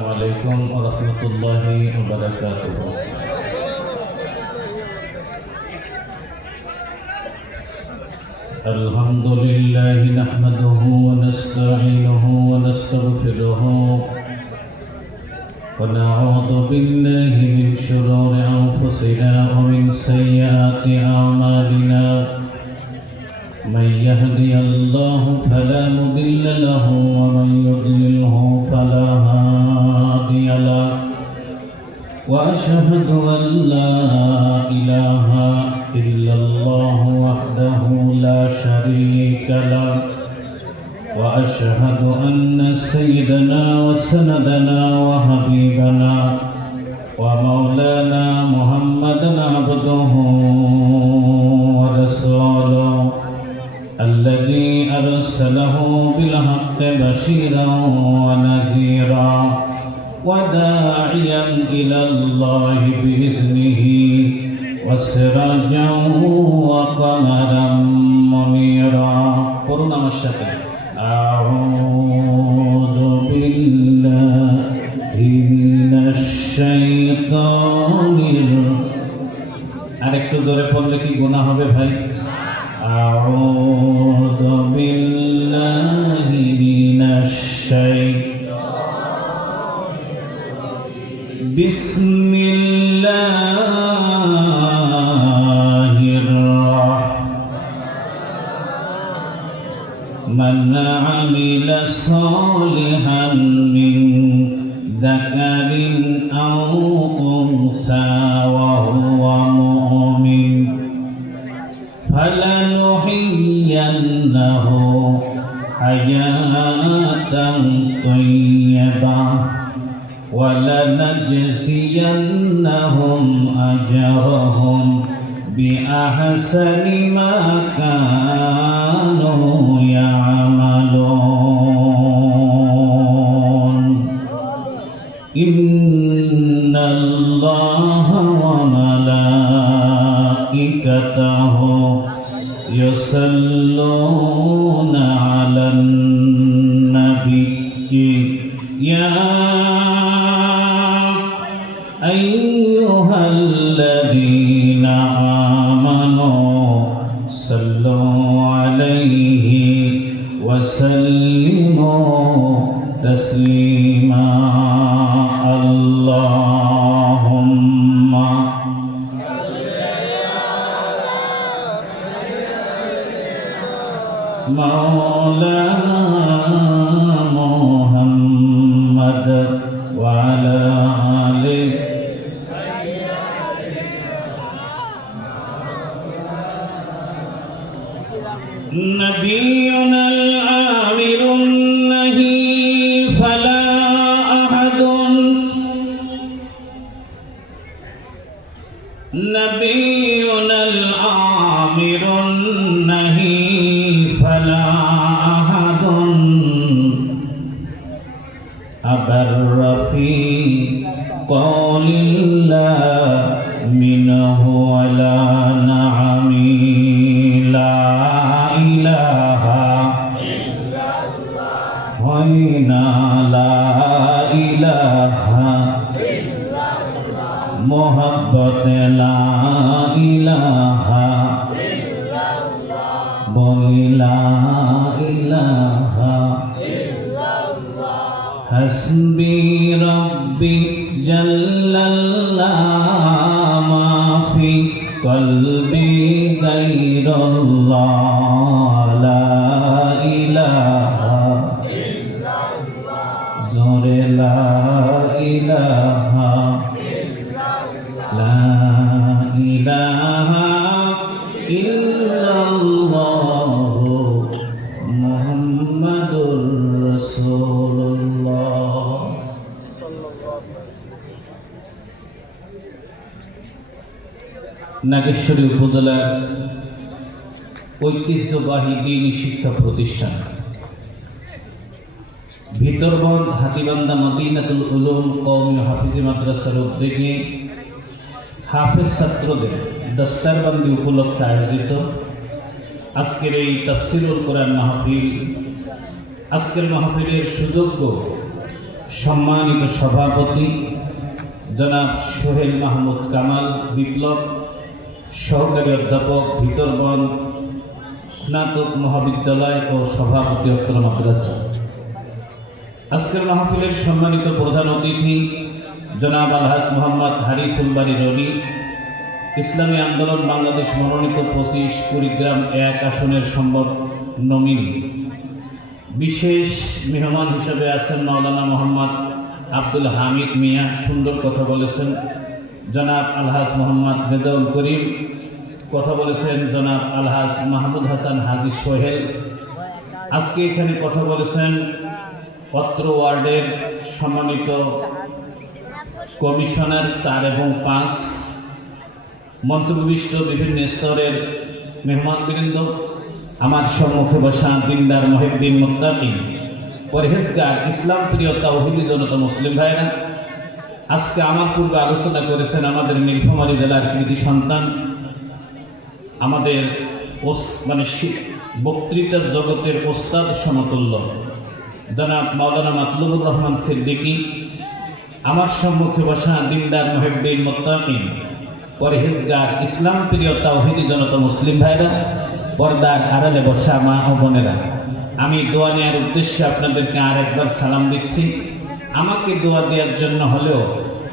عليكم ورحمة الله وبركاته. الحمد لله نحمده ونستعينه ونستغفره ونعوذ بالله من شرور أنفسنا ومن سيئات أعمالنا. من يهدي الله فلا مضل له ومن يضلله فلا هادي له، وأشهد أن لا إله إلا الله وحده لا شريك له، وأشهد أن سيدنا وسندنا وحبيبنا ومولانا محمدا عبده ورسوله الذي أرسله بالحق بشيرا ونذيرا وداعيا إلى الله بإذنه وسراجا وقمرا منيرا. قرنا مشاكل. أعوذ بالله من الشيطان আরেকটু জোরে পড়লে কি গুনাহ হবে ভাই? أعوذ بالله من الشيطان بسم الله الرحمن من عمل صالحا من ذكر أو أنثى وهو مؤمن فلنحيينه حياة طيبة ولنجزينهم أجرهم بأحسن ما كانوا يعملون. إن الله وملائكته يصلون على النبي يا أيها الذين آمنوا صلوا عليه وسلموا تسليما. اللهم مولانا محمد وعلى آله نبينا الآمر النهي فلا أحد نبينا الآمر النهي فلا أحد أبر في قول الله منه ولا نعم. لا إله إلا الله وإنا لا إله إلا الله محبت لا إله إلا الله بولي لا إله إلا الله حسبي ربي جل الله ما في قلبي غير الله لا إله إلا الله زور لا إله إلا الله لا إله إلا الله محمد رسول الله. নাগেশ্বরী উপজেলার ঐতিহ্যবাহী দ্বীনি শিক্ষা প্রতিষ্ঠান ভিতরবন্দ হাতিবান্ধা মদিনাতুল উলুম কওমি হাফিজি মাদ্রাসার উদ্যোগে হাফেজ ছাত্রদের দস্তারবন্দি উপলক্ষে আয়োজিত আজকের এই তাফসিরুল কোরআন মাহফিল, আজকের মাহফিলের সুযোগ্য সম্মানিত সভাপতি জনাব সোহেল মাহমুদ কামাল বিপ্লব, সহকারী অধ্যাপক ভিতরবন স্নাতক মহাবিদ্যালয় ও সভাপতি অত্র মাদ্রাসা। আজকের মাহফিলের সম্মানিত প্রধান অতিথি জনাব আলহাজ মোহাম্মদ হারিসুল বারী রনি, ইসলামী আন্দোলন বাংলাদেশ মনোনীত 25 কুড়িগ্রাম 1 আসনের সম্ভব নমিনি। বিশেষ মেহমান হিসেবে আছেন মাওলানা মোহাম্মদ আব্দুল হামিদ মিয়া, সুন্দর কথা বলেছেন। জনাব আলহাজ মোহাম্মদ রেজাউল করিম, কথা বলেছেন জনাব আলহাজ মাহমুদ হাসান হাজি সোহেল। আজকে এখানে কথা বলেছেন অত্র ওয়ার্ডের সম্মানিত কমিশনার 4 এবং 5, মঞ্চবিষ্ট বিভিন্ন স্তরের মেহমানবৃন্দ, আমার সম্মুখে বসা দিনদার মুহিদ্দিন মুত্তাকিন পরহেজগার ইসলাম প্রিয় তাওহীদি জনতা মুসলিম ভাইরা। আজকে আমার পূর্বে আলোচনা করেছেন আমাদের নীলফামারী জেলার কৃতি সন্তান, আমাদের বক্তৃতার জগতের ওস্তাদ সমতুল্য জনাব মাওলানা মাতলুবুর রহমান সিদ্দিকী। আমার সম্মুখে বসা দিনদার মুহিদ্দিন মুত্তাকিন পরহেজগার ইসলাম প্রিয় তাওহীদি জনতা মুসলিম ভাইরা, পর্দার আড়ালে বসা মা ও বোনেরা, আমি দোয়া নেওয়ার উদ্দেশ্যে আপনাদেরকে আরেকবার সালাম দিচ্ছি। আমাকে দোয়া দেওয়ার জন্য হলেও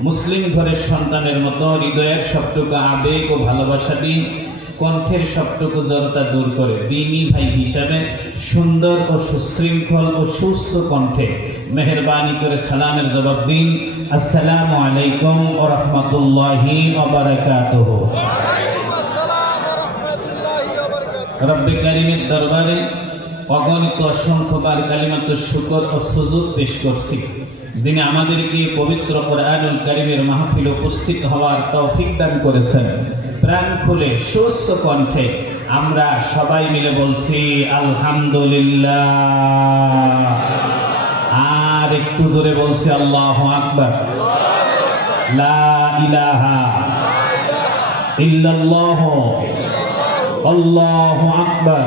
মুসলিম ঘরের সন্তানের মতো হৃদয়ের সবটুকু আবেগ ও ভালোবাসা দিয়ে কণ্ঠের সবটুকু জড়তা দূর করে দিনী ভাই হিসাবে সুন্দর ও সুশৃঙ্খল ও সুস্থ কণ্ঠে মেহেরবানি করে সালামের জবাব দিন। আসসালামু আলাইকুম ওয়া রাহমাতুল্লাহি ওয়া বারাকাতুহু। রব্বে কারীমের দরবারে অগণিত অসংখ্যবার কালিমাতুশ শুকর ও সুজুদ পেশ করছি, যিনি আমাদেরকে পবিত্র কোরআনুল কারীমের মাহফিলে উপস্থিত হওয়ার তৌফিক দান করেছেন। প্রাণ খুলে সুস্থ কণ্ঠে আমরা সবাই মিলে বলছি আলহামদুলিল্লাহ। আর একটু জোরে বলছি আল্লাহু আকবার, লা ইলাহা ইল্লাল্লাহ, আল্লাহু আকবার,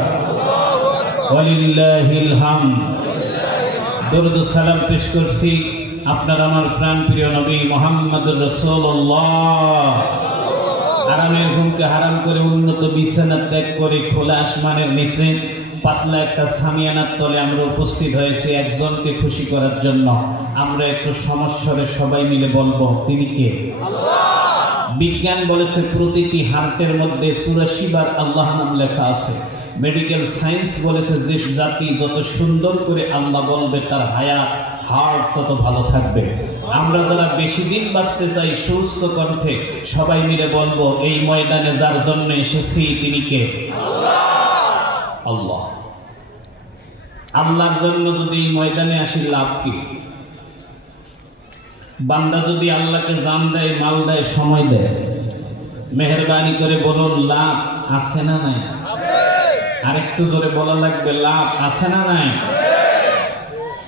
ওয়ালিল্লাহিল হামদ। দরুদ ও সালাম পেশ করছি আপনার আমার প্রাণপ্রিয় নবী মুহাম্মদুর রাসূলুল্লাহ। আরামের ঘুমকে হারাম করে উন্নত বিছানা ত্যাগ করে খোলা আসমানের নিচে পাতলা একটা সামিয়ানার তলে আমরা উপস্থিত হয়েছি একজনকে খুশি করার জন্য। আমরা একটু সমস্বরে সবাই মিলে বলবো, তিনি কে? বিজ্ঞান বলেছে প্রতিটি হার্টের মধ্যে 84 বার আল্লাহ নাম লেখা আছে। মেডিকেল সায়েন্স বলেছে যে জাতি যত সুন্দর করে আল্লাহ বলবে তার হার্ট তত ভালো থাকবে। আমরা যারা বেশি দিন বাঁচতে চাই সুস্থ কণ্ঠে সবাই মিলে বলবো, এই ময়দানে যার জন্য এসেছি তিনি কে? আল্লাহ। আল্লাহর জন্য যদি এই ময়দানে আসি লাভ কি? বান্দা যদি আল্লাহকে জান দেয়, মাল দেয়, সময় দেয়, মেহেরবানি করে বলুন লাভ আছে না নাই? আরেকটু জোরে বলা লাগবে, লাভ আছে না নাই?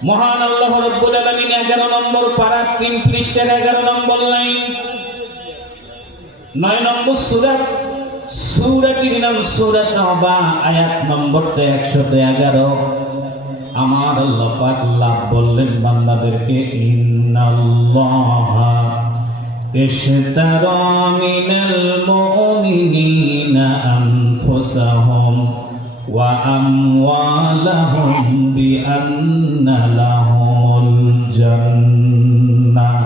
মহান আল্লাহ রাব্বুল আলামিন 11 নম্বর পারা 3 পৃষ্ঠার 11 নম্বর লাইন 9 নম্বর সূরাটির নাম সূরা তাওবা, আয়াত নম্বরটা 111। আমার আল্লাহ পাক লাভ বললেন বান্দাদেরকে, ইন্নাল্লাহা ইশতারা মিনাল মুমিনিনা আনফুসাহুম ওয়া আমওয়ালাহুম বিআন্না লাহুমুল জান্নাহ।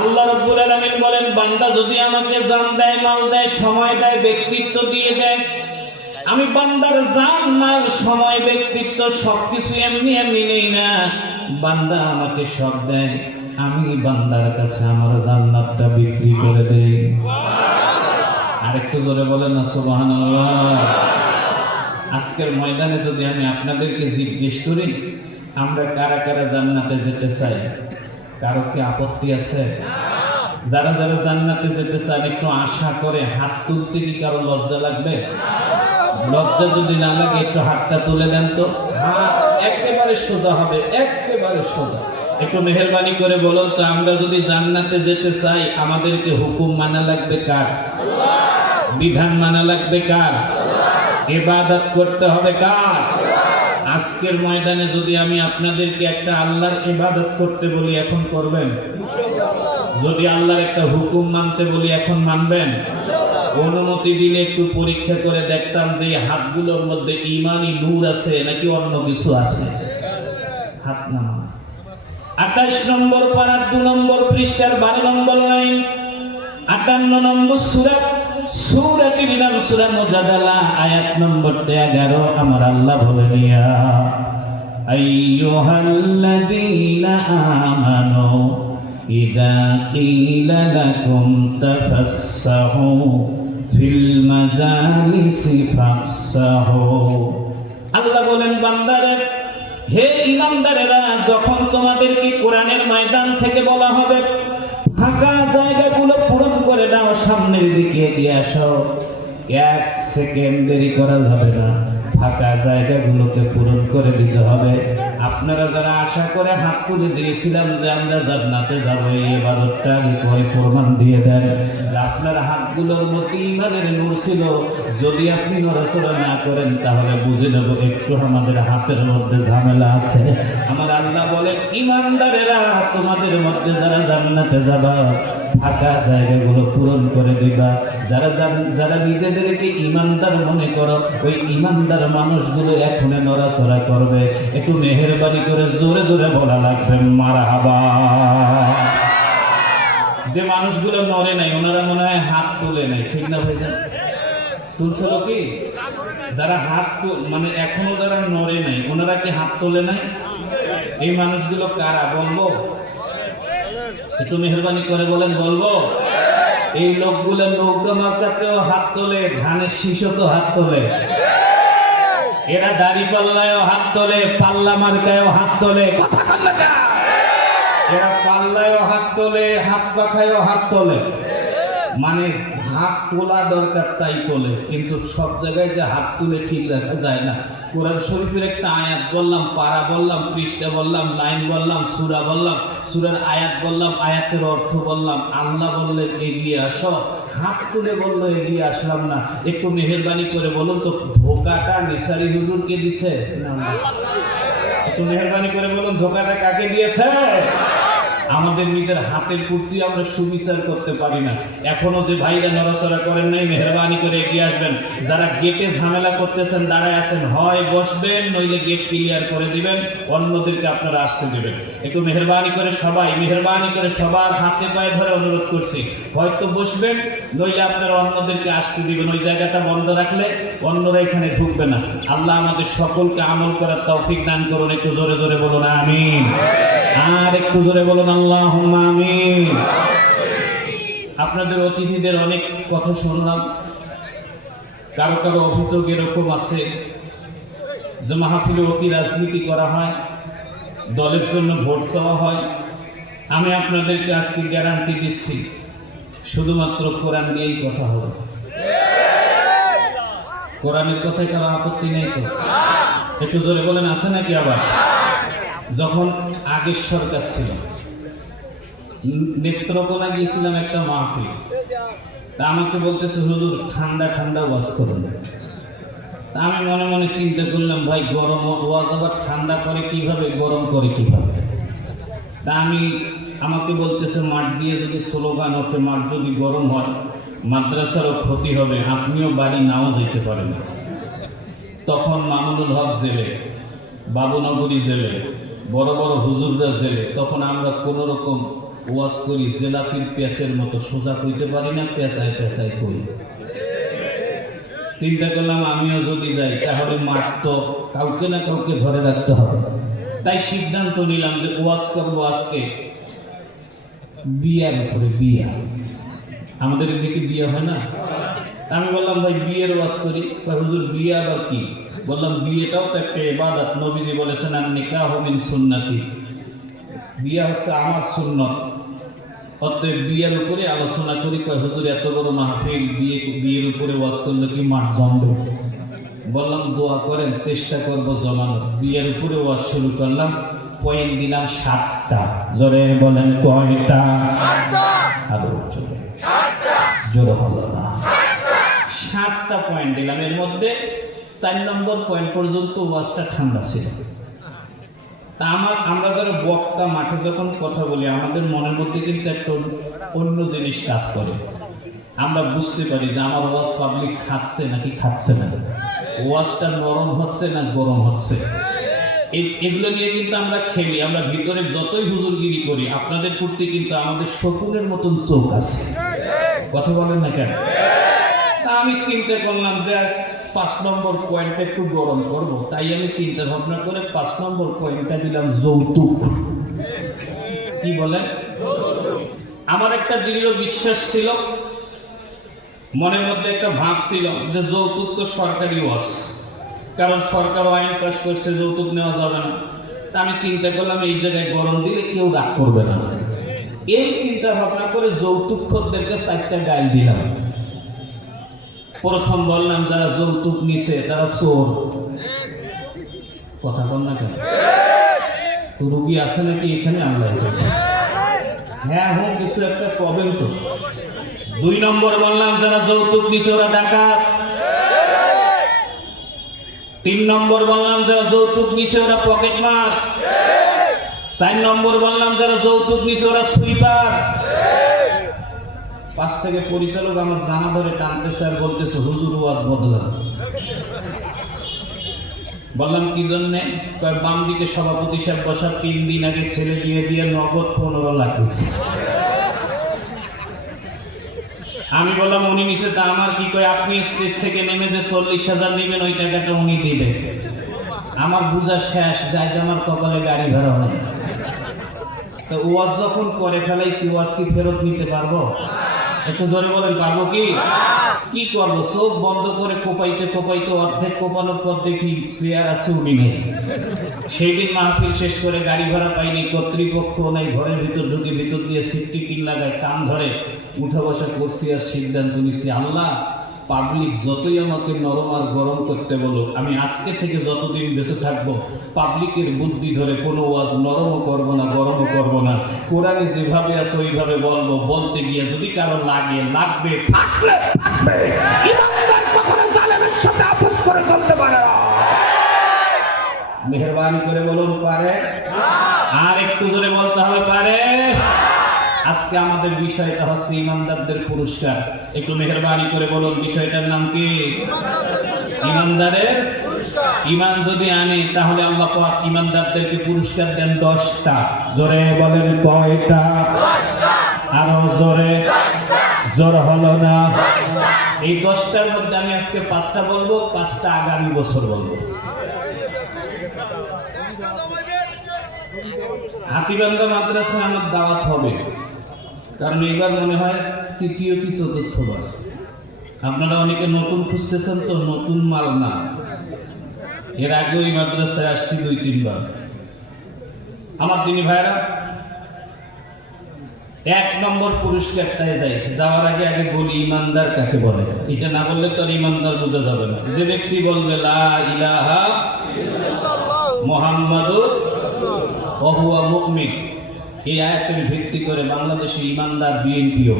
আল্লাহ রাব্বুল আলামিন বলেন, বান্দা যদি আমাকে জান দেয়, মাল দেয়, সময় দেয়, ব্যক্তিত্ব দিয়ে দেয়, আমি বান্দার জান, মাল, সময়, ব্যক্তিত্ব সবকিছু এমনি এমনি নেই না। বান্দা আমাকে সব দেয়, আমি বান্দার কাছে আমার জান্নাতটা বিক্রি করে দেই। আরেকটু জোরে বলেন না সুবহানাল্লাহ। আজকের ময়দানে যদি আমি আপনাদেরকে জিজ্ঞেস করি, আমরা কারা কারা জান্নাতে যেতে চাই, কারো কি আপত্তি আছে? যারা যারা জান্নাতে যেতে চান একটু আশা করে হাত তুলতে কি কারো লজ্জা লাগবে? লজ্জা যদি না লাগে একটু হাতটা তুলে দেন তো। হাত একেবারে সোজা হবে, একেবারে সোজা। একটু মেহেরবানি করে বলুন তো, আমরা যদি জান্নাতে যেতে চাই আমাদেরকে হুকুম মানা লাগবে কার? বিধান মানা লাগবে কার? ইবাদত করতে হবে কার? আজকের ময়দানে যদি আমি আপনাদেরকে একটা আল্লাহর ইবাদত করতে বলি, এখন করবেন? যদি আল্লাহর একটা হুকুম মানতে বলি, এখন মানবেন? অনুমতি দিলে একটু পরীক্ষা করে দেখতাম যে হাতগুলোর মধ্যে ঈমানি নূর আছে নাকি অন্য কিছু আছে। হাত নামান। 28 নম্বর পারা 2 নম্বর পৃষ্ঠার 12 নম্বর লাইন, 58 নম্বর সূরা, সূরাটির নাম সূরা মুজাদালা, আয়াত নম্বর 11। আমার আল্লাহ বলেন, ইয়া আইয়ুহাল্লাযীনা আমানু ইযা ক্বিলা লাকুম তাফাসসাহু ফিল মাজালিসি ফাফসাহু। আল্লাহ বলেন, বান্দারে, হে ঈমানদারেরা, যখন তোমাদেরকে কোরআনের ময়দান থেকে বলা হবে ফাঁকা জায়গাগুলো পূরণ করে দাও, সামনের দিকে এগিয়ে আসো, 1 সেকেন্ড দেরি করা যাবে না, ফাঁকা জায়গাগুলোকে পূরণ করে দিতে হবে। আপনারা যারা আশা করে হাত তুলে দিয়েছিলাম যে আমরা জান্নাতে যাব, এই ইবাদতটা করে প্রমাণ দিয়ে দেন যে আপনার হাতগুলোর মধ্যে ঈমানের নূর ছিল। যদি আপনি নড়াচড়া না করেন তাহলে বুঝে নেব একটু আমাদের হাতের মধ্যে ঝামেলা আছে। আমার আল্লাহ বলেন, ঈমানদারেরা, তোমাদের মধ্যে যারা জান্নাতে যাবা ফাঁকা জায়গাগুলো পূরণ করে দিবা। যারা নিজেদেরকে ঈমানদার মনে করো, ওই ঈমানদার মানুষগুলো এখনো নড়াচড়া করবে। একটু মেহেরবানি করে জোরে জোরে বলা লাগবে মারহাবা। যে মানুষগুলো নড়ে নাই ওনারা মনে হয় হাত তুলে নাই, ঠিক না ভাইজান? তুলছিল কি? যারা হাত মানে এখনো যারা নড়ে নাই ওনারা কি হাত তোলে নাই? এই মানুষগুলো কারা বলবো? একটু মেহেরবানি করে বলেন, বলবো? এই লোকগুলো নৌকা মার্কাতেও হাত তোলে, ধানের শীষতেও হাত তোলে, এরা দাড়ি পাল্লায়ও হাত তোলে, পাল্লা মার্কায়ও হাত তোলে, এরা পাল্লায়ও হাত তোলে, হাত পাখায়ও হাত তোলে। মানে হাত তোলা দরকার তাই তোলে, কিন্তু সব জায়গায় যে হাত তুলে ঠিক রাখা যায় না। কোরআন শরীফের একটা আয়াত বললাম, পারা বললাম, পৃষ্ঠা বললাম, লাইন বললাম, সূরা বললাম, সূরার আয়াত বললাম, আয়াতের অর্থ বললাম। আল্লাহ বললেন এগিয়ে আসো, হাত তুলে বললো এগিয়ে আসলাম না। একটু মেহেরবানি করে বলুন তো, ধোকাটা নিসারী হুজুরকে দিছে? একটু মেহেরবানি করে বলুন, ধোকাটা কাকে দিয়েছে? আমাদের নিজের হাতের প্রতি আমরা সুবিচার করতে পারি না। এখনো যে ভাইরা নড়াচড়া করেন নাই, মেহেরবানি করে এগিয়ে আসবেন। যারা গেটে ঝামেলা করতেছেন, দাঁড়ায় আছেন, হয় বসবেন নইলে গেট ক্লিয়ার করে দিবেন, অন্যদেরকে আপনারা আসতে দেবেন। একটু মেহেরবানি করে সবাই, মেহেরবানি করে সবার হাতে পায়ে ধরে অনুরোধ করছি, হয়তো বসবেন নইলে আপনারা অন্যদেরকে আসতে দিবেন। ওই জায়গাটা বন্ধ রাখলে অন্যরা এখানে ঢুকবে না। আল্লাহ আমাদের সকলকে আমল করার তৌফিক দান করুন। একটু জোরে জোরে বলুন আমিন। আর একটু জোরে বলুন আল্লাহুম্মা আমিন। আপনাদের অতিথিদের অনেক কথা শুনলাম। কারো কারো অভিযোগ এরকম আছে যে মাহফিলে অতি রাজনীতি করা হয়, দলের জন্য ভোট চাওয়া হয়। আমি আপনাদেরকে আজকে গ্যারান্টি দিচ্ছি, শুধুমাত্র কোরআন দিয়েই কথা হবে। কোরআনের কথায় কারো আপত্তি নেই তো? একটু জোরে বলেন, আছে নাকি? আবার যখন আগের সরকার ছিল, নেত্রকোনা গিয়েছিলাম একটা মাহফিল, তা আমাকে বলতেছে হুজুর ঠান্ডা ঠান্ডা ওয়াজ করুন। তা আমি মনে মনে চিন্তা করলাম, ভাই গরম ওয়াজ আবার ঠান্ডা করে কিভাবে, গরম করে কিভাবে? তা আমাকে বলতেছে মাঠ দিয়ে যদি স্লোগান ওঠে, মাঠ যদি গরম হয় মাদ্রাসারও ক্ষতি হবে, আপনিও বাড়ি নাও যেতে পারেন। তখন মামুনুল হক জেলে, বাবুনগরী জেলে, বড় বড় হুজুররা জেলে। তখন আমরা কোনো রকম ওয়াজ করি জেলাপির পেঁচের মতো, সোজা কইতে পারি না, পেঁচায় পেঁচায় করি। চিন্তা করলাম আমিও যদি যাই তাহলে মাঠ তো কাউকে না কাউকে ধরে রাখতে হবে। তাই সিদ্ধান্ত নিলাম যে ওয়াজ করবো আজকে বিয়ার উপরে। বিয়া, আমাদের এদিকে বিয়ে হয় না। আমি বললাম ভাই বিয়ের ওয়াজ করি। হুজুর বিয়ে আবার কি? বললাম বিয়েটাও তো একটা ইবাদত, নবীজি বলেছেন আর নিকাহু মিন সুন্নতি, বিয়ে হচ্ছে আমার সুন্নত, অতএব বিয়ের উপরে আলোচনা করি। হুজুর এত বড় মাহফিল, বিয়ের উপরে ওয়াজ করলে কি মাঠ জমবে? বললাম দোয়া করেন, চেষ্টা করবো জমানো। বিয়ের উপরে ওয়াজ শুরু করলাম, পয়েন্ট দিলাম 7টা। জোরে বলেন কয়টা? আরো জোরে হলো না। 7টা পয়েন্ট দিলাম। এর মধ্যে 4 নম্বর পয়েন্ট পর্যন্ত ওয়াজটা ঠান্ডা ছিল। তা আমরা যারা বক্তা মাঠে যখন কথা বলি আমাদের মনের মধ্যে কিন্তু একটা অন্য জিনিস কাজ করে। আমরা বুঝতে পারি যে আমার ওয়াজ পাবলিক খাচ্ছে নাকি খাচ্ছে না, ওয়াজটা নরম হচ্ছে না গরম হচ্ছে। এগুলো নিয়ে কিন্তু আমরা খেলি। আমরা ভিতরে যতই হুজুরগিরি করি আপনাদের প্রতি কিন্তু আমাদের শকুনের মতন চোখ আছে। কথা বলেন না কেন? তা আমি চিন্তা করলাম যে 5 নম্বর পয়েন্টটা একটু গরম করব, তাই আমি চিন্তা ভাবনা করে 5 নম্বর পয়েন্টটা দিলাম যৌতুক। কি বলেন? আমার একটা দৃঢ় বিশ্বাস ছিল, মনের মধ্যে একটা ভাব ছিল যে যৌতুক তো সরকারি ওয়াজ, কারণ সরকার আইন পাস করছে যৌতুক নেওয়া যাবে না। তা আমি চিন্তা করলাম এই জায়গায় গরম দিলে কেউ রাগ করবে না। এই চিন্তা ভাবনা করে যৌতুক খোরদেরকে 4টা গাইল দিলাম। প্রথম বললাম যারা যৌতুক নিছে তারা চোর। কথা বল না কেন? রুগী আছে নাকি এখানে? আমরা হ্যাঁ হোক কিছু একটা প্রবলেম তো। 2 নম্বর বললাম যারা যৌতুক নিছে ওরা ডাকাত। 3 নম্বর বললাম যারা যৌতুক নিছে ওরা পকেটমার। 4 নম্বর বললাম যারা যৌতুক নিছে ওরা সুইপার। 5 থেকে পরিচালক আমার জামা ধরে টানতেছে আর বলতেছে হুজুর ওয়াজ বদলান। বললাম কি জন্যে? বাম দিকে সভাপতি সাহেব বসার 3 দিন আগে ছেলে দিয়ে নগদ 15 লাখ দিচ্ছে। আমি বললাম উনি নিচে তা আমার কি কয়? আপনি স্টেজ থেকে নেমে যে 40,000 নেবেন ওই টাকাটা উনি দিবে। আমার বুঝা শেষ, যাই যে আমার কপালে গাড়ি ভাড়া হয়। তো ওয়াজ যখন করে ফেলাইছি ওয়াজ কি ফেরত নিতে পারবো? একটু জোরে বলেন পারবো কি? কি করবো? চোখ বন্ধ করে কোপাইতে অর্ধেক কোপানোর পর দেখি চেয়ার আছে উনি নেই। সেই দিন মাহফিল শেষ করে গাড়ি ভাড়া পাইনি, কর্তৃপক্ষ নাই, ঘরের ভিতর ঢুকে ভিতর দিয়ে সিফটি পিন লাগায় কান ধরে উঠা বসা করছি আর সিদ্ধান্ত নিচ্ছি, আল্লাহ পাবলিক যতই আমাকে নরম আর গরম করতে বলো, আমি আজকে থেকে যতদিন বেঁচে থাকবো পাবলিকের বুদ্ধি ধরে কোনো ওয়াজ নরমও করবো না গরমও করবো না। কোরআনে যেভাবে আছে ওইভাবে বলবো। বলতে গিয়ে যদি কারো লাগবে মেহরবানি করে বলুন পারে? আর একটু জোরে বলতে হবে পারে? আজকে আমাদের বিষয়টা হচ্ছে ইমানদারদের পুরস্কার। একটু মেহরবানি করে বলুন বিষয়টার নাম কি? ইমানদারের ইমান যদি আনে তাহলে আল্লাহ পাক ইমানদারদেরকে পুরস্কার দেন 10টা। জোরে বলেন কয়টা? আরো জোরে। জোর হলো না। এই 10টার মধ্যে আমি আজকে 5টা বলবো, 5টা আগামী বছর বলবো। হাতিবান্ধা মাদ্রাসায় আমার দাওয়াত হবে, কারণ এবার মনে হয় 3য় কি 4র্থবার। আপনারা অনেকে নতুন খুঁজতেছেন তো, নতুন মাল না। এর আগে ওই মাদ্রাসায় আসছি 2-3 বার। আমার দিনী ভাইরা 1 নম্বর পুরস্কারটায় যাই। যাওয়ার আগে বলি ইমানদার কাকে বলে। এটা না বললে তো আর ইমানদার বোঝা যাবে না। যে ব্যক্তি বলবে লা ইলাহা মুহাম্মাদুর ওয়া হুয়া মুমিন, এই আয়াতের ভিত্তি করে বাংলাদেশে ইমানদার বিএনপিও,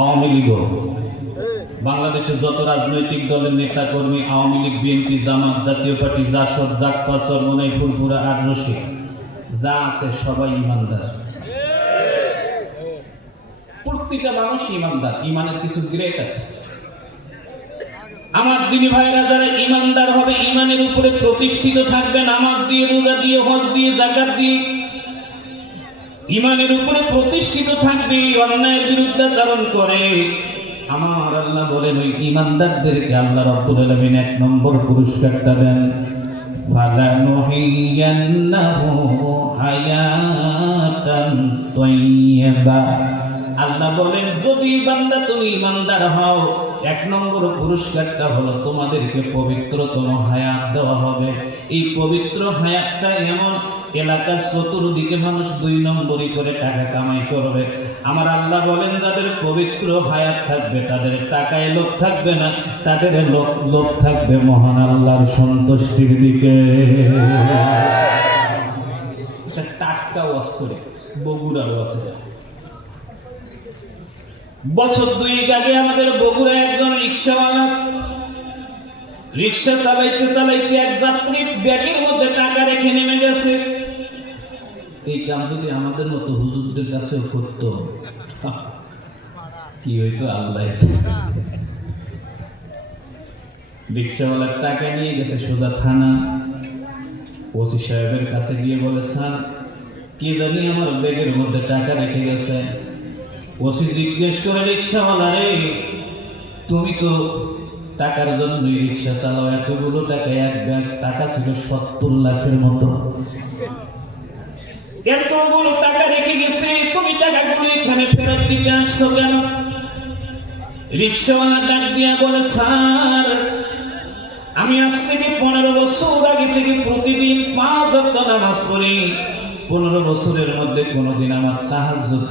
আওয়ামী লীগও, বাংলাদেশের যত রাজনৈতিক দলের নেতা কর্মী, আওয়ামী লীগ, বিএনপি, জামাত, জাতীয় পার্টি, জাসদ, জাকপা, চরমনাই, ফুলপুরা, আটরশি যা আছে সবাই ইমানদার। প্রত্যেকটা মানুষ ইমানদার। ইমানের কিছু গ্রেড আছে। আমার দিনী ভাইরা যারা ইমানদার হবে, ইমানের উপরে প্রতিষ্ঠিত থাকবে, নামাজ দিয়ে, রোজা দিয়ে, হজ দিয়ে, যাকাত দিয়ে ইমানের উপরে প্রতিষ্ঠিত থাকবে, অন্যায়ের বিরুদ্ধাচরণ করে, আমার আল্লাহ বলেন ওই ইমানদারদেরকে আল্লাহ রাব্বুল আলামিন 1 নম্বর পুরস্কারটা দেন, ফালানুহিয়ান্নাহু হায়াতান তাইয়্যিবা। আল্লাহ বলেন যদি বান্দা তুমি ইমানদার হও, 1 নম্বর পুরস্কারটা হলো তোমাদেরকে পবিত্রতম হায়াত দেওয়া হবে। এই পবিত্র হায়াতটা এমন এলাকার চতুর্দিকে মানুষ 2 নম্বরই করে টাকা কামাই করবে। আমার আল্লাহ বলেন যাদের পবিত্র হায়াত থাকবে তাদের টাকায় লোভ থাকবে না, তাদের লোভ থাকবে মহান আল্লাহর সন্তুষ্টির দিকে। টাটকা অস্ত্র বগুড়ার আছে। বছর 2 আগে আমাদের বগুড়া একজন রিক্সাওয়ালা রিক্সা চালাইতে চালাইতে এক যাত্রী ব্যাগের মধ্যে টাকা রেখে নেমে গেছে। এই কাম যদি আমাদের মতো হুজুরদের কাছেও করতো কি হইতো আল্লাহ। রিক্সাওয়ালার টাকা নিয়ে গেছে সোজা থানা। ওসি সাহেবের কাছে গিয়ে বলে, স্যার কে জানি আমার ব্যাগের মধ্যে টাকা রেখে গেছে। ওসি জিজ্ঞেস করে, রিক্সাওয়ালা রে, তুমি তো টাকার জন্যই রিক্সা চালাও, এতগুলো টাকা, এক ব্যাগ টাকা ছিল 70 লাখের মতো, এতগুলো টাকা রেখে গেছে, তুমি টাকাগুলো এখানে ফেরত দিতে আসছো কেন? রিক্সাওয়ালা ডাক দিয়া বলে, স্যার আমি আজ থেকে 15 বছর আগে থেকে প্রতিদিন 5 ওয়াক্ত নামাজ পড়ি। 15 বছরের মধ্যে কোনোদিন আমার তাহাজ্জুদ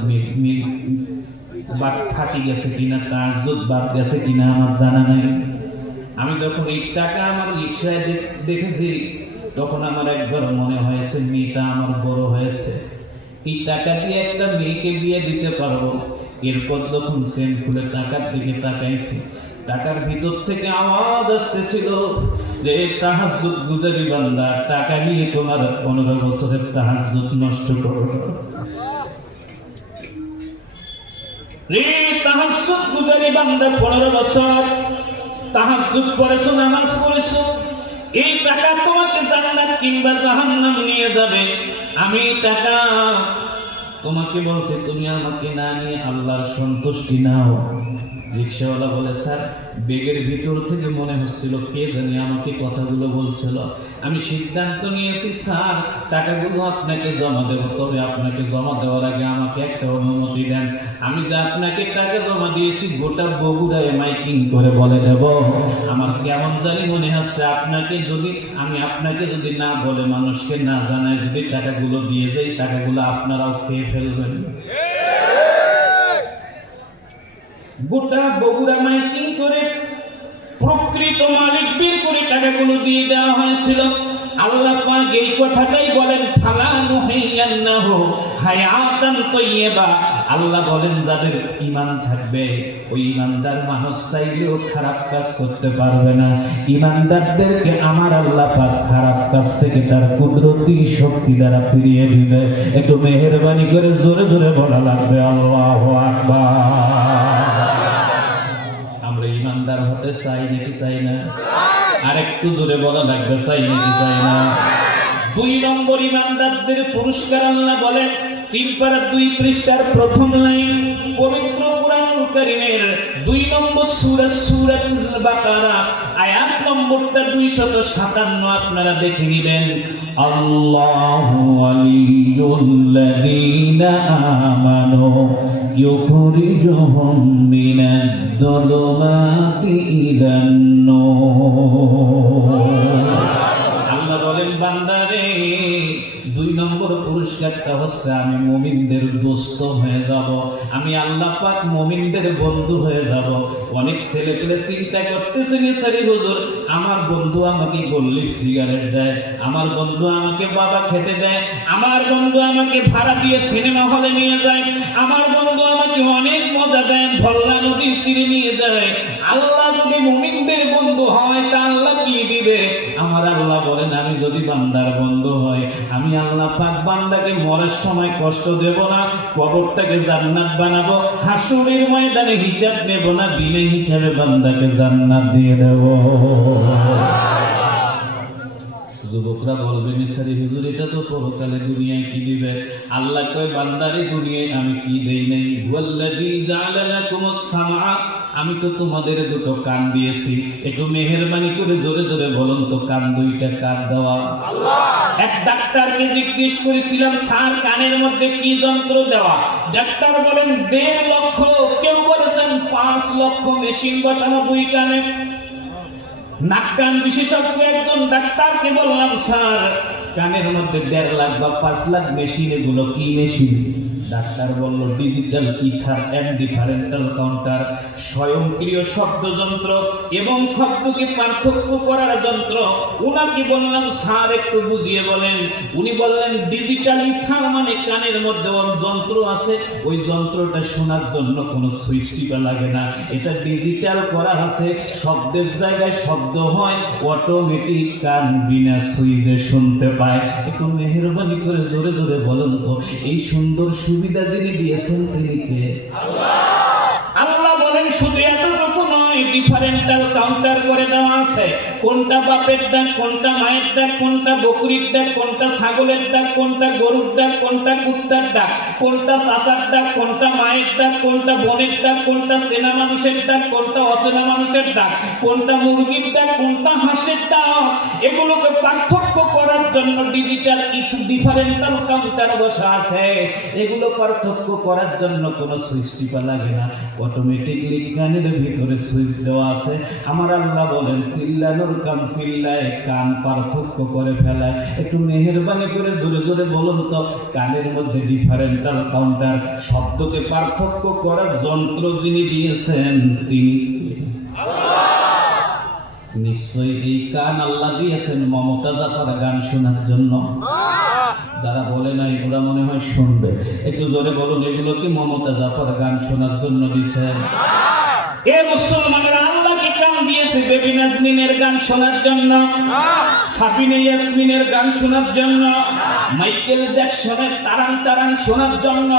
বাদ ফাটি গেছে কিনা, তাহাজ্জুদ বাদ গেছে কিনা আমার জানা নাই। আমি যখন এই টাকা আমার রিক্সায় দেখেছি, তখন আমার একবার মনে হয়েছে মেয়েটা আমার বড় হয়েছে, এই টাকা দিয়ে একটা মেয়েকে বিয়ে দিতে পারবো। এরপর যখন সেম খুলে টাকার দিকে তাকাইছি, টাকার ভিতর থেকে আওয়াজ আসতেছিল, রে তাহাজ্জুদ গুজারি বান্দা, টাকা নিয়ে তোমার 15 বছরের তাহাজ্জুদ নষ্ট করো। রে তাহাজ্জুদ গুজারি বান্দা, 15 বছর তাহাজ্জুদ পড়েছো, নামাজ পড়েছো, এই টাকা তোমাকে জান্নাত কিংবা জাহান্নাম নিয়ে যাবে। আমি টাকা তোমাকে বলছি, তুমি আমাকে না নিয়ে আল্লাহর সন্তুষ্টি নাও। রিক্সাওয়ালা বলে, স্যার ব্যাগের ভিতর থেকে মনে হচ্ছিল কে জানি আমাকে কথাগুলো বলছিল। আমি সিদ্ধান্ত নিয়েছি স্যার টাকাগুলো আপনাকে জমা দেব, তবে আপনাকে জমা দেওয়ার আগে আমাকে একটা অনুমতি দেন। আমি যে আপনাকে টাকা জমা দিয়েছি গোটা বগুড়ায় মাইকিং করে বলে দেব। আমার কেমন জানি মনে হচ্ছে আপনাকে যদি না বলে, মানুষকে না জানায় যদি টাকাগুলো দিয়ে যাই, টাকাগুলো আপনারাও খেয়ে ফেলবেন। গোটা বগুড়া মাইকিং করে প্রকৃত মালিক বের করে টাকাগুলো দিয়ে দেওয়া হয়েছিল। আল্লাহ পাক এই কথাটাই বলেন, ফালা নুহাইয়ান্নাহু হায়াতান তাইয়্যিবা। আল্লাহ বলেন যাদের ঈমান থাকবে, ওই ঈমানদার মানুষ চাইলেও খারাপ কাজ করতে পারবে না। ঈমানদারদেরকে আমার আল্লাহ পাক খারাপ কাজ থেকে তার কুদরতি শক্তি দ্বারা ফিরিয়ে দিবে। একটু মেহেরবানি করে জোরে জোরে বলা লাগবে আল্লাহু আকবার। আমরা ঈমানদার হতে চাই নাকি চাই না? আর একটু জোরে বলা লাগবে, চাই নাকি চাই না? 2 নম্বর ঈমানদারদের পুরস্কার আল্লাহ বলেন 3 পারা 2 পৃষ্ঠার প্রথম লাইন, পবিত্র কুরআনুল কারীমের 2 নম্বর সূরাতুল বাকারা আয়াত নম্বরটা 257। আপনারা দেখে নেবেন, আল্লাহু ওয়ালিয়ুল্লাযীনা আমানু ইউখরিজুহুম মিনাদ-দুলুমাতি ইলান-নূর। আল্লাহ বলেন, বান্দারে 2 নম্বর পুরস্কারটা হচ্ছে আমি মুমিনদের দোস্ত হয়ে যাব, আমি আল্লাহ পাক মুমিনদের বন্ধু হয়ে যাব। অনেক ছেলে পেলে চিন্তা করতেছে, নিসারি হুজুর আমার বন্ধু আমাকে গল্লি সিগারেট দেয়, আমার বন্ধু আমাকে বাবা খেতে দেয়, আমার বন্ধু আমাকে ভাড়া দিয়ে সিনেমা হলে নিয়ে যায়, আমার বন্ধু আমাকে অনেক মজা দেয়, ধল্লা নদীর তীরে নিয়ে যায়। আল্লাহ যদি মুমিনদের বন্ধু হয় তা আল্লাহ কি দিবে? আমার আল্লাহ বলেন, আমি যদি বান্দার বন্ধু হয়, আমি আল্লাহ পাক বান্দাকে মরার সময় কষ্ট দেব না, কবরটাকে জান্নাত বানাবো, হাসরের ময়দানে হিসাব নেব না, বিনা হিসাবে বান্দাকে জান্নাত দিয়ে দেব। যুবকরা বলবে, নিসারি হুজুর এটা তো পরকালে দুনিয়ায় কি দিবে? আল্লাহ কয়, বান্দারে দুনিয়ায় আমি কি দেই নাই? ওয়াল্লাযী জাআলা লাকুমুস সামআ, আমি তো তোমাদের 2 কান দিয়েছি। একটু মেহেরবানি করে জোরে জোরে বলুন তো, কান 2টা কার দেওয়া? আল্লাহ। এক ডাক্তারকে জিজ্ঞেস করেছিলাম, স্যার কানের মধ্যে কি যন্ত্র দেওয়া? ডাক্তার বলেন 1.5 লক্ষ, কেউ বলেছেন 5 লক্ষ মেশিন বসানো 2 কানে। নাক কান বিশেষজ্ঞ একজন ডাক্তারকে বললাম, স্যার কানের মধ্যে 1.5 লাখ বা 5 লাখ মেশিন, এগুলো কি মেশিন? ডাক্তার বলল ডিজিটাল ইথার অ্যান্ড ডিফারেন্টাল কাউন্টার, স্বয়ংক্রিয় শব্দযন্ত্র এবং শব্দকে পার্থক্য করার যন্ত্র। ওনাকে বললাম স্যার একটু বুঝিয়ে বলেন। উনি বললেন ডিজিটাল ইথার মানে কানের মধ্যে যন্ত্র আছে, ওই যন্ত্রটা শোনার জন্য কোনো সুইচ টিপা লাগে না, এটা ডিজিটাল করা আছে, শব্দের জায়গায় শব্দ হয়, অটোমেটিক কান বিনা সুইচে শুনতে পায়। একটু মেহেরবানি করে জোরে জোরে বলুন তো, এই সুন্দর সুবিধা যিনি দিয়েছেন তিনি কে? আল্লাহ বলেন শুধু এতটুকু নয়, ডিফারেন্টাল কাউন্টার করে দেওয়া আছে। কোনটা বাপের ডাক, কোনটা মায়ের ডাক, কোনটা বকরির ডাক, কোনটা ছাগলের ডাক, কোনটা গরুর ডাক, কোনটা কুত্তার ডাক, কোনটা চাচার ডাক, কোনটা মায়ের ডাক, কোনটা বোনের ডাক, কোনটা চেনা মানুষের ডাক, কোনটা অচেনা মানুষের ডাক, কোনটা মুরগির ডাক, কোনটা হাঁসের ডাক, এগুলোকে পার্থক্য করার জন্য ডিজিটাল ডিফারেন্টাল কাউন্টার বসা আছে। এগুলো পার্থক্য করার জন্য কোনো সুইচ টিপা লাগে না, অটোমেটিকলি কানের ভিতরে সুইচ দেওয়া আছে। আমার আল্লাহ বলেন চিল্লানোর কাম চিল্লায়, কান পার্থক্য করে ফেলায়। একটু মেহেরবানি করে জোরে জোরে বলুন তো, কানের মধ্যে ডিফারেন্টাল কাউন্টার, শব্দকে পার্থক্য করার যন্ত্র যিনি দিয়েছেন তিনি নিশ্চয়ই এই কান আল্লাহ দিয়েছেন মমতা জাফর গান শোনার জন্য। যারা বলে নাই ওরা মনে হয় শুনবে, একটু জোরে বলুন এগুলো কি মমতা জাফর গান শোনার জন্য দিয়েছেন? এ মুসলমানরা, আল্লাহকে কান দিয়েছে বেবি নাজনীনের গান শোনার জন্য, সাবিনা ইয়াসমিনের গান শোনার জন্য, মাইকেল জ্যাকসনের তারাং তারাং শোনার জন্য।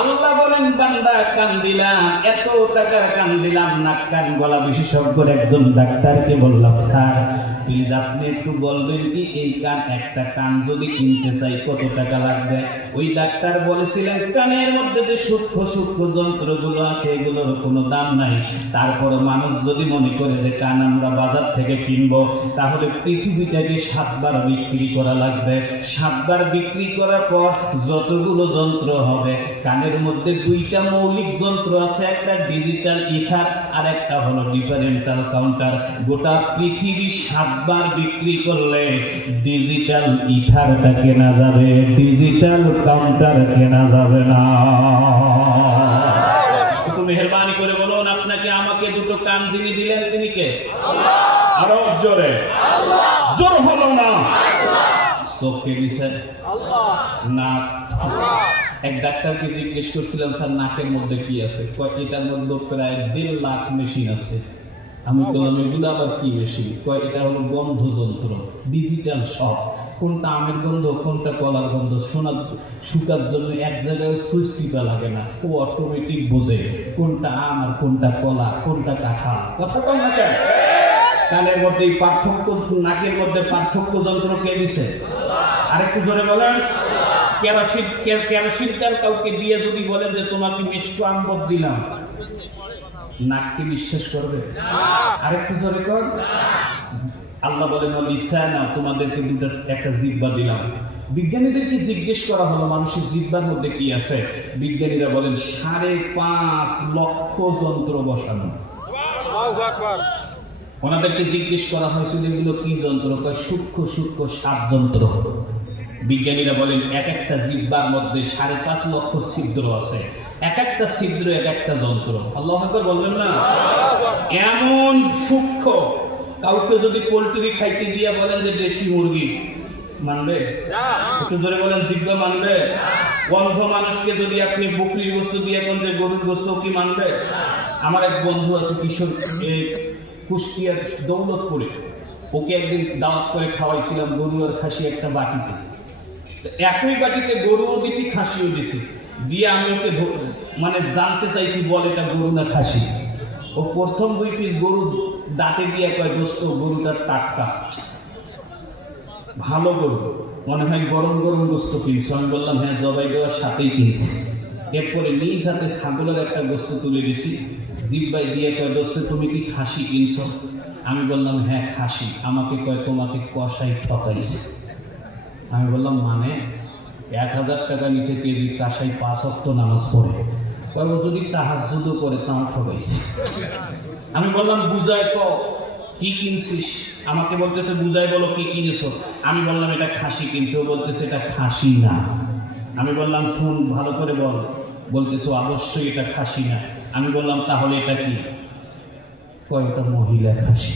আল্লাহ বলেন বান্দা কান দিলাম, এত টাকার কান দিলাম, নাক কান গলা বিশেষজ্ঞর একজন ডাক্তারকে বললাম স্যার প্লিজ আপনি একটু বলবেন কি এই কান, একটা কান যদি কিনতে চাই কত টাকা লাগবে? ওই ডাক্তার বলেছিলেন কানের মধ্যে যে সূক্ষ্ম সূক্ষ্ম যন্ত্রগুলো আছে এগুলোর কোনো দাম নাই। তারপরে মানুষ যদি মনে করে যে কান আমরা বাজার থেকে কিনবো, তাহলে পৃথিবীটাকে 7 বার বিক্রি করা লাগবে। 7 বার বিক্রি করার পর যতগুলো যন্ত্র হবে, কানের মধ্যে 2টা মৌলিক যন্ত্র আছে, একটা ডিজিটাল ইথার আর একটা হলো ডিফারেন্টাল কাউন্টার। গোটা পৃথিবী 7 বার বিক্রি করলে ডিজিটাল ইথারটা কেনা যাবে, ডিজিটাল কাউন্টার কেনা যাবে না। একটু মেহেরবানি করে বলুন আপনাকে আমাকে দুটো কান যিনি দিলেন তিনি কে? আল্লাহ। আরো জোরে, আল্লাহ। জোর হলো না, চোখে দিছেন আল্লাহ, নাক আল্লাহ। এক ডাক্তারকে জিজ্ঞেস করছিলাম স্যার নাকের মধ্যে কি আছে? কয় এটার মধ্যে প্রায় 1.5 লাখ মেশিন আছে। আমি বললাম এগুলো আবার কি মেশিন? কয় এটা হলো গন্ধ যন্ত্র, ডিজিটাল সব। কোনটা আমের গন্ধ, কোনটা কলার গন্ধ শুকার জন্য এক জায়গায় সুইচ টিপা লাগে না, ও অটোমেটিক বোঝে কোনটা আম আর কোনটা কলা, কোনটা কাঁঠাল। কথা কম না কেন? কানের মধ্যে পার্থক্য, নাকের মধ্যে পার্থক্য যন্ত্র কে দিছে? আরেকটু জোরে বলেন। কেরোসিন তেল কাউকে দিয়ে যদি বলেন যে তোমাকে মিষ্টি আম্বর দিলাম, নাককে বিশ্বাস করবে? আরেকটু জোরে কর। আল্লাহ বলেন লিসানা, তোমাদেরকে একটা জিহ্বা দিলাম। বিজ্ঞানীদেরকে জিজ্ঞেস করা হলো মানুষের জিহ্বার মধ্যে কি আছে? বিজ্ঞানীরা বলেন 5.5 লক্ষ যন্ত্র বসানো। ওনাদেরকে জিজ্ঞেস করা হয়েছিল এগুলো কি যন্ত্র? সূক্ষ্ম সূক্ষ্ম 7 যন্ত্র। বিজ্ঞানীরা বলেন এক একটা জিহ্বার মধ্যে 5.5 লক্ষ ছিদ্র আছে, এক একটা ছিদ্র এক একটা যন্ত্র। আল্লাহু আকবার বলবেন না? এমন সূক্ষ্ম। কাউকে যদি পোল্ট্রি খাইতে দিয়ে বলেন যে দেশি মুরগি, মানবে? একটু জোরে বলেন জিহ্বা মানবে? অন্ধ মানুষকে যদি আপনি বকরির বস্তু দিয়ে বলেন যে গরুর বস্তু কি মানবে? আমার এক বন্ধু আছে কিশোর, কুষ্টিয়ার দৌলতপুরে, ওকে একদিন দাওয়াত করে খাওয়াইছিলাম গরু আর খাসি একটা বাটিতে। একই বাটিতে গরুও দিছি খাসিও দিছি, দিয়ে আমি ওকে মানে জানতে চাইছি বল এটা গরু না খাসি। ও প্রথম 2 পিস গরু দাঁতে দিয়ে কয় দোস্ত গরুটার টাটকা, ভালো গরু, মনে হয় গরম গরম গোস্ত কিনছো। আমি বললাম হ্যাঁ জবাই দেওয়ার সাথেই কিনছি। এরপরে নিজ হাতে ছাগলের একটা গোস্ত তুলে দিছি, জিব্বাই দিয়ে কয় দোস্ত তুমি কি খাসি কিনছো? আমি বললাম হ্যাঁ খাসি। আমাকে কয় তোমাকে কষাই ঠকাইছে। আমি বললাম মানে? 1000 টাকা নিচে কেজি কষাই 5 ওয়াক্ত নামাজ পড়ে, ও যদি তাহাজ্জুদও করে তাও ঠকাইছে। আমি বললাম বুঝাই কি কিনছিস? আমাকে বলতেছে বুঝাই বলো কি কিনেছো। আমি বললাম এটা খাসি কিনছো। ও বলতেছে এটা খাসি না। আমি বললাম শুন ভালো করে বল। বলতেছো অবশ্যই এটা খাসি না। আমি বললাম তাহলে এটা কি? কয় এটা মহিলা খাসি।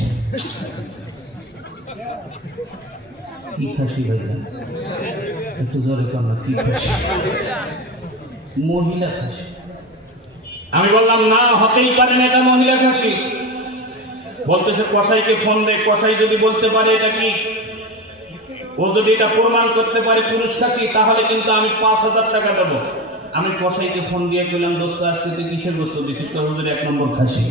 কি খাসি ভাইয়া? একটু জোরে কর না, কি খাসি? মহিলা খাসি। আমি বললাম না, হতেই পারে না, এটা মহিলা খাসি। বলতেছে কসাইকে ফোন দে, কসাই যদি বলতে পারে এটা কি, ও যদি এটা প্রমাণ করতে পারে পুরুষ খাসি, তাহলে কিন্তু আমি 5,000 টাকা দেবো। আমি কসাইকে ফোন দিয়ে কইলাম দোস্ত আজকে তুই কিসের গোস্ত দিছিস? হুজুর 1 নম্বর খাসি।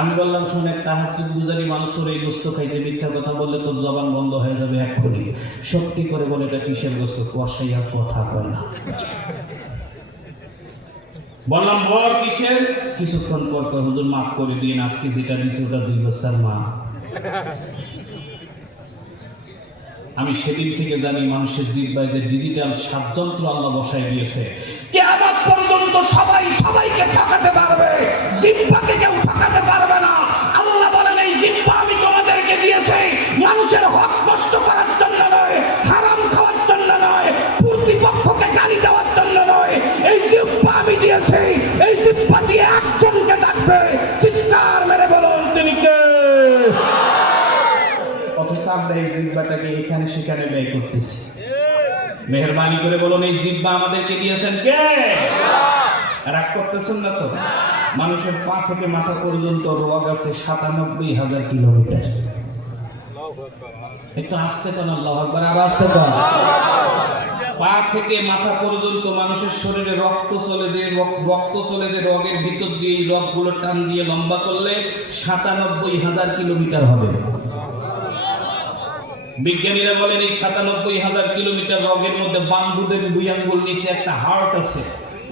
আমি বললাম শোন, একটা হাসি গুজারি মানুষ তোর এই গোস্ত খাইতে মিথ্যা কথা বললে তোর জবান বন্ধ হয়ে যাবে এক্ষুনি। সত্যি করে বলে এটা কিসের গোস্ত? কসাই আর কথা কয় না। বললাম বল কিসের? কিছুক্ষণ পর কয় হুজুর মাফ করে দিন, আজকে যেটা দিচ্ছে ওটা 2 বছর মা। আমি সেদিন থেকে জানি মানুষের জিহ্বায় যে ডিজিটাল ষড়যন্ত্র আল্লাহ বসাই দিয়েছে। কিয়ামত পর্যন্ত সবাই সবাইকে ঠকাতে পারবে, জিহ্বাকে কেউ ঠকাতে পারবে না। আল্লাহ বলেন এই জিহ্বা আমি তোমাদেরকে দিয়েছি মানুষের হক নষ্ট করার জন্য নয়, হারাম খাওয়ার জন্য নয়, প্রতিপক্ষকে গালি দেওয়ার জন্য নয়। এই জিহ্বা আমি দিয়েছি, এই জিহ্বা দিয়ে একজনকে ডাকবে, চিৎকার মেরে বলুন তিনি কে? অথচ আমরা এই জিহ্বাটাকে এখানে সেখানে ব্যয় করতেছি। মেহেরবানি করে বলুন এই জিহ্বা আমাদেরকে দিয়েছেন কে? রাগ করতেছেন না তো? মানুষের পা থেকে মাথা পর্যন্ত রোগ আছে 97,000 কিলোমিটার। একটু আসতে তো না, আল্লাহু আকবার, আর আসতে তো। পা থেকে মাথা পর্যন্ত মানুষের শরীরে রক্ত চলে যে রগের ভিতর দিয়ে এই রগগুলো টান দিয়ে লম্বা করলে 97,000 কিলোমিটার হবে। বিজ্ঞানীরা বলেন এই 97,000 কিলোমিটার রগের মধ্যে বাঙ্গুদের 2 আঙ্গুল নিচে একটা হার্ট আছে।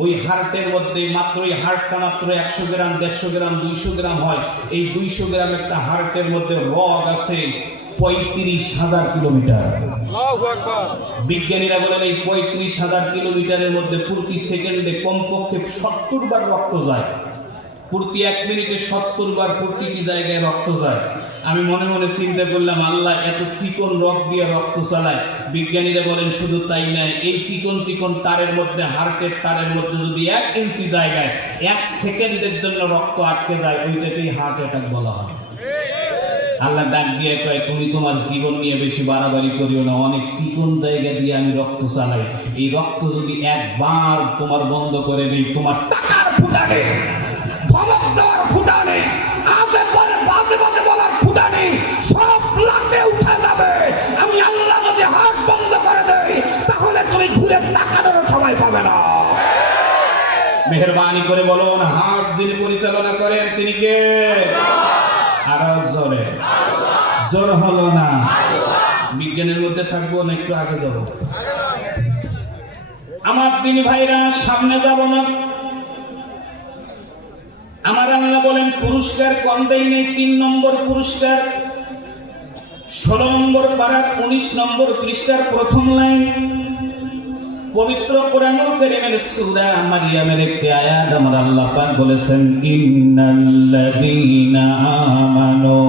ওই হার্টের মধ্যে মাত্র এই হার্টটা মাত্র 100 গ্রাম, 150 গ্রাম, 200 গ্রাম হয়। এই 200 গ্রাম একটা হার্টের মধ্যে রগ আছে 35,000 কিলোমিটার। বিজ্ঞানীরা বলেন এই 35,000 কিলোমিটারের মধ্যে প্রতি সেকেন্ডে কমপক্ষে 70 বার রক্ত যায়। প্রতি 1 মিনিটে 70 বার প্রতিটি জায়গায় রক্ত যায়। আমি মনে মনে চিন্তা করলাম আল্লাহ এত চিকন রক দিয়ে রক্ত চালায়। বিজ্ঞানীরা বলেন শুধু তাই নয়, এই চিকন চিকন তারের মধ্যে, হার্টের তারের মধ্যে যদি 1 ইঞ্চি জায়গায় 1 সেকেন্ডের জন্য রক্ত আটকে যায়, ওইটাকেই হার্ট অ্যাটাক বলা হয়। আল্লাহ ডাক দিয়ে কয় তুমি তোমার জীবন নিয়ে বেশি বাড়াবাড়ি করিও না, অনেক চিকন জায়গা দিয়ে আমি রক্ত চালাই। এই রক্ত যদি একবার তোমার বন্ধ করে দিই, তোমার টাকার ফুটানে, ধমক দেওয়ার ফুটানে, আজে বাজে বাজে বলার ফুটানে সব লাটে উঠে যাবে। আমি আল্লাহ যদি হাত বন্ধ করে দেই, তাহলে তুমি ঘুরে তাকানোর সময় পাবে না। মেহেরবানি করে বলুন হাত যিনি পরিচালনা করেন তিনি কে? আর জোরে, জোর হলো না। বিজ্ঞানের মধ্যে থাকবো না, একটু আগে যাব। আমার দিনী ভাইরা সামনে যাব না। আমার আল্লাহ বলেন পুরস্কার কম দেই নেই। 3 নম্বর পুরস্কার 16 নম্বর পারা 19 নম্বর পৃষ্ঠার প্রথম লাইন পবিত্র কোরআনুল কারীমের সূরা মারইয়ামের একটি আয়াত আমার আল্লাহ পাক বলেছেন ইন্নাল্লাযীনা আমানু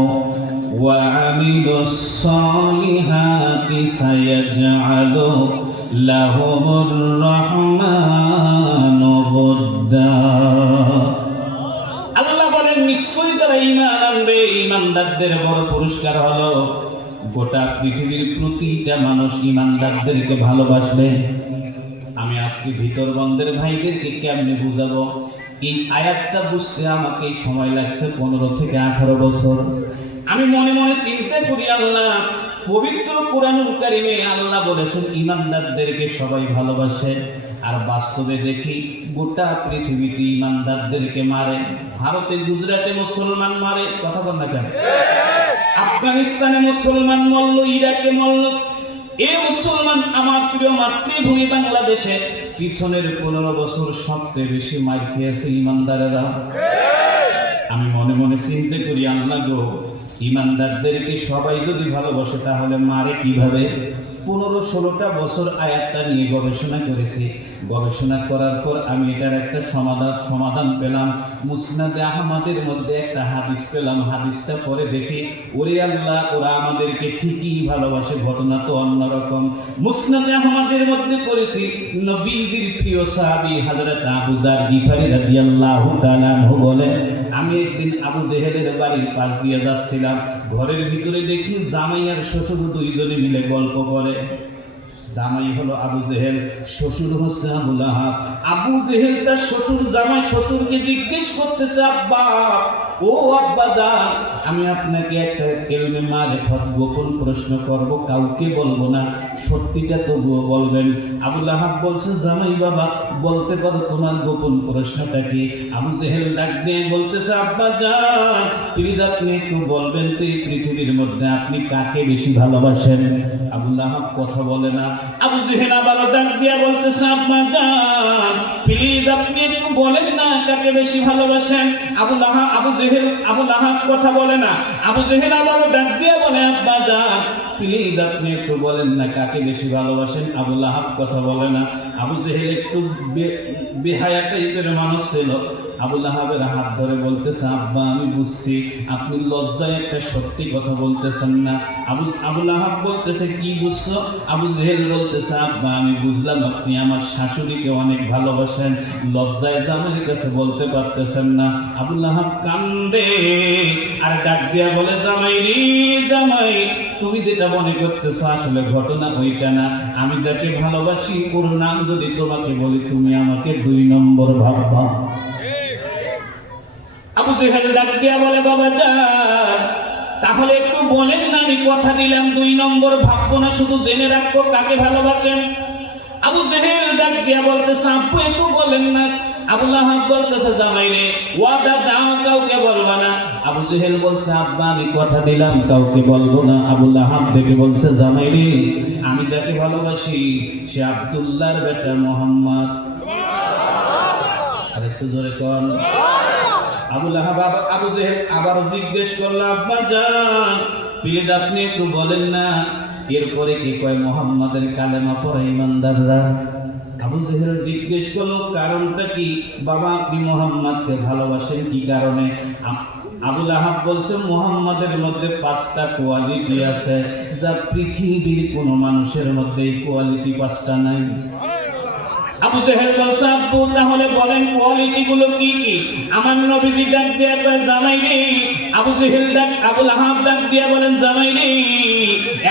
ওয়া আমিলুস সালিহাতি সায়াজআলু লাহুমুর রাহমানু বুদ্দা। আল্লাহ বলেন নিশ্চয়ই যারা ঈমান আনবে, ঈমানদারদের বড় পুরস্কার হলো গোটা পৃথিবীর প্রতিটা মানুষ ঈমানদারদেরকে ভালোবাসবে। আমি আজকে ভিতরবন্দের ভাইদেরকে কেমনে বুঝাবো? এই আয়াতটা বুঝতে আমাকে সময় লাগছে 15 থেকে 18 বছর। আমি মনে মনে চিন্তা করি আল্লাহ পবিত্র কোরআনুল কারীমে আল্লাহ বলেছেন ঈমানদারদেরকে সবাই ভালোবাসে, আর বাস্তবে দেখি গোটা পৃথিবীতে ঈমানদারদেরকে মারে। ভারতে গুজরাটে মুসলমান মারে, কথা বল না কেন? আফগানিস্তানে মুসলমান মরল, ইরাকে মরল। এই মুসলমান আমার প্রিয় মাতৃভূমি বাংলাদেশে পিছনের 15 বছর সবচেয়ে বেশি মার খেয়েছে ঈমানদারেরা। আমি মনে মনে চিন্তা করি আল্লাহ গো, ঈমানদারদেরকে সবাই যদি ভালোবাসে তাহলে মারে কিভাবে? 15 15-16টা বছর আয়াতটা নিয়ে গবেষণা করেছি। গবেষণা করার পর আমি এটার একটা সমাধান পেলাম। মুসনাদে আহমদের মধ্যে একটা হাদিস পেলাম। হাদিসটা পরে দেখি, ওরে আল্লাহ, ওরা আমাদেরকে ঠিকই ভালোবাসে, ঘটনা তো অন্যরকম। মুসনাদে আহমদের মধ্যে পড়েছি, নবীজির প্রিয় সাহাবী হযরত আবু যার গিফারী রাদিয়াল্লাহু তাআলা আনহু বলেন, আমি একদিন আবু জেহেলের বাড়ির পাশ দিয়ে যাচ্ছিলাম। ঘরের ভিতরে দেখি জামাই আর শ্বশুর দুইজনে মিলে গল্প করে। জামাই হলো আবু জেহেল, শ্বশুর হচ্ছে আবু লাহাব। আবু জেহেল তার শ্বশুরকে জিজ্ঞেস করতেছে, আব্বা, ও আব্বা জান, আমি আপনাকে একটা কেলমে মারিফত গোপন প্রশ্ন করব, কাউকে বলবো না, সত্যিটা তবুও বলবেন। আবু লাহাব বলছে, জামাই বাবা, বলতে পারো, তোমার গোপন প্রশ্নটা কি? আবু জেহেল ডাক দিয়ে বলতেছে, আব্বা জান, প্লিজ আপনি একটু বলবেন তো, এই পৃথিবীর মধ্যে আপনি কাকে বেশি ভালোবাসেন? আবু লাহাব কথা বলে না। আবু জেহেল আবারও ডাক দিয়ে বলতেছে, আব্বা জান, প্লিজ আপনি একটু বলেন না কাকে বেশি ভালোবাসেন? আবু লাহাব কথা বলে না। আবু জেহেল আবারও ডাক দিয়ে বলে, আব্বা জান, প্লিজ আপনি একটু বলেন না কাকে বেশি ভালোবাসেন? আবু লাহাব কথা বলে না। আবু জেহেল একটু বেহায়া টাইপের মানুষ ছিল। আবু লাহাবের হাত ধরে বলতেছে, আব্বা, আমি বুঝছি আপনি লজ্জায় একটা সত্যি কথা বলতেছেন না। আবু লাহাব বলতেছে, কি বুঝছো? আবু জেহেল বলতেছে, আব্বা, আমি বুঝলাম আপনি আমার শাশুড়িকে অনেক ভালোবাসেন, লজ্জায় জামাইয়ের কাছে বলতে পারতেছেন না। আবু লাহাব কান্দে আর ডাক দিয়া বলে, জামাই রে জামাই, তুমি যেটা মনে করতেছো আসলে ঘটনা ওইটা না। আমি যাকে ভালোবাসি ওর নাম যদি তোমাকে বলি, তুমি আমাকে 2 নম্বর ভাববা। আবু জেহেল ডাক দিয়া বলে, বাবা জান, তাহলে একটু বলেন না, আমি কথা দিলাম 2 নম্বর ভাববো না, শুধু জেনে রাখবো কাকে ভালোবাসেন। আবু জেহেল ডাক দিয়া বলতেছে, আব্বু একটু বলেন না। আবু লাহাব বলতেছে, জামাই রে, ওয়াদা দাও কাউকে বলবা না। আবু জেহেল বলছে, আব্বা, আমি কথা দিলাম কাউকে বলবো না। আবু লাহাব দেখে বলছে, জামাই রে, আমি যাকে ভালোবাসি সে আব্দুল্লাহর বেটা মুহাম্মদ। আর একটু জোরে কোন। আবু জেহেল আবার জিজ্ঞেস করলো, আব্বা জান, প্লিজ আপনি একটু বলেন না এরপরে কি কয়? মুহাম্মাদের কালেমা পড়ে ইমানদাররা। আবু জেহেল জিজ্ঞেস করলো, কারণটা কি বাবা, আপনি মুহাম্মাদকে ভালোবাসেন কি কারণে? আবু লাহাব বলছে, মুহাম্মাদের মধ্যে 5টা কোয়ালিটি আছে, যা পৃথিবীর কোনো মানুষের মধ্যে এই কোয়ালিটি 5টা নাই। আবু জেহেল বলছে, আব্বু, তাহলে বলেন কোয়ালিটি গুলো কি কি? আমার নবীজি ডাক দিয়ে কয়, জামাই রে। আবু লাহাব ডাক দিয়ে বলেন, জামাই রে,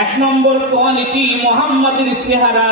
1 নম্বর কোয়ালিটি মুহাম্মাদের চেহারা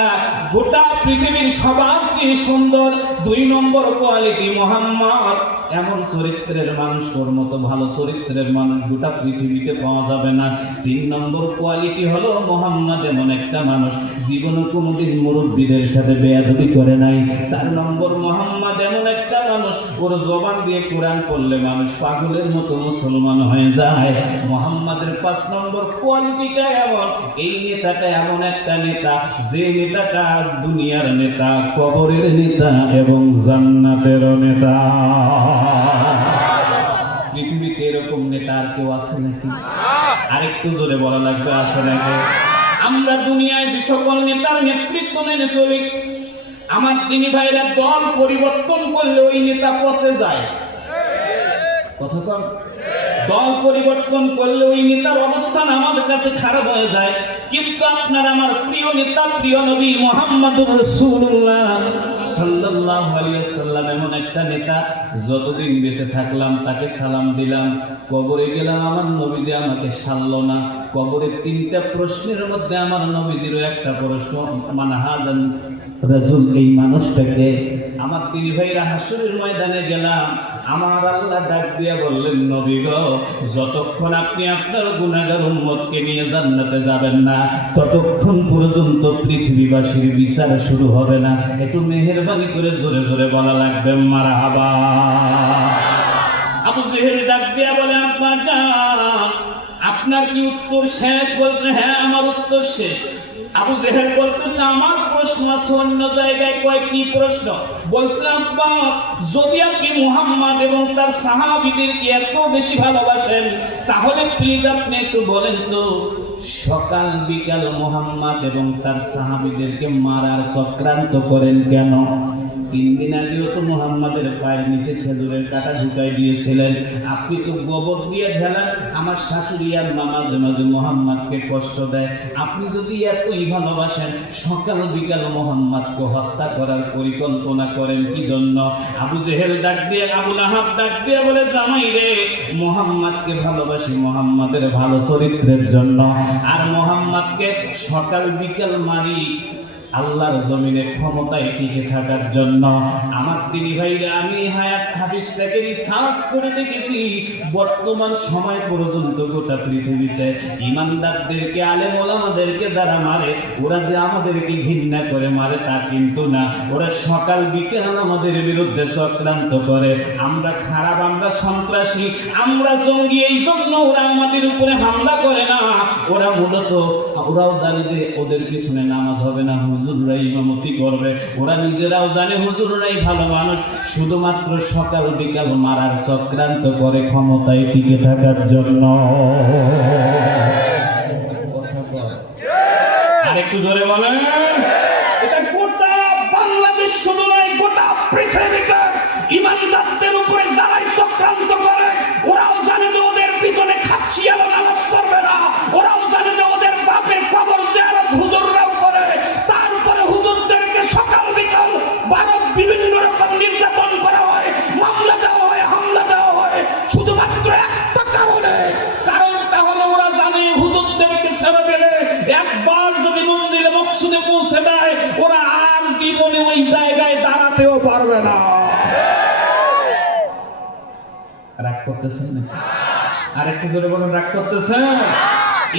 গোটা পৃথিবীর সবার চেয়ে সুন্দর। 2 নম্বর কোয়ালিটি, মুহাম্মদ এমন চরিত্রের মানুষ, ওর মতো ভালো চরিত্রের মানুষ গোটা পৃথিবীতে পাওয়া যাবে না। 3 নম্বর কোয়ালিটি হলো, মুহাম্মদ এমন একটা মানুষ জীবনে কোনোদিন মুরব্বীদের সাথে বেয়াদবি করে নাই। 4 নম্বর, মুহাম্মদ এমন একটা মানুষ, ওর জবান দিয়ে কোরআন পড়লে মানুষ পাগলের মতো মুসলমান হয়ে যায়। মুহাম্মাদের 5 নম্বর কোয়ালিটিটা এমন, এই নেতাটা এমন একটা নেতা, যে নেতাটা দুনিয়ার নেতা, কবরের নেতা এবং জান্নাতের নেতা। পৃথিবীতে এরকম নেতা আর কেউ আছে নাকি? আরেকটু জোরে বলা লাগবে, আছে নাকি? আমরা দুনিয়ায় যে সকল নেতার নেতৃত্ব মেনে চলি, আমার দিনী ভাইরা দল পরিবর্তন করলে ওই নেতা পচে যায়। কথা কম। দল পরিবর্তন করলে ওই নেতার অবস্থান আমাদের কাছে খারাপ হয়ে যায়। কিন্তু আপনার আমার প্রিয় নেতা, প্রিয় নবী মুহাম্মদুর রাসূলুল্লাহ সাল্লাল্লাহু আলাইহি ওয়াসাল্লাম এমন একটা নেতা, যতদিন বেঁচে থাকলাম তাকে সালাম দিলাম, কবরে গেলাম আমার নবীজি আমাকে সারলো না। কবরের 3টা প্রশ্নের মধ্যে আমার নবীজিরও একটা প্রশ্ন, মান হাযান রাজুল, এই মানুষটাকে। আমার তিনি ভাইরা হাসরের ময়দানে গেলাম, আমার আল্লাহ ডাক দিয়া বললেন, নবী গো, যতক্ষণ আপনি আপনার গুনাহগার উম্মতকে নিয়ে জান্নাতে যাবেন না, ততক্ষণ পর্যন্ত পৃথিবীবাসীর বিচার শুরু হবে না। একটু মেহেরবানি করে জোরে জোরে বলা লাগবে, মারহাবা। আবু জেহেল ডাক দিয়া বলে, আব্বা জান, আপনার কি উত্তর শেষ? বলছে, হ্যাঁ, আমার উত্তর শেষ। আবু জেহেল বলতেছে, আমার প্রশ্ন আছে অন্য জায়গায়। কয়, কি প্রশ্ন? বলছে, আব্বা, যদি আপনি মুহাম্মদ এবং তার সাহাবীদেরকে এত বেশি ভালোবাসেন, তাহলে প্লিজ আপনি একটু বলেন তো সকাল বিকাল মুহাম্মদ এবং তার সাহাবীদেরকে মারার চক্রান্ত করেন কেন? 3 দিন আগেও তো মুহাম্মাদের পায়ের নিচে খেজুরের কাঁটা ঢুকাই দিয়েছিলেন। আপনি তো গোবর দিয়ে ঢেলান। আমার শাশুড়ি আর মামা মাঝে মুহাম্মাদকে কষ্ট দেয়। আপনি যদি এতই ভালোবাসেন, সকাল বিকাল মুহাম্মাদকে হত্যা করার পরিকল্পনা করেন কি জন্য? আবু জেহেল ডাক দিয়ে, আবু লাহাব ডাক দিয়ে বলে, জামাই রে, মুহাম্মাদকে ভালোবাসি মুহাম্মাদের ভালো চরিত্রের জন্য, আর মুহাম্মাদকে সকাল বিকাল মারি আল্লাহর জমিনে ক্ষমতায় টিকে থাকার জন্য। আমার দিনী ভাইরা, আমি হায়াত হাদিসটাকে রিসার্চ করে দেখেছি, বর্তমান সময় পর্যন্ত গোটা পৃথিবীতে ইমানদারদেরকে, আলেম ওলামাদেরকে যারা মারে, ওরা যে আমাদেরকে ঘৃণা করে মারে তা কিন্তু না। ওরা সকাল বিকেল আমাদের বিরুদ্ধে চক্রান্ত করে। আমরা খারাপ, আমরা সন্ত্রাসী, আমরা জঙ্গি, এই জন্য ওরা আমাদের উপরে হামলা করে না। ওরা মূলত, ওরাও জানে যে ওদের পিছনে নামাজ হবে না, হুজুররা ইমামতি করবে। ওরা নিজেরাও জানে হুজুররাই ভালো মানুষ, শুধুমাত্র সকাল বিকাল মারার চক্রান্ত করে ক্ষমতায় টিকে থাকার জন্য। আরেকটু জোরে বলেন। এটা গোটা বাংলাদেশ শুধু নয়, গোটা পৃথিবীতে ইমানদারদের উপরে যারাই চক্রান্ত করে, ওরাও জানে যে ওদের পিছনে খাচ্ছি আর নামাজ পড়বে না। ওরাও জানে যে ওদের বাপের কবর জিয়ারত হুজুররাও করে। তারপরে হুজুরদেরকে সকাল বিকাল বিভিন্ন রকম নির্যাতন করা হয়, মামলা দেওয়া হয়, হামলা দেওয়া হয়, শুধুমাত্র একটা কারণে। কারণটা হলো ওরা জানে হুজুরদেরকে ছেড়ে দিলে একবার যদি মন্দিরে মকসুদে পৌঁছে দেয়, ওরা আর জীবনে ওই জায়গায় দাঁড়াতেও পারবে না। রাগ করতেছেন না? আরেকটু জোরে বলেন, রাগ করতেছেন?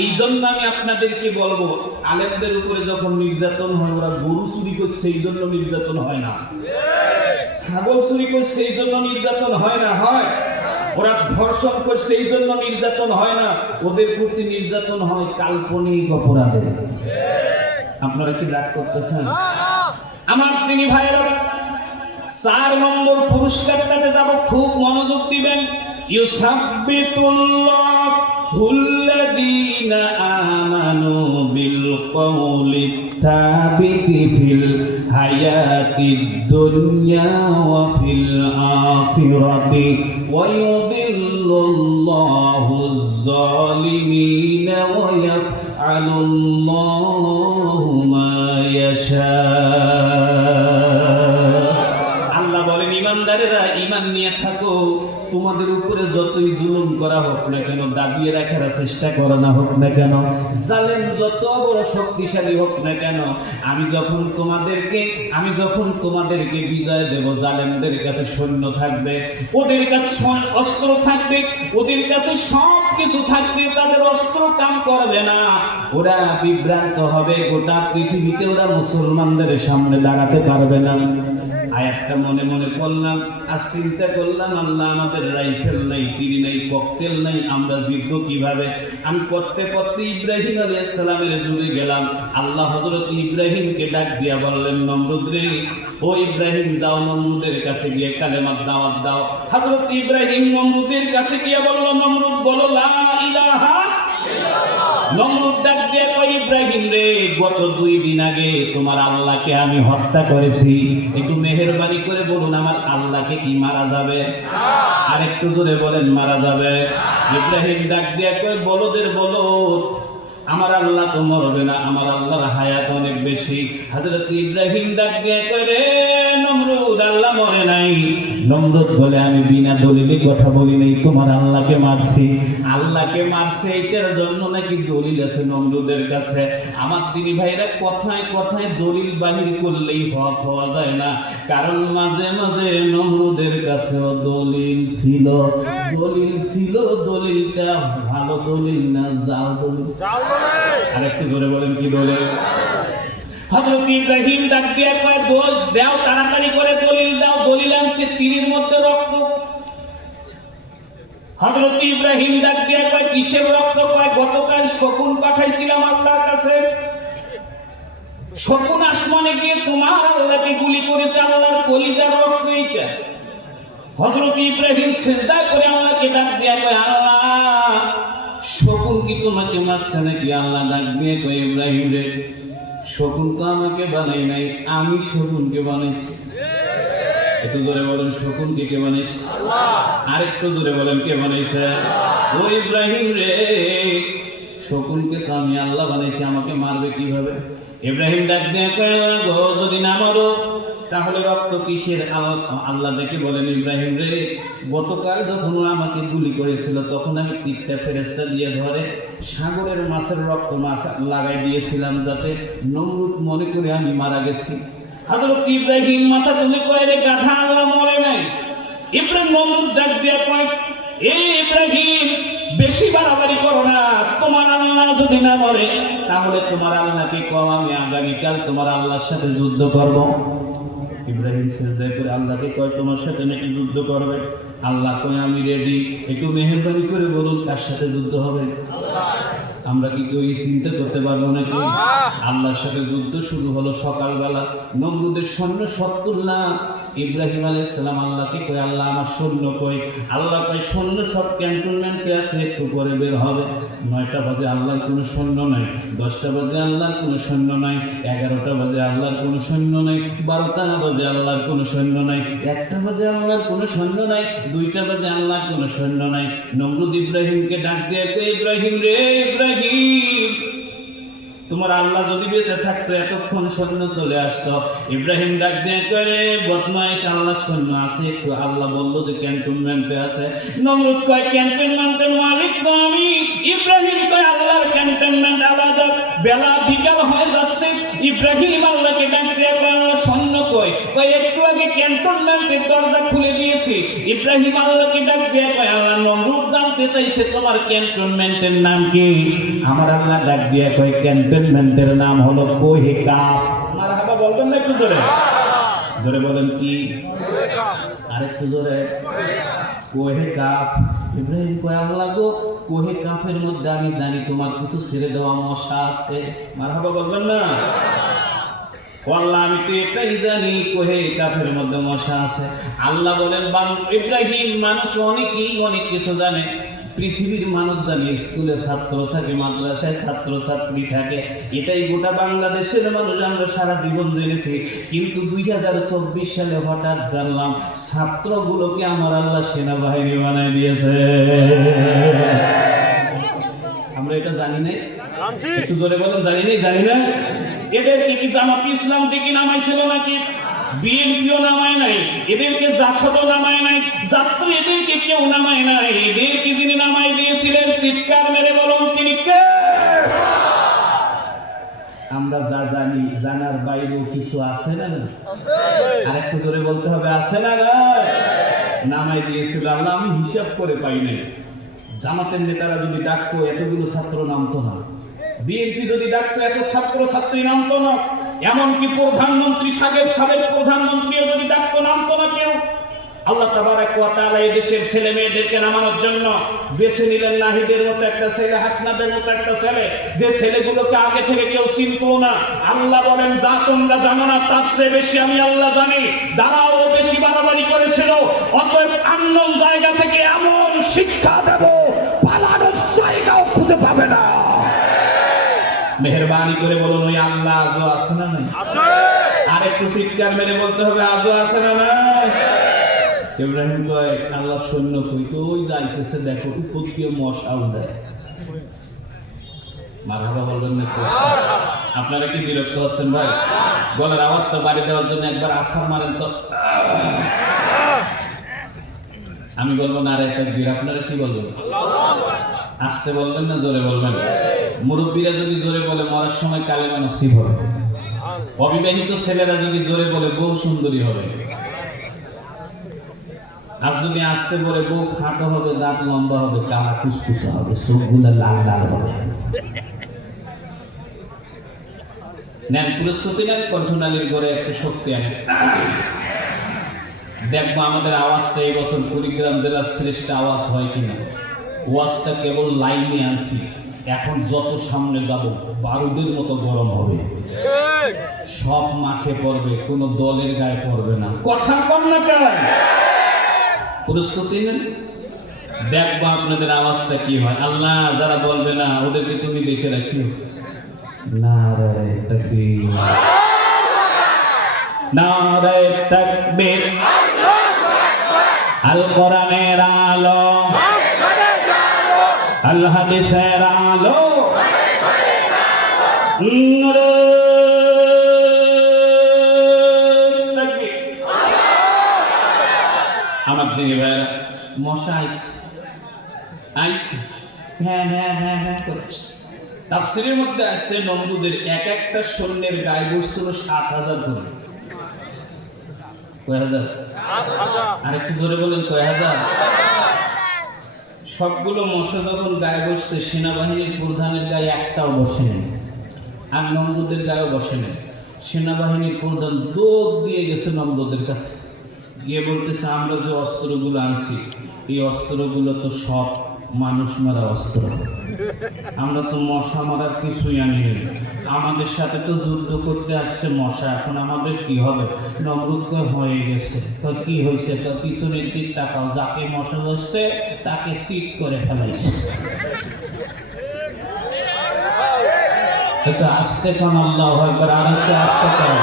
এই জন্য আমি আপনাদেরকে বলবো, আলেমদের উপরে যখন নির্যাতন হয়, ওরা গরু চুরি করছে এই জন্য নির্যাতন হয় না, ছাগল চুরি করছে এই জন্য নির্যাতন হয় না, হয় ওরা ধর্ষণ করছে এই জন্য নির্যাতন হয় না, ওদের প্রতি নির্যাতন হয় কাল্পনিক অপরাধে। আপনারা কি রাগ করতেছেন? আমার তিনি ভাইয়েরা, 4 নম্বর পুরস্কারটাতে যাব, খুব মনোযোগ দিবেন। ইউসাব্বিতুল্লাহুল্লাযীনা আমানু বিল কওলিত তাবিতি ফিল হায়াতিদ দুনিয়া ওয়া ফিল আখিরাতি ওয়া ইউদিল্লুল্লাহুজ জালিমিনা ওয়া ইয়াফআলুল্লাহু মা ইয়াশা। ইমানদারেরা, ইমান নিয়ে থাকো। তোমাদের উপরে যতই জুলুম করা হোক না কেন, দাবিয়ে রাখার চেষ্টা করা না হোক না কেন, জালেম যত বড় শক্তিশালী হোক না কেন, আমি যখন তোমাদেরকে বিজয় দেব, জালেমদের কাছে সৈন্য থাকবে, ওদের কাছে অস্ত্র থাকবে, ওদের কাছে সব কিছু থাকবে, তাদের অস্ত্র কাম করবে না, ওরা বিভ্রান্ত হবে, গোটা পৃথিবীতে ওরা মুসলমানদের সামনে দাঁড়াতে পারবে না। আয়াতটা মনে মনে পড়লাম, আর চিন্তা করলাম, আল্লাহ আমাদের রাইফেল নাই, তীর নাই, ককটেল নাই, আমরা জিতবো কিভাবে? আমি পড়তে পড়তে ইব্রাহিম আলাইহিস সালামের যুগে গেলাম। আল্লাহ হযরত ইব্রাহিমকে ডাক দিয়া বললেন, নমরুদ রে, ও ইব্রাহিম, যাও নমরুদের কাছে গিয়ে কালেমার দাওয়াত দাও। হযরত ইব্রাহিম নমরুদের কাছে গিয়ে বলল, নমরুদ বলো লা ইলাহা ইল্লাল্লাহ। নমরুদ ডাক দিয়ে কয়, ইব্রাহিম রে, গত 2 দিন আগে তোমার আল্লাহকে আমি হত্যা করেছি, একটু মেহেরবানি করে বলুন, আমার আল্লাহকে কি মারা যাবে? আর একটু জোরে বলেন, মারা যাবে? ইব্রাহিম ডাক দিয়ে কয়, বলদের বলদ, আমার আল্লাহ তো মরবে না, আমার আল্লাহর হায়াত অনেক বেশি। হযরত ইব্রাহিম ডাক দিয়ে কয়, রে নমরুদ, আল্লাহ মরে নাই। নমরুদ বলে, আমি বিনা দলিলে কথা বলি নাই, তোমার আল্লাহকে মারছি। আল্লাহকে মারছে এটার জন্য নাকি দলিল আছে নমরুদের কাছে। আমার দিনী ভাইরা, কথায় কথায় দলিল বাহির করলেই হক হওয়া যায় না, কারণ মাঝে মাঝে নমরুদের কাছেও দলিল ছিল। দলিল ছিল, দলিলটা ভালো দলিল না, জাল দলিল। আর একটু জোরে বলেন, কি দলিল? হযরত ইব্রাহিম ডাক দিয়ে কয়, দোষ দাও, তাড়াতাড়ি করে দলিল দাও। দলিল আনছে, তীরের মধ্যে রক্ত। হযরত ইব্রাহিম ডাক দিয়ে কয়, কিসের রক্ত? কয়, গতকাল শকুন পাঠাইছিলাম আল্লাহর কাছে, শকুন আসমানে গিয়ে তোমার আল্লাহকে গুলি করেছে, আল্লাহর কলিজার রক্ত এইটা। হযরত ইব্রাহিম সিজদা করে আল্লাহকে ডাক দিয়ে কয়, আল্লাহ, শকুন কি তোমাকে মারছে নাকি? আল্লাহ ডাক দিয়ে কয় ইব্রাহিম রে, শকুন তো আমাকে বানাই নাই, আমি শকুনকে বানাইছি। একটু জোরে বলেন, শকুনকে কে বানাইছে? আরেকটু জোরে বলেন, কে বানাইছে? ও ইব্রাহিম রে, শকুনকে তো আমি আল্লাহ বানাইছি, আমাকে মারবে কিভাবে? ইব্রাহিম ডাক দিয়ে কয় গো, যদি না মারো তাহলে রক্ত কিসের? আল্লাহ দেখে বলেন ইব্রাহিম রে, গতকাল যখন আমাকে গুলি করেছিল তখন আমি 3টা ফেরেশতা দিয়ে ধরে সাগরের মাছের রক্ত লাগাই দিয়েছিলাম, যাতে নমরুদ মনে করে আমি মারা গেছি। হযরত ইব্রাহিম মাথা তুলে কয় রে গাধা, আল্লাহ মরে নাই। ইব্রাহিম নমরুদ ডাক দিয়ে কয়, এই ইব্রাহিম বেশি বাড়াবাড়ি করো না, তোমার আল্লাহ যদি না মরে তাহলে তোমার আল্লাহকে কও আমি আগামীকাল তোমার আল্লাহর সাথে যুদ্ধ করব। ইব্রাহিম সিজদা করে আল্লাহকে কয় তোমার সাথে নাকি যুদ্ধ করবে? আল্লাহ কয় আমি রেডি। একটু মেহেরবানি করে বলুন কার সাথে যুদ্ধ হবে? আমরা কি কেউ চিন্তা করতে পারবো নাকি? আল্লাহর সাথে যুদ্ধ শুরু হলো সকালবেলা। নমরুদের সৈন্য 70 লাখ। ইব্রাহিম আলাইহিস সালাম আল্লাহকে কয় আল্লাহ আমার সৈন্য কই? আল্লাহ কয় সৈন্য সব ক্যান্টনমেন্টে আছে, একটু পরে বের হবে। 9টা বাজে আল্লাহর কোনো সৈন্য নাই, 10টা বাজে আল্লাহর কোনো সৈন্য নাই, 11টা বাজে আল্লাহর কোনো সৈন্য নাই, 12টা বাজে আল্লাহর কোনো সৈন্য নাই, 1টা বাজে আল্লাহর কোনো সৈন্য নাই, 2টা বাজে আল্লাহর কোনো সৈন্য নাই। নমরুদ ইব্রাহিমকে ডাক দিয়ে কয় ইব্রাহিম রে, ইব্রাহিম তোমার আল্লাহ যদি বেঁচে থাকতো এতক্ষণ সৈন্য চলে আসতো। ইব্রাহিম ডাক দিয়ে করে বদমাইশ, আল্লাহর সৈন্য আছে একটু? আল্লাহ বললো যে ক্যান্টনমেন্টে আছে। নমরুদ কয় ক্যান্টনমেন্টের মালিক তো আমি। ইব্রাহিম কয় আল্লাহর ক্যান্টনমেন্ট আলাদা, বেলা বিকাল হয়ে যাচ্ছে। ইব্রাহিম আল্লাহকে ডাক দিয়ে কয় আল্লাহ সৈন্য কই? কয় একটু আগে ক্যান্টনমেন্টের দরজা খুলে দিয়েছি। ইব্রাহিম আল্লাহকে ডাক দিয়ে কয় আল্লাহ নমরুদ জানতে চাইছে তোমার ক্যান্টনমেন্টের নাম কি? আমার আল্লাহ ডাক দিয়ে কয় ক্যান্টনমেন্টের নাম হলো কোহে কাফ। মারহাবা বলবেন না একটু জোরে? জোরে বলেন কি? আরেকটু জোরে। কোহে কাফ। ইব্রাহিম কয় আল্লাহ গো, কোহে কাফের মধ্যে আমি জানি তোমার কিছু ছেড়ে দেওয়া মশা আছে। মারহাবা বলবেন না? আল্লাহ আমি তো এটাই জানি কোহে কাফের মধ্যে মশা আছে। আল্লাহ বলেন ইব্রাহিম মানুষ অনেকেই অনেক কিছু জানে। পৃথিবীর মানুষ জানে, স্কুলে ছাত্র থাকে, মাদ্রাসায় ছাত্র ছাত্রী থাকে, এটাই গোটা বাংলাদেশের মানুষ আমরা সারা জীবন জেনেছি। কিন্তু 2024 সালে হঠাৎ জানলাম ছাত্রগুলোকে আমার আল্লাহ সেনাবাহিনী বানায় দিয়েছে। আমরা এটা জানি না? একটু জোরে বলেন, জানি না? জানি না? এদেরকে কি জামাত ইসলাম থেকে নামাইছিল নাকি? বিএনপিও নামায় নাই, এদেরকে জাসদও নামায় নাই, যাত্রী এদেরকে কেউ নামায় নাই। এদেরকে যিনি নামাই দিয়েছিলেন চিৎকার মেরে বলুন তিনি কে? আমরা যা জানি জানার বাইরেও কিছু আছে না? আরেকটু জোরে বলতে হবে, আছে না? নামাই দিয়েছিল আল্লাহ, আমি হিসাব করে পাই নাই। জামাতের নেতারা যদি ডাকতো এতগুলো ছাত্র নামতো না, বিএনপি যদি ডাকতো এত ছাত্র ছাত্রী নামতো না, এমনকি প্রধানমন্ত্রী সাবেক প্রধানমন্ত্রীও যদি ডাকতো নামতো না কেউ। আল্লাহ তাবারাক ওয়া তাআলা এই দেশের ছেলে মেয়েদেরকে নামানোর জন্য বেছে নিলেন নাহিদের মতো একটা ছেলে, হাসনাদের মতো একটা ছেলে, যে ছেলেগুলোকে আগে থেকে কেউ চিনতো না। আল্লাহ বলেন যা তোমরা জানো না তার চেয়ে বেশি আমি আল্লাহ জানি। দাঁড়াও, বেশি বাড়াবাড়ি করেছিল, অতএব আননোন জায়গা থেকে এমন শিক্ষা দেব পালানোর জায়গাও খুঁজে পাবে না। মেহেরবানি করে বলুন ওই আল্লাহ আজও আছে না নাই? আর একটু চিৎকার মেরে বলতে হবে আজও আছে না নাই? ইব্রাহিম কয় আল্লাহ সৈন্য কই? তো ওই যাইতেছে দেখো, উপরতীয় মশা উড়ে। মারহাবা বলবেন না? আপনারা কি বিরক্ত হচ্ছেন ভাই? গলার আওয়াজটা বাড়ি দেওয়ার জন্য একবার আছাড় মারেন তো। আমি বলবো না, আর একটা বীর। আপনারা কি বলবেন? আসতে বলবেন না জোরে বলবেন? মুরব্বীরা যদি জোরে বলে মরার সময় কালেমা নসিব হবে। অবিবাহিত ছেলেরা যদি জোরে বলে বউ সুন্দরী হবে। আর যদি আসতে বলে বউ খাটো হবে, দাঁত লম্বা হবে, কালা কুসকুসা হবে, চোখগুলো লাল লাল হবে। নেন প্রস্তুতি নেন, কণ্ঠনালীর ঘরে একটু শক্তি আনে। দেখবো আমাদের আওয়াজটা এই বছর কুড়িগ্রাম জেলার শ্রেষ্ঠ আওয়াজ হয় কিনা। ওয়াজটা কেবল লাইনে আনছি, এখন যত সামনে যাব বারুদের মতো গরম হবে। সব মাঠে পড়বে, কোনো দলের গায়ে পড়বে না। কথা কম না কেন? প্রস্তুতি নেন। দেখবো আপনাদের আওয়াজটা কি হয়। আল্লাহ যারা বলবে না ওদেরকে তুমি দেখে রাখিও। নারায়ে তাকবীর, নারায়ে তাকবীর। আল কোরআনের আলো, আল হাদিসের আলো, আমার দিদি ভাইরা মশা আইসে হ্যাঁ হ্যাঁ হ্যাঁ হ্যাঁ করে তাফসীরের মধ্যে আসছে নমরুদের এক একটা সৈন্যের গায়ে বসছিল ৭,০০০ করে। কয় হাজার? আর একটু জোরে বলেন কয় হাজার? সবগুলো মশা যখন গায়ে বসছে সেনাবাহিনীর প্রধানের গায়ে একটাও বসে নেই, আর নমরুদের গায়েও বসে নেই। সেনাবাহিনীর প্রধান দৌড় দিয়ে গেছে নমরুদের কাছে, গিয়ে বলতেছে আমরা যে অস্ত্রগুলো আনছি এই অস্ত্রগুলো তো সব মানুষ মারা অস্ত্র, আমরা তো মশা মারার কিছুই আনিনি, আমাদের সাথে তো যুদ্ধ করতে আসছে মশা, এখন আমাদের কি হবে? নমরুদ হয়ে গেছে। তো কি হয়েছে? তো পিছনের দিক তাকাও, যাকে মশা ধরছে তাকে সিট করে ফেলাইছে। এটা আসতে কোন আল্লাহ একবার আর একটু আসতে পারে।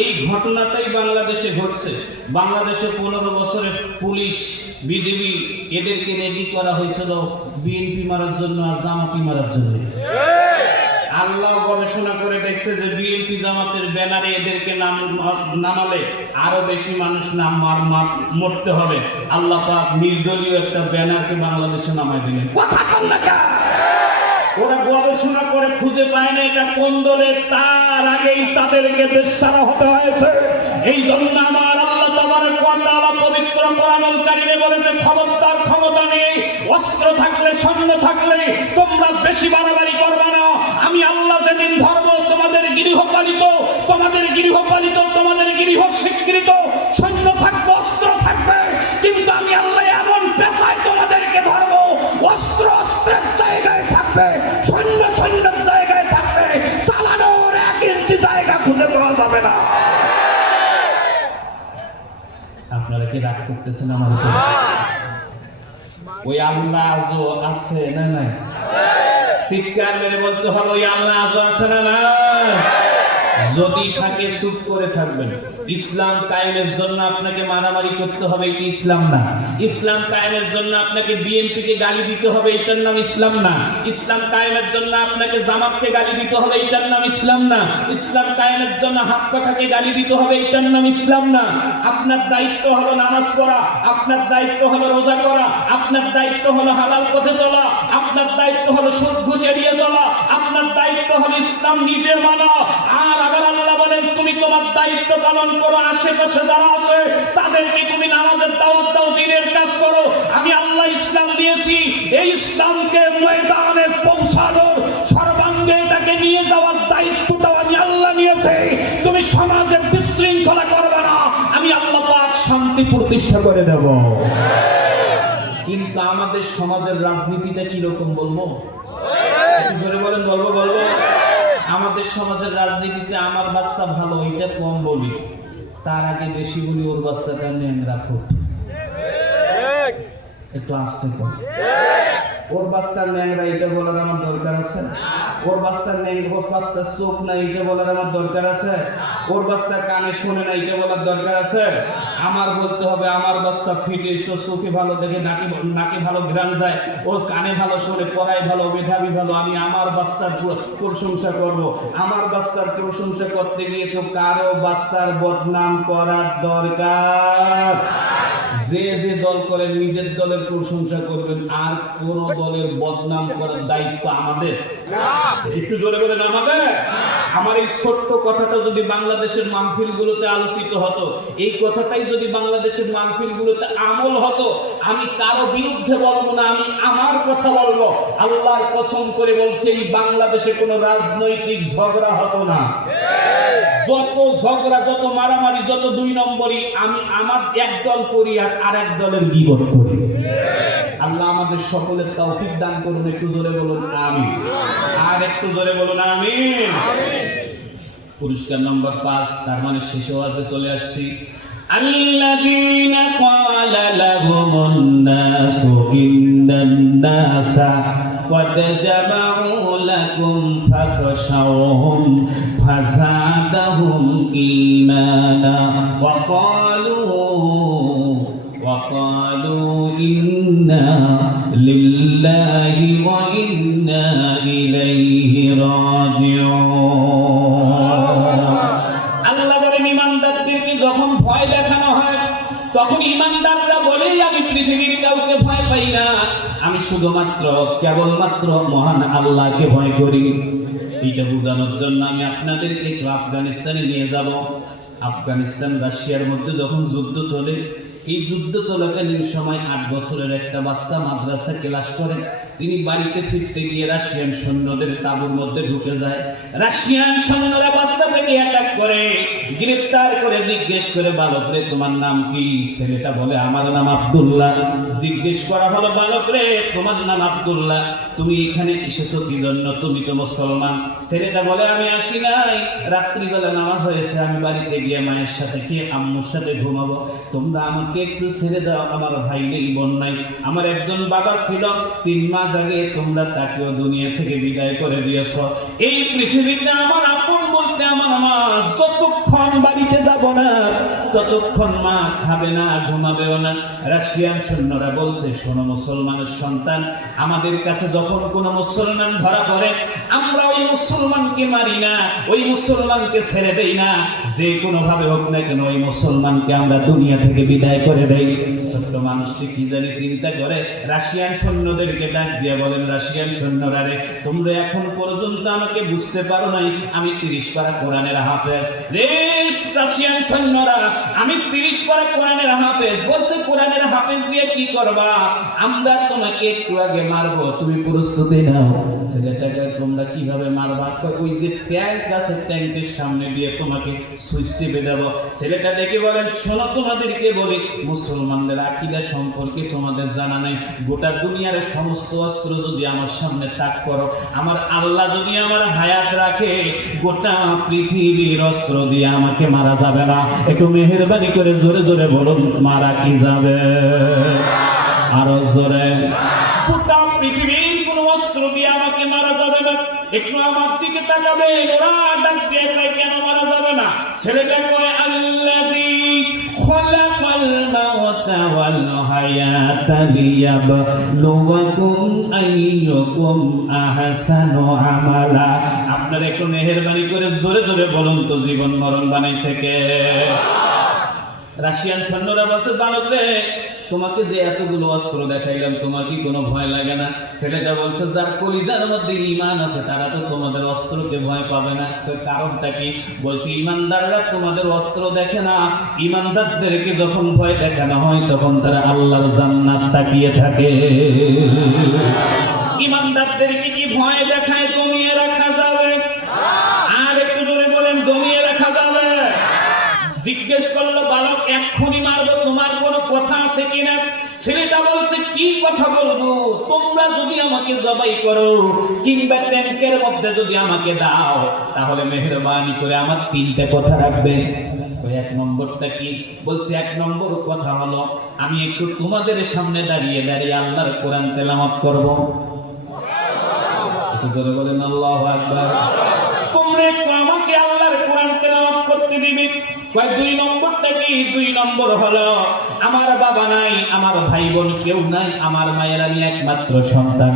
এই ঘটনাটাই বাংলাদেশে ঘটছে। বাংলাদেশে 15 বছরের পুলিশ বিজিবি এদেরকে রেডি করা হয়েছিল বিএনপি মারার জন্য আর জামাতি মারার জন্য। আল্লাহ গবেষণা করে দেখছে যে বিএনপি জামাতের ব্যানারে এদেরকে নামালে আরো বেশি মানুষ মরতে হবে। আল্লাহ পাক নির্দলীয় একটা ব্যানারকে বাংলাদেশে নামায় দিলেন। ওরা গবেষণা করে খুঁজে পায় না এটা কোন দলের, তার আগেই তাদেরকে দেশ ছাড়া হতে হয়েছে। এই জন্য আমার আল্লাহ তাবারক ওয়া তাআলা পবিত্র কোরআনুল কারীমে বলেছে, খবরদার ক্ষমতা নেই, অস্ত্র থাকলে সৈন্য থাকলে তোমরা বেশি বাড়াবাড়ি করবে না। আমি আল্লাহ যেদিন ধর্ম তোমাদের গৃহপালিত, তোমাদের গৃহপালিত, তোমাদের গৃহ স্বীকৃত সৈন্য থাকবে, অস্ত্র থাকবে, কিন্তু আমি আল্লাহ এমন পেশায় তোমাদেরকে ধর্ম, অস্ত্র অস্ত্রের জায়গায় থাকবে, সৈন্য সৈন্যের জায়গায় থাকবে, চালানোর এক ইঞ্চি জায়গা খুঁজে পাওয়া যাবে না। আপনারা কি রাগ করতেছেন আমার উপর? ওই আল্লাহ আজও আছে না নাই? চিৎকার মেরে বলতে হবে ওই আল্লাহ আজও আছে না না? যদি থাকে চুপ করে থাকবেন। ইসলাম কায়েমের জন্য আপনাকে মারামারি করতে হবে, এটা ইসলাম না। ইসলাম কায়েমের জন্য আপনাকে বিএনপিকে গালি দিতে হবে, এটার নাম ইসলাম না। ইসলাম কায়েমের জন্য আপনাকে জামাতকে গালি দিতে হবে, এটার নাম ইসলাম না। ইসলাম কায়েমের জন্য হাত পাখাকে গালি দিতে হবে, এটার নাম ইসলাম না। আপনার দায়িত্ব হলো নামাজ পড়া, আপনার দায়িত্ব হলো রোজা করা, আপনার দায়িত্ব হলো হালাল পথে চলা, আপনার দায়িত্ব হলো সুদ ঘুষ এড়িয়ে চলা, আপনার দায়িত্ব হলো ইসলাম নিজে মানা। আর আবার আল্লাহ বলেন তুমি তোমার দায়িত্ব পালন করো, আশেপাশে যারা আছে তাদেরকে তুমি নামাজের দাওয়াত দাও, দ্বীনের কাজ করো। আমি আল্লাহ ইসলাম দিয়েছি, এই ইসলামকে ময়দানে পৌঁছানোর, সর্বাঙ্গে এটাকে নিয়ে যাওয়ার দায়িত্বটাও আমি আল্লাহ নিয়েছি। তুমি সমাজে বিশৃঙ্খলা করবে না, আমি আল্লাহ পাক শান্তি প্রতিষ্ঠা করে দেব। কিন্তু আমাদের সমাজের রাজনীতিটা কি রকম বলবো? জোরে বলেন, বলবো? আমাদের সমাজের রাজনীতিতে আমার বাচ্চা ভালো এটা কম বলি, তার আগে বেশি বলি ওর বাচ্চাটা নেন রাখো, একটু আসতে কর। ওর বাচ্চার ন্যাংরা এটা বলার আমার দরকার আছে? ওর বাচ্চার বাচ্চার চোখ নাই এটা বলার আমার দরকার আছে? ওর বাচ্চার কানে শোনে না এটা বলার দরকার আছে? আমার বলতে হবে আমার বাচ্চা ফিটে, চোখে ভালো দেখে, নাকে ভালো ঘ্রাণ যায়, ওর কানে ভালো শোনে, পড়ায় ভালো, মেধাবী ভালো, আমি আমার বাচ্চার প্রশংসা করব। আমার বাচ্চার প্রশংসা করতে গিয়ে তো কারো বাচ্চার বদনাম করার দরকার। যে যে দল করে নিজের দলের প্রশংসা করবেন, আর কোন দলের বদনাম করার দায়িত্ব আমাদের? একটু জোরে বলেন আমাদের। আমার এই ছোট্ট কথাটা যদি বাংলাদেশের মাহফিলগুলোতে আলোচিত হতো, এই কথাটাই যদি বাংলাদেশের মাহফিলগুলোতে আমল হতো, আমি কারো বিরুদ্ধে বলবো না, আমি আমার কথা বলবো। আল্লাহর কসম করে বলছি এই বাংলাদেশে কোনো রাজনৈতিক ঝগড়া হতো না। যত ঝগড়া, যত মারামারি, যত দুই নম্বরই, আমি আমার এক দল করি আর আরেক দলের গীবত করি। আল্লাহ আমাদের সকলের তৌফিক দান করুন। একটু জোরে বলুন আমিন। আর একটু জোরে বলুন আমিন। পুরস্কার নম্বর 5, তার মানে শেষ ওয়াজে চলে আসছি। আল্লাযীনা ক্বালা লাহুমুন নাস ইন্নান্নাসা قد جمعوا لكم فاخشوهم فزادهم إيمانا وقالوا إنا لله وإنا إليه راجعون আল্লাহ বলেন ঈমানদারদেরকে যখন ভয় দেখানো হয় তখন ঈমানদাররা বলে আমি পৃথিবীর কাউকে ভয় পাই না, আমি শুধুমাত্র কেবলমাত্র মহান আল্লাহকে ভয় করি। এইটা বোঝানোর জন্য আমি আপনাদেরকে একটু আফগানিস্তানে নিয়ে যাব। আফগানিস্তান রাশিয়ার মধ্যে যখন যুদ্ধ চলে, এই যুদ্ধ চলাকালীন সময় 8 বছরের একটা বাচ্চা মাদ্রাসা ক্লাস করে, তিনি বাড়িতে ফিরতে গিয়ে রাশিয়ান সৈন্যদের তাঁবুর মধ্যে ঢুকে যায়। রাশিয়ান সৈন্যরা বাচ্চাটাকে অ্যাটাক করে, গ্রেফতার করে জিজ্ঞেস করে, বালক রে তোমার নাম কি? ছেলেটা বলে আমার নাম আব্দুল্লাহ। জিজ্ঞেস করা হলো, বালক রে তোমার নাম আব্দুল্লাহ, তুমি এখানে এসেছো কি জন্য? তুমি তো মুসলমান। ছেলেটা বলে আমি আসি নাই, রাত্রিবেলা নামাজ হয়েছে, আমি বাড়িতে গিয়ে মায়ের সাথে খেয়ে আম্মুর সাথে ঘুমাবো, তোমরা আমাকে একটু ছেড়ে দাও, আমার ভাই নেই বোন নাই, আমার একজন বাবা ছিল, 3 মাস আগে তোমরা তাকেও দুনিয়া থেকে বিদায় করে দিয়েছ। এই পৃথিবীতে আমার আপন বলতে আমার মা, যতক্ষণ বাড়িতে যাব না ততক্ষণ মা খাবে না, ঘুমাবেও না। রাশিয়ান সৈন্যরা বলছে, শোনো মুসলমানের সন্তান, আমাদের কাছে যখন কোনো মুসলমান ধরা পড়ে আমরা ওই মুসলমানকে মারি না, ওই মুসলমানকে ছেড়ে দেই না, যে কোনো ভাবে হোক না কেন ওই মুসলমানকে আমরা দুনিয়া থেকে বিদায় করে দেই। ছোট্ট মানুষটি কি জানি চিন্তা করে রাশিয়ান সৈন্যদেরকে ডাক দিয়ে বলেন, রাশিয়ান সৈন্যরা রে, তোমরা এখন পর্যন্ত আমাকে বুঝতে পারো নাই, আমি 30 পারা কোরআনের হাফেজ। রে রাশিয়ান সৈন্যরা, আমি 30 পারা কোরআনের হাফেজ। বলছে কোরআনের হাফেজ দিয়ে কি করবা? আমরা তোমাকে একটু আগে মারবো, তুমি প্রস্তুতি নাও। ছেলেটাকে তোমরা কিভাবে মারবা? ওই যে ট্যাঙ্ক আছে, ট্যাঙ্কের সামনে দিয়ে তোমাকে সুইচ টিপে দেবো। ছেলেটা ডেকে বলেন, শোনো তোমাদেরকে বলি, মুসলমানদের আকীদা সম্পর্কে তোমাদের জানা নাই। গোটা দুনিয়ার সমস্ত অস্ত্র যদি আমার সামনে তাক করো, আমার আল্লাহ যদি আমার হায়াত রাখে, গোটা পৃথিবীর অস্ত্র দিয়ে আমাকে মারা যাবে না। একটু মেহেরবানি করে জোরে জোরে বলুন, মারা কি যাবে? আরো জোরে। গোটা পৃথিবীর কোন অস্ত্র দিয়ে আমাকে মারা যাবে না। একটু আমার দিকে তাকাবে, ওরা ডাক দিয়ে কেন মারা যাবে না? ছেলেটা কয়, আল্লাযী খালাকাল মাউতা ওয়াল হায়াতা লিয়াবলুয়াকুম আইয়ুকুম আহসানু আমালা। আপনারা একটু মেহেরবানি করে জোরে জোরে বলুন তো, জীবন মরণ বানাইছে কে? রাশিয়ান সৈন্যরা বলছে, বালক রে তোমাকে যে এতগুলো অস্ত্র দেখাইলাম, তোমার কি কোনো ভয় লাগে না? ছেলেটা বলছে, যার কলিজার মধ্যে ঈমান আছে তারা তো তোমাদের অস্ত্রকে ভয় পাবে না। কারণটা কি? বলছে, ঈমানদাররা তোমাদের অস্ত্র দেখে না, ঈমানদারদেরকে যখন ভয় দেখানো হয় তখন তারা আল্লাহর জান্নাত তাকিয়ে থাকে। ঈমানদারদেরকে কি ভয় দেখায় দমিয়ে রাখা যাবে? আর একটু জোরে বলেন, দমিয়ে রাখা যাবে? জিজ্ঞেস করলো, বালক এক্ষুনি মারবো, তোমার কোনো কথা আছে কিনা? ছেলেটা বলছে, কি কথা বলবো? তোমরা যদি আমাকে জবাই করো কিংবা ট্যাঙ্কের মধ্যে যদি আমাকে দাও, তাহলে মেহেরবানি করে আমার 3টা কথা রাখবে। 1 নম্বরটা কি? বলছে 1 নম্বর কথা হলো, আমি একটু তোমাদের সামনে দাঁড়িয়ে দাঁড়িয়ে আল্লাহর কোরআন তেলাওয়াত করব। একটু জোরে বলেন আল্লাহু আকবার। তোমরা একটু আমাকে আল্লাহর কোরআন তেলাওয়াত করতে দিবে। 2 নম্বরটা কি? 2 নম্বর হলো, আমার বাবা নাই, আমার ভাই বোন কেউ নাই, আমার মায়ের আমি একমাত্র সন্তান।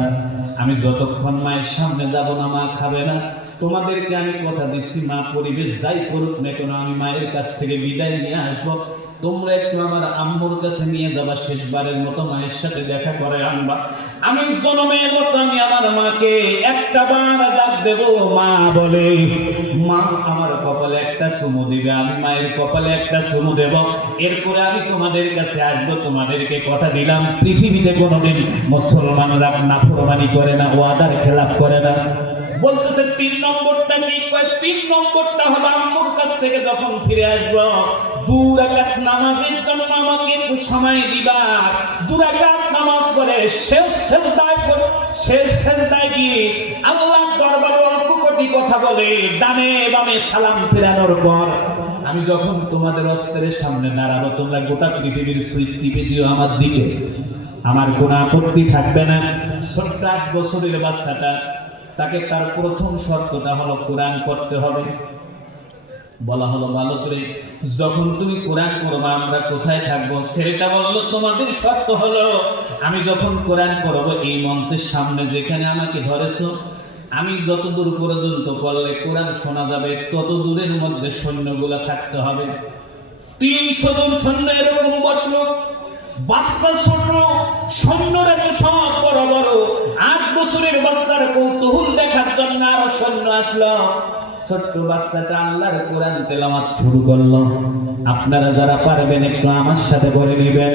আমি যতক্ষণ মায়ের সামনে যাব না মা খাবে না। তোমাদেরকে আমি কথা দিচ্ছি, মা পরিবেশ যাই করুক না কেন আমি মায়ের কাছ থেকে বিদায় নিয়ে আসবো। তোমরা একটু আমার আম্মুর কাছে নিয়ে যাবা, শেষবারের মতো মায়ের সাথে দেখা করে আনবা। আমি জনমের মতো আমি আমার মাকে একটা বার ডাক দেব, মা বলে, মা আমার কপালে একটা চুমু দিবে, আমি মায়ের কপালে একটা চুমু দেব। এরপরে আমি তোমাদের কাছে আসবো। তোমাদেরকে কথা দিলাম, পৃথিবীতে কোনোদিন মুসলমানরা নাফরমানি করে না, ওয়াদার খেলাপ করে না। বলতেছে 3 নম্বরটা কি? 3 নম্বরটা হলো, আম্মুর কাছ থেকে যখন ফিরে আসবো 2 রাকাত নামাজের জন্য আমাকে একটু সময় দিবা। 2 রাকাত নামাজ পড়ে শেষ সেজদায় গিয়ে আল্লাহর দরবারে অল্প কোটি কথা বলে ডানে বামে সালাম ফেরানোর পর আমি যখন তোমাদের অস্ত্রের সামনে দাঁড়াবো, তোমরা গোটা পৃথিবীর সুইচ টিপে দিও আমার দিকে। আমার কোনো আপত্তি থাকবে না। ছোট্ট 8 বছরের বাচ্চাটা, তাকে তার প্রথম শর্তটা হলো কোরআন পড়তে হবে। বলা হলো ভালো করে, যখন তুমি কোরআন পড়বা আমরা কোথায় থাকবো? ছেলেটা বললো তোমাদের শর্ত হলো আমি যখন কোরআন পড়বো এই মঞ্চের সামনে যেখানে আমাকে ধরেছো, আমি যতদূর পর্যন্ত পড়লে কোরআন শোনা যাবে তত দূরের মধ্যে সৈন্যগুলা থাকতে হবে। 300 জন সৈন্য এরকম বসলো, বাচ্চা ছোট, সৈন্যরা তো সব বড় বড়। 8 বছরের বাচ্চার কৌতূহল দেখার জন্য আরো সৈন্য আসলো। ছোট্ট বাচ্চাটা আল্লাহর কোরআন তেলাওয়াত শুরু করলো। আপনারা যারা পারবেন একটু আমার সাথে বলে নেবেন,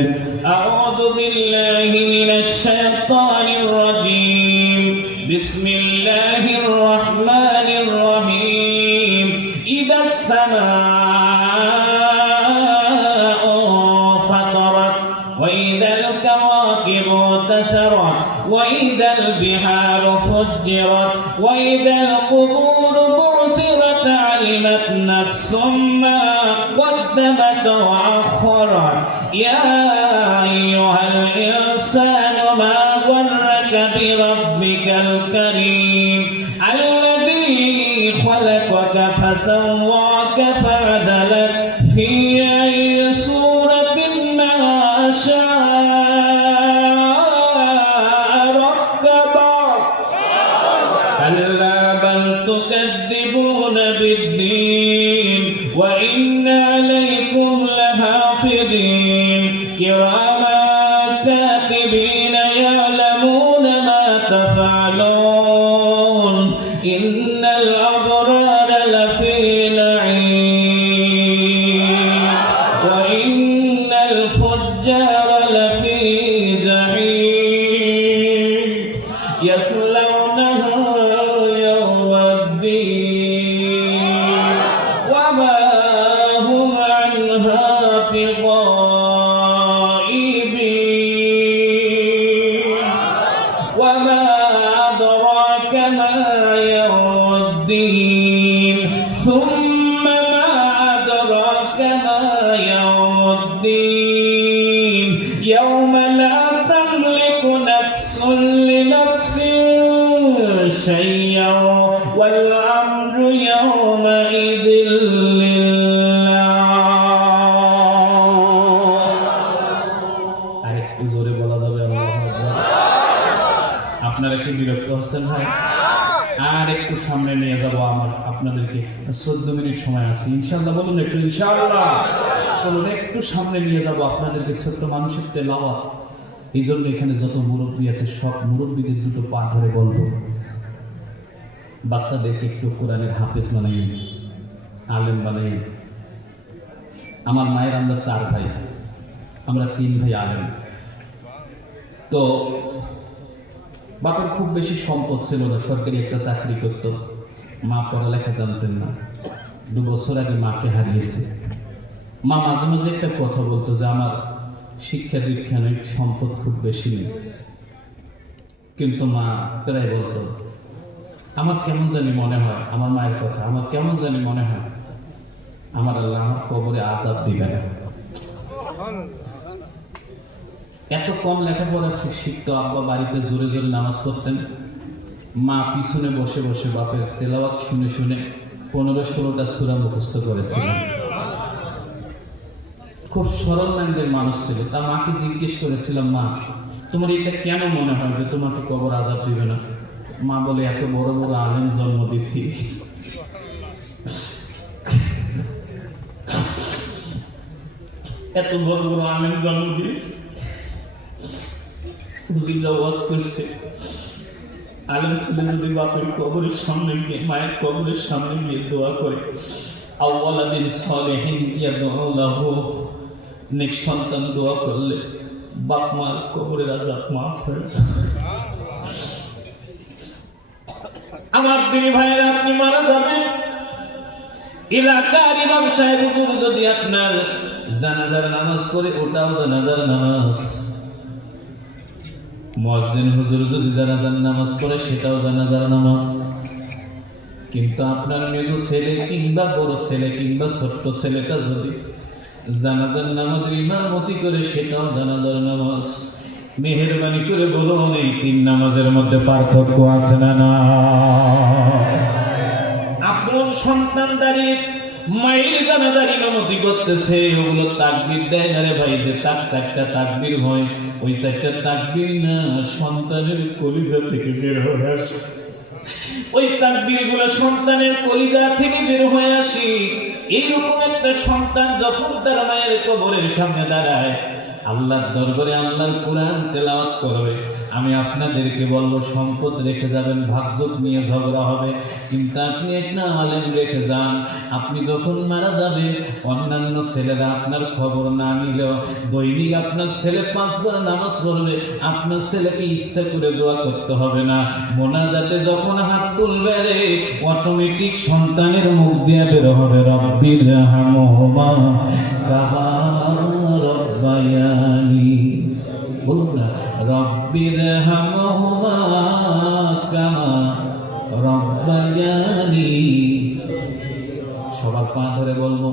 আউযু বিল্লাহি মিনাশ শাইতানির রাজীম, বিসমিল্লাহির রহমানির রহিম, ইদাস সামাউ ফাতারাত ওয়া ইদাল কাওয়াকিবু তাসারাত ওয়া ইদাল বিহারু ফুজ্জিরাত ওয়া ইদাল কুবুরু বু'থিরাত আলিমাত নাফসুম মা قدمت وأخرت يا أيها الإنسان ما غرك بربك الكريم الذي خلقك فسواك فعدلك في أي صورة ما شاء ركبك كلا بل تكذبون بالدين وإن عليكم لحافظين كراما كاتبين يعلمون ما تفعلون إن الأبرار لفي نعيم وإن الفجار لفي جحيم يصلونها يوم الدين وما هم عنها بغائبين وما أدراك ما يوم الدين ثم ما أدراك ما يوم الدين يوم لا تملك نفس لنفس شيئا والأمر يومئذ لله আরেকটু জোরে বলা যাবে আল্লাহু আকবার? আপনারা কি বিরক্ত হচ্ছেন ভাই? আর একটু সামনে নিয়ে যাব আমার আপনাদেরকে। 14 মিনিট সময় আছে ইনশাআল্লাহ। বলুন একটু ইনশাআল্লাহ। চলুন একটু সামনে নিয়ে যাব আপনাদেরকে। ছোট্ট মানুষের তেলাওয়াত, এই জন্য এখানে যত মুরব্বী আছে সব মুরব্বীদের দুটো পা ধরে বলবো, বাচ্চাদেরকে একটু কোরআনের হাফেজ বানাই, আলেম বানাই। আমার মায়ের আমরা 4 ভাই, আমরা 3 ভাই আলেম। তো বাপের খুব বেশি সম্পদ ছিল না, সরকারি একটা চাকরি করত। মা পড়ালেখা জানতেন না। 2 বছর আগে মাকে হারিয়েছে। মা মাঝে মাঝে একটা কথা বলতো যে আমার শিক্ষা দীক্ষা নেই, সম্পদ খুব বেশি নেই, কিন্তু মা প্রায় বলতো আমার কেমন জানি মনে হয়, আমার মায়ের কথা, আমার কেমন জানি মনে হয় আমার আল্লাহ আমার কবরে আযাব দিবে না। এত কম লেখাপড়া শিখতো। আব্বা বাড়িতে জোরে জোরে নামাজ পড়তেন, মা পিছনে বসে বসে বাপের তেলাওয়াত শুনে শুনে 15-16টা সূরা মুখস্থ করেছিলেন। খুব সরল মাইন্ডের মানুষ ছিল। তা মাকে জিজ্ঞেস করেছিলাম, মা তোমার এটা কেন মনে হয় যে তোমাকে কবর আযাব দিবে না? মা বলে এত বড় বড় আলেম জন্ম দিছি, এত বড় বড় আলেম জন্ম দিস, হুজুররা ওয়াজ করছে, আলেম ছেলে যদি বাপের কবরের সামনে গিয়ে, মায়ের কবরের সামনে গিয়ে দোয়া করে, আওয়ালাদিন সালেহিন ইয়াদউ লাহু, নেক সন্তান দোয়া করলে বাপ মার কবরের আযাব মাফ হয়ে যায়। আমার দিনী ভাইয়েরা, আপনি মারা যাবেন, এলাকার ইমাম সাহেব হুজুর যদি আপনার জানাজার নামাজ পড়ে, ওটাও জানাজার নামাজ। মুয়াজ্জিন হুজুর যদি জানাজার নামাজ পড়ে, সেটাও জানাজার নামাজ। কিন্তু আপনার মেজো ছেলে কিংবা বড় ছেলে কিংবা ছোট্ট ছেলেটা যদি জানাজার নামাজের ইমামতি করে, সেটাও জানাজার নামাজ। মেহেরবানি করে বলুন এই তিন নামাজের মধ্যে পার্থক্য আছে না? না। আপন সন্তান দাঁড়িয়ে মায়ের দানাদারি নমতি করতেছে, ওগুলো তাকবীর দেয় না রে ভাই, যে তার চারটা তাকবীর হয়, ওই চারটা তাকবীর না সন্তানের কলিজা থেকে বের হয়ে আসে। ওই তাকবীর গুলো সন্তানের কলিজা থেকে বের হয়ে আসে। এইরকম একটা সন্তান যখন তার মায়ের কবরের সামনে দাঁড়ায়, আল্লাহর দরবারে আল্লাহর কোরআন তেলাওয়াত করবে, আমি আপনাদেরকে বলবো সম্পদ রেখে যাবেন, ভাগ্যত নিয়ে ঝগড়া হবে, কিন্তু আপনি একটা আলেম রেখে যান। আপনি যখন মারা যাবেন, অন্যান্য ছেলেরা আপনার খবর না নিলেও দৈনিক আপনার ছেলে 5 বার নামাজ পড়বে, আপনার ছেলেকে ইচ্ছা করে দোয়া করতে হবে না। মোনাজাতে যখন হাত তুলবে রে, অটোমেটিক সন্তানের মুখ দিয়ে বের হবে রব্বির হামহুমা কামা রব্বায়ানি, বলুন না, রব্বির হামহুমা কামা রব্বায়ানি। সবার পা ধরে বলবো,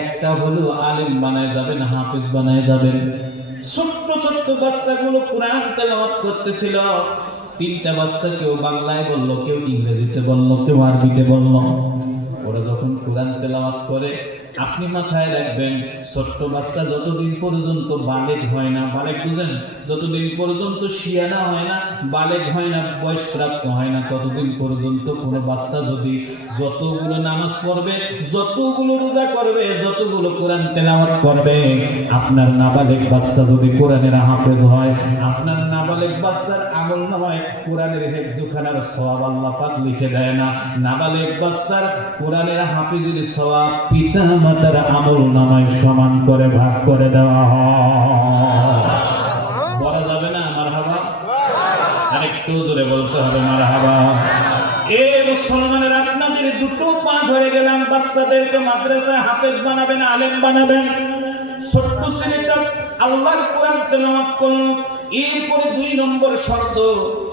একটা হলো আলেম বানায় যাবেন, হাফেজ বানায় যাবেন। ছোট্ট ছোট্ট বাচ্চাগুলো কোরআন তেলাওয়াত করতেছিল, 3টা বাচ্চা কেউ বাংলায় বললো, কেউ ইংরেজিতে বললো, কেউ আরবিতে বললো। ওরা যখন কোরআন তেলাওয়াত করে, আপনি মাথায় রাখবেন, ছোট্ট বাচ্চা যতদিন পর্যন্ত বালেগ হয় না, বালেগ বুঝেন, যতদিন পর্যন্ত শিয়ানা হয় না, বালেগ হয় না, বয়সপ্রাপ্ত হয় না, ততদিন পর্যন্ত কোনো বাচ্চা যদি যতগুলো নামাজ পড়বে, যতগুলো রোজা করবে, যতগুলো কোরআন তেলাওয়াত করবে, আপনার নাবালেগ বাচ্চা যদি কোরআনের হাফেজ হয়, আপনার নাবালেগ বাচ্চার আমল নামায় কোরআনের হেফজখানার সওয়াব আল্লাহ পাক লিখে দেয় না। নাবালেগ বাচ্চার কোরআনের হাফেজের সওয়াব পিতা মাতার আমল নামায় সমান করে ভাগ করে দেওয়া হয়। বলা যাবে না মারহাবা? আরেকটু জোরে বলতে হবে মারহাবা। এ মুসলমানের, আপনাদের দুটো পা ধরে গেলাম, বাচ্চাদেরকে মাদ্রাসায় হাফেজ বানাবেন, আলেম বানাবেন। ছোট্ট ছেলেটা আল্লাহর কোরআন তেলাওয়াত করল, এরপরে 2 নম্বর শর্ত,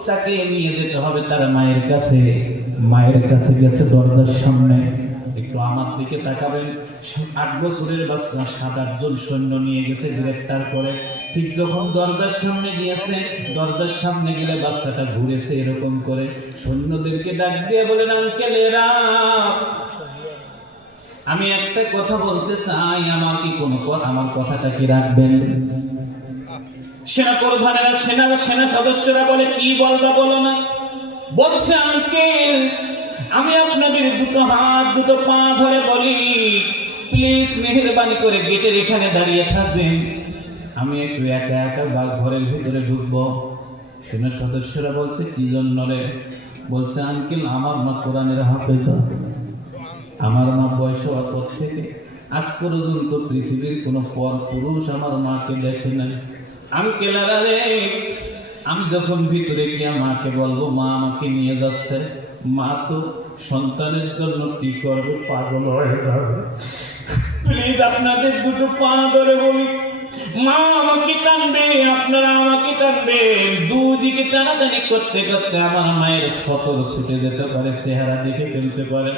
তাকে নিয়ে যেতে হবে তার মায়ের কাছে। মায়ের কাছে গেছে দরজার সামনে, একটু আমার দিকে তাকাবেন, 8 বছরের বাচ্চা 7-8 জন সৈন্য নিয়ে গেছে গ্রেফতার করে। ঠিক যখন দরজার সামনে গিয়েছে, দরজার সামনে গেলে বাচ্চাটা ঘুরেছে এরকম করে, সৈন্যদেরকে ডাক দিয়ে বলেন, আঙ্কেলেরা, আমি একটা কথা বলতে চাই, আমার কি কোনো কথা, আমার কথাটা কি রাখবেন? সেনা প্রধানেরা, সেনা সদস্যরা বলে, কি বলবা বলো না। বলছে, আঙ্কেল, আমি আপনাদের দুটো হাত দুটো পা ধরে বলি, প্লিজ মেহেরবানি করে গেটের এখানে দাঁড়িয়ে থাকবেন, আমি একটু একা একা ঘরের ভিতরে ঢুকবো। সেনা সদস্যরা বলছে, কি জন্য রে? বলছে, আঙ্কেল, আমার মা কোরআনের হাফেজ, আমার মা বয়স হওয়ার পর থেকে আজ পর্যন্ত পৃথিবীর কোনো পর পুরুষ আমার মাকে দেখে নাই। আঙ্কেলেরা রে, আমি যখন ভিতরে গিয়া মাকে বলবো মা আমাকে নিয়ে যাচ্ছে, মা তো সন্তানের জন্য কি করবে, পাগল হয়ে যাবে। প্লিজ আপনাদের দুটো পা ধরে বলি, মা আমাকে টানবে, আপনারা আমাকে টানবেন। দুদিকে টানাটানি করতে করতে আমার মায়ের সতর ছুটে যেতে পারে, চেহারা দেখে ফেলতে পারেন।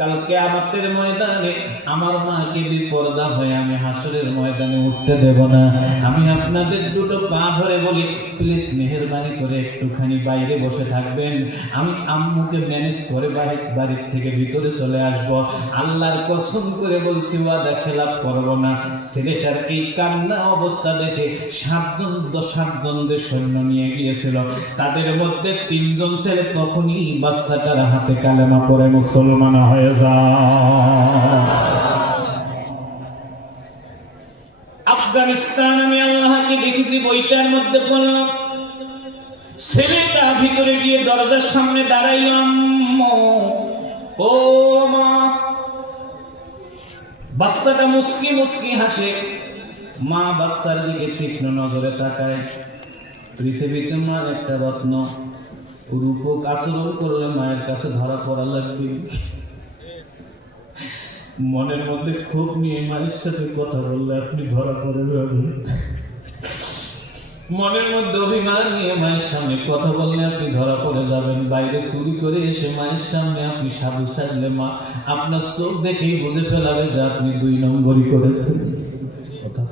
কালকে আমাদের ময়দানে আমার মাকে বিপর্দা হয়ে আমি হাসরের ময়দানে উঠতে দেব না। আমি আপনাদের দুটো পা ধরে বলি, প্লিজ মেহেরবানি করে একটুখানি বাইরে বসে থাকবেন, আমি আম্মুকে ম্যানেজ করে বাড়ির থেকে ভিতরে চলে আসব। আল্লাহর কসম করে বলছি, ওয়াদা খেলাপ করব না। ছেলেটার এই কান্না অবস্থা দেখে 7 জনদের সৈন্য নিয়ে গিয়েছিল, তাদের মধ্যে 3 জন ছেলে তখনই বাচ্চাটার হাতে কালেমা পড়ে মুসলমান হয়ে আফগানিস্তান আমি আল্লাহকে দেখেছি, বইটার মধ্যে পড়লাম, ছেলেটা ভিতরে গিয়ে দরজার সামনে দাঁড়াইলাম, ও মা। বাচ্চাটা মুস্কি মুস্কি হাসে, মা বাচ্চার দিকে তীক্ষ্ণ নজরে তাকায়। পৃথিবীতে মার একটা রত্ন, রূপক আচরণ করলে মায়ের কাছে ধরা পড়া লাগবে। মনের মধ্যে ক্ষোভ নিয়ে মায়ের সাথে কথা বললে আপনি ধরা পড়ে যাবেন। মনের মধ্যে অভিমান নিয়ে মায়ের সামনে কথা বললে আপনি ধরা পড়ে যাবেন। বাইরে চুরি করে এসে মায়ের সামনে আপনি সাধু সাজলে মা আপনার চোখ দেখেই বুঝে ফেলাবে যে আপনি 2 নম্বরই করেছেন। কথা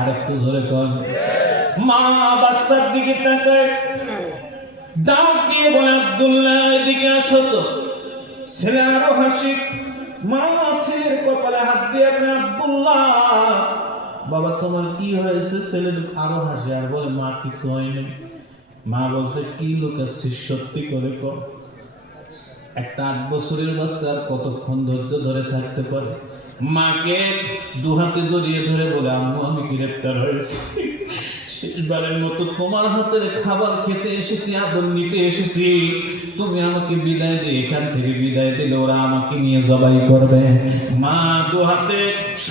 আরেকটু ধরে কর, মা বাচ্চার দিকে তাকায়, ডাক দিয়ে বলে, আব্দুল্লাহ এদিকে আসো তো। ছেলে আরো হাসি, মা ছেলের কপালে হাত দিয়ে, আব্দুল্লাহ বাবা তোমার কি হয়েছে? ছেলে আরো হাসে আর বলে, মা কিছু হয়নি। মা বলছে, কি লুকাচ্ছিস, সত্যি করে কর। একটা 8 বছরের বাচ্চা আর কতক্ষণ ধৈর্য ধরে থাকতে পারে? মাকে দুহাতে জড়িয়ে ধরে বলে, আম্মু আমি গ্রেপ্তার হয়েছি, শেষবারের মতো তোমার হাতের খাবার খেতে এসেছি, আদর নিতে এসেছি। তুমি আমাকে বিদায় দিয়ে, এখান থেকে বিদায় দিলে ওরা আমাকে নিয়ে জবাই করবে। মা দুহাতে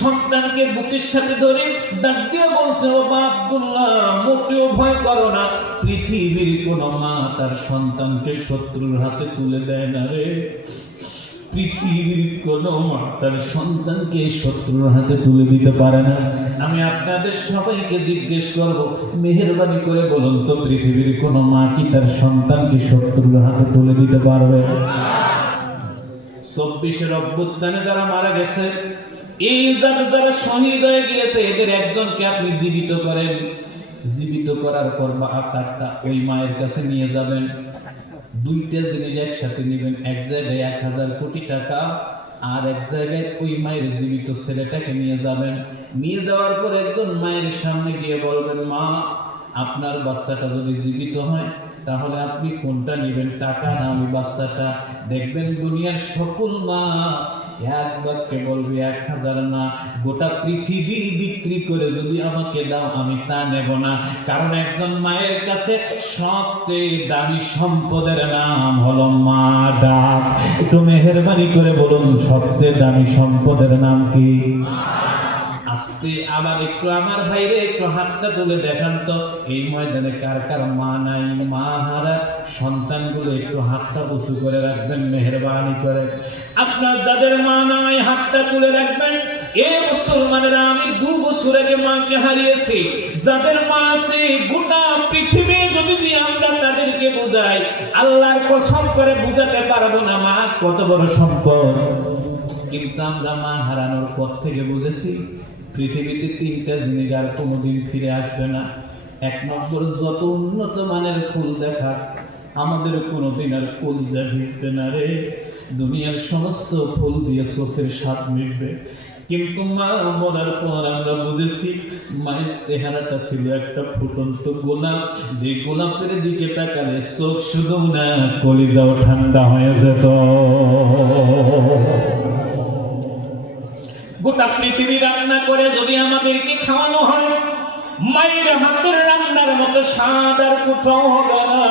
সন্তানকে বুকের সাথে ধরে ডাক দিয়ে বলছে, বাবা আব্দুল্লাহ মোটেও ভয় করো না, পৃথিবীর কোন মা তার সন্তানকে শত্রুর হাতে তুলে দেয় না রে। পৃথিবীর কোন মা তার সন্তানকে শত্রুর হাতে তুলে দিতে পারে না। আমি আপনাদের সবাইকে জিজ্ঞেস করব, মেহেরবানি করে বলুন তো, পৃথিবীর কোন মা কি তার সন্তানকে শত্রুর হাতে তুলে দিতে পারবে? 24-এর অভ্যুত্থানে যারা মারা গেছে, এই যারা শহীদ হয়ে গিয়েছে, এদের একজনকে আপনি জীবিত করেন, জীবিত করার পর তারটা ওই মায়ের কাছে নিয়ে যাবেন। দুইটা জিনিস একসাথে নেবেন, এক জায়গায় 1000 কোটি টাকা, আর এক জায়গায় ওই মায়ের জীবিত ছেলেটাকে নিয়ে যাবেন। নিয়ে যাওয়ার পর একজন মায়ের সামনে গিয়ে বলবেন, মা আপনার বাচ্চাটা যদি জীবিত হয় তাহলে আপনি কোনটা নেবেন, টাকা না ওই বাচ্চাটা? দেখবেন দুনিয়ার সকল মা এক বাক্যে বলবে, 1000 না, গোটা পৃথিবী বিক্রি করে যদি আমাকে দাও আমি তা নেব না। কারণ একজন মায়ের কাছে সবচেয়ে দামি সম্পদের নাম হলো মা ডাক। একটু মেহেরবানি করে বলুন, সবচেয়ে দামি সম্পদের নাম কি? আস্তে আবার একটু আমার ভাইরে একটু হাতটা তুলে দেখান তো, এই ময়দানে কার কার মা নাই? মা হারা সন্তানগুলো একটু হাতটা উঁচু করে রাখবেন মেহেরবানি করে। আপনার যাদের মা নাই হাতটা তুলে রাখবেন। এই মুসলমানেরা, আমি 2 বছর আগে মাকে হারিয়েছি। যাদের মা আছে গোটা পৃথিবী যদি আমরা তাদেরকে বোঝাই, আল্লাহর কসম করে বোঝাতে পারবো না মা কত বড় সম্পদ। কিন্তু আমরা মা হারানোর পর থেকে বুঝেছি, পৃথিবীতে 3টা জিনিস আর কোনোদিন ফিরে আসবে না। 1 নম্বর, যত উন্নত মানের ফুল দেখা আমাদের কোনোদিন আর কলিজা ভিজবে না রে। দুনিয়ার সমস্ত ফুল দিয়ে চোখের স্বাদ মিটবে, কিন্তু মা মরার পর আমরা বুঝেছি মায়ের চেহারাটা ছিল একটা ফুটন্ত গোলাপ, যে গোলাপের দিকে তাকালে চোখ শুধু না কলিজাও ঠান্ডা হয়ে যেত। গোটা পৃথিবী রান্না করে যদি আমাদেরকে খাওয়ানো হয়, মায়ের হাতের রান্নার মতো স্বাদ আর কোথাও হবে না।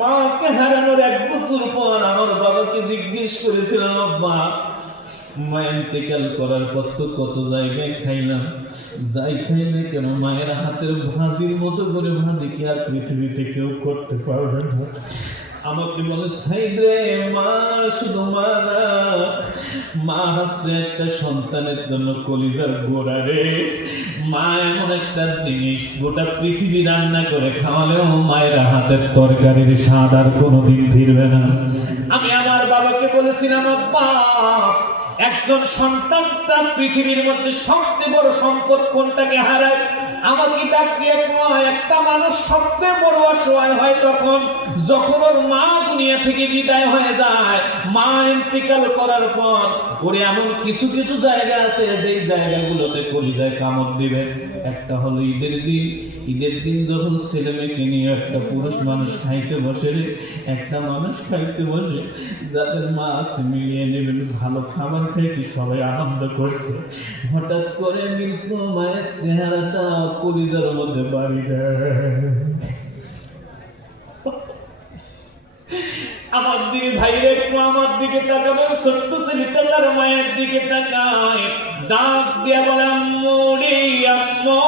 মাকে হারানোর 1 বছর পর আমার বাবাকে জিজ্ঞেস করেছিলাম, আব্বা মা ইন্তেকাল করার পর তো কত জায়গায় খাইলাম, যাই খাইলে কেন মায়ের হাতের ভাজির মতো করে ভাজি কি আর পৃথিবীতে কেউ করতে পারবে না? আমাকে বলে, সাইদ রে, মা শুধু মা না, মা হচ্ছে একটা সন্তানের জন্য কলিজার গোড়া রে। মা এমন একটা জিনিস, গোটা পৃথিবী রান্না করে খাওয়ালেও মায়ের হাতের তরকারির স্বাদ আর কোনোদিন ফিরবে না। আমি আমার বাবাকে বলেছিলাম, আব্বা একজন সন্তান তার পৃথিবীর মধ্যে সবচেয়ে বড় সম্পদ কোনটাকে হারায়? আমাকে ডাক দিয়ে, একটা মানুষ সবচেয়ে বড় অসহায় হয় তখন যখন ওর মা দুনিয়া থেকে বিদায় হয়ে যায়। মা ইন্তেকাল করার পর ওরে এমন কিছু কিছু জায়গা আছে যেই জায়গাগুলোতে কলিজায় কামড় দিবে। একটা হলো ঈদের দিন। ঈদের দিন যখন ছেলে মেয়েকে নিয়ে একটা পুরুষ মানুষ খাইতে বসে রে, একটা মানুষ খাইতে বসে, যাদের মা আছে মিলিয়ে নেবেন, ভালো খাবার খেয়েছি, সবাই আনন্দ করছে, হঠাৎ করে মৃত্যু মায়ের চেহারাটা কলিজার মধ্যে বাড়ি দেয়। আমার দিকে ভাইরে একটু আমার দিকে তাকাবেন, ছোট্ট ছেলেটা তার মায়ের দিকে তাকায়, ডাক দিয়ে বলে, আম্মু রে আম্মু,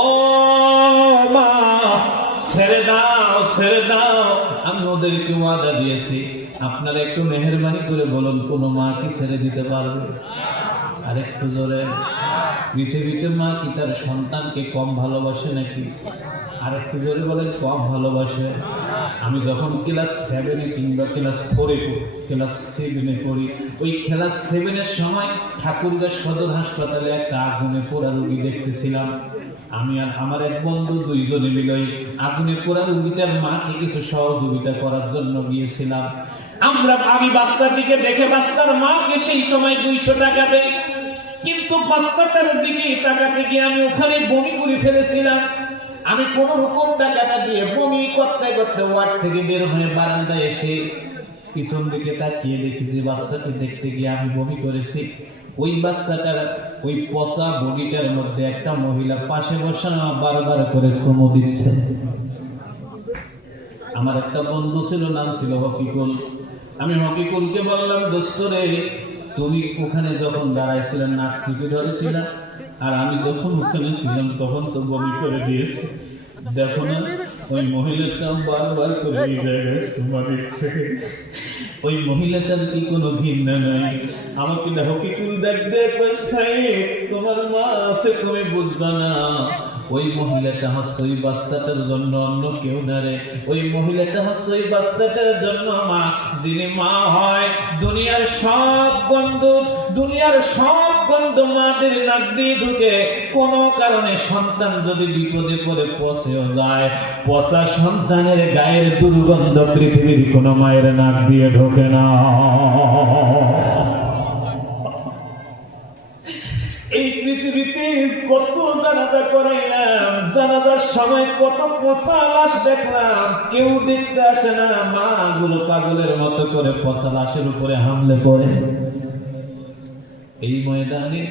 ও মা ছেড়ে দাও ছেড়ে দাও। আমি ওদেরকে ওয়াদা দিয়েছি, আপনারা একটু মেহেরবানি করে বলুন, কোন মা কি ছেড়ে দিতে পারবে? আরেকটু জোরে। পৃথিবীতে মা কি তার সন্তানকে কম ভালোবাসে নাকি? আরেকটু জোরে বলেন, কম ভালোবাসে। আমি যখন ক্লাস 7-এ কিংবা ক্লাস 4-এ ক্লাস 7-এ পড়ি, ওই ক্লাস 7-এর সময় ঠাকুরগাঁ সদর হাসপাতালে একটা আগুনে পোড়া রোগী দেখতেছিলাম। আমি আর আমার এক বন্ধু দুইজনে মিলে আগুনে পোড়া রোগীটার মাকে কিছু সহযোগিতা করার জন্য গিয়েছিলাম। আমি বাচ্চাটিকে দেখে বাচ্চার মাকে সেই সময় 200 টাকা দেই, কিন্তু বাচ্চাটার দিকে টাকাতে গিয়ে আমি ওখানে বমি করে ফেলেছিলাম। আমি কোন রকম টাকাটা দিয়ে বমি করতে করতে ওয়ার্ড থেকে বের হয়ে বারান্দায় এসে পিছন দিকে তাকিয়ে দেখি যে বাচ্চাটি দেখতে গিয়ে আমি বমি করেছি। ওই বাচ্চাটার ওই পচা বডিটার মধ্যে একটা মহিলা পাশে বসে বারবার করে চুমু দিচ্ছে। আমার একটা বন্ধু ছিল, নাম ছিল হকিকুল। আমি হকিকুলকে বললাম, দোস্ত রে, তুমি ওখানে যখন দাঁড়াইছিলেন নাক টিপে ধরেছিলাম, আর আমি যখন ওখানে ছিলাম তখন তো বমি করে দিয়েছি। দেখো না, ওই মহিলাটা বারবার করে এই জায়গায় চুমা দিচ্ছে। ওই মহিলাটার কি কোনো ঘৃণা নাই? আমাকে হকিকুল দেখবে, তোমার মা আছে, তুমি বুঝবা না। ওই মহিলাটা হচ্ছে ওই বাচ্চাটার জন্য, অন্য কেউ না রে। ওই মহিলাটা হচ্ছে ওই বাচ্চাটার জন্য মা। যিনি মা হয়, দুনিয়ার সব গন্ধ মাদের নাক দিয়ে ঢুকে। কোনো কারণে সন্তান যদি বিপদে পড়ে পচেও যায়, পচা সন্তানের গায়ের দুর্গন্ধ পৃথিবীর কোনো মায়ের নাক দিয়ে ঢোকে না। এই পৃথিবীতে কত জানাজা করাইলাম, জানাজার সময় কত পচা লাশ দেখলাম, কেউ দেখতে আসে না। মা গুলো পাগলের মতো করে পচা লাশের উপরে হামলে পড়ে। এই ময়দানে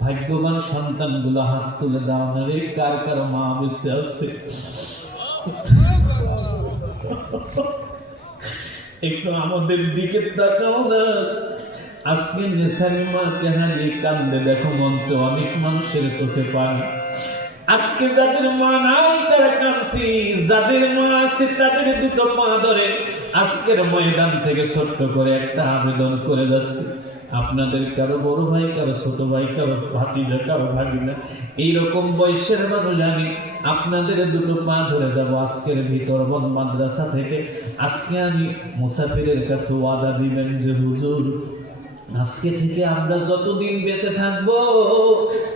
ভাগ্যবান সন্তানগুলো হাত তুলে দাও না রে, কার কার মা বেঁচে আছে? একটু আমাদের দিকে তাকাও না। আজকে নেশারি মাকে হারিয়ে কান্দে দেখো মঞ্চে অনেক মানুষের চোখে পানি। আজকে যাদের মা নাই তারা কাঁদছি, যাদের মা আছে তাদের দুটো পা ধরে আজকের ময়দান থেকে ছোট্ট করে একটা আবেদন করে যাচ্ছে। আপনাদের কারো বড় ভাই, কারো ছোট ভাই, কারো ভাতিজা, কারো ভাগিনা, এইরকম বয়সের মানুষ, আমি আপনাদের দুটো পা ধরে যাব আজকের ভিতরবন মাদ্রাসা থেকে। আজকে আমি মুসাফিরের কাছে ওয়াদা দিবেন যে হুজুর, আজকে থেকে আমরা যতদিন বেঁচে থাকবো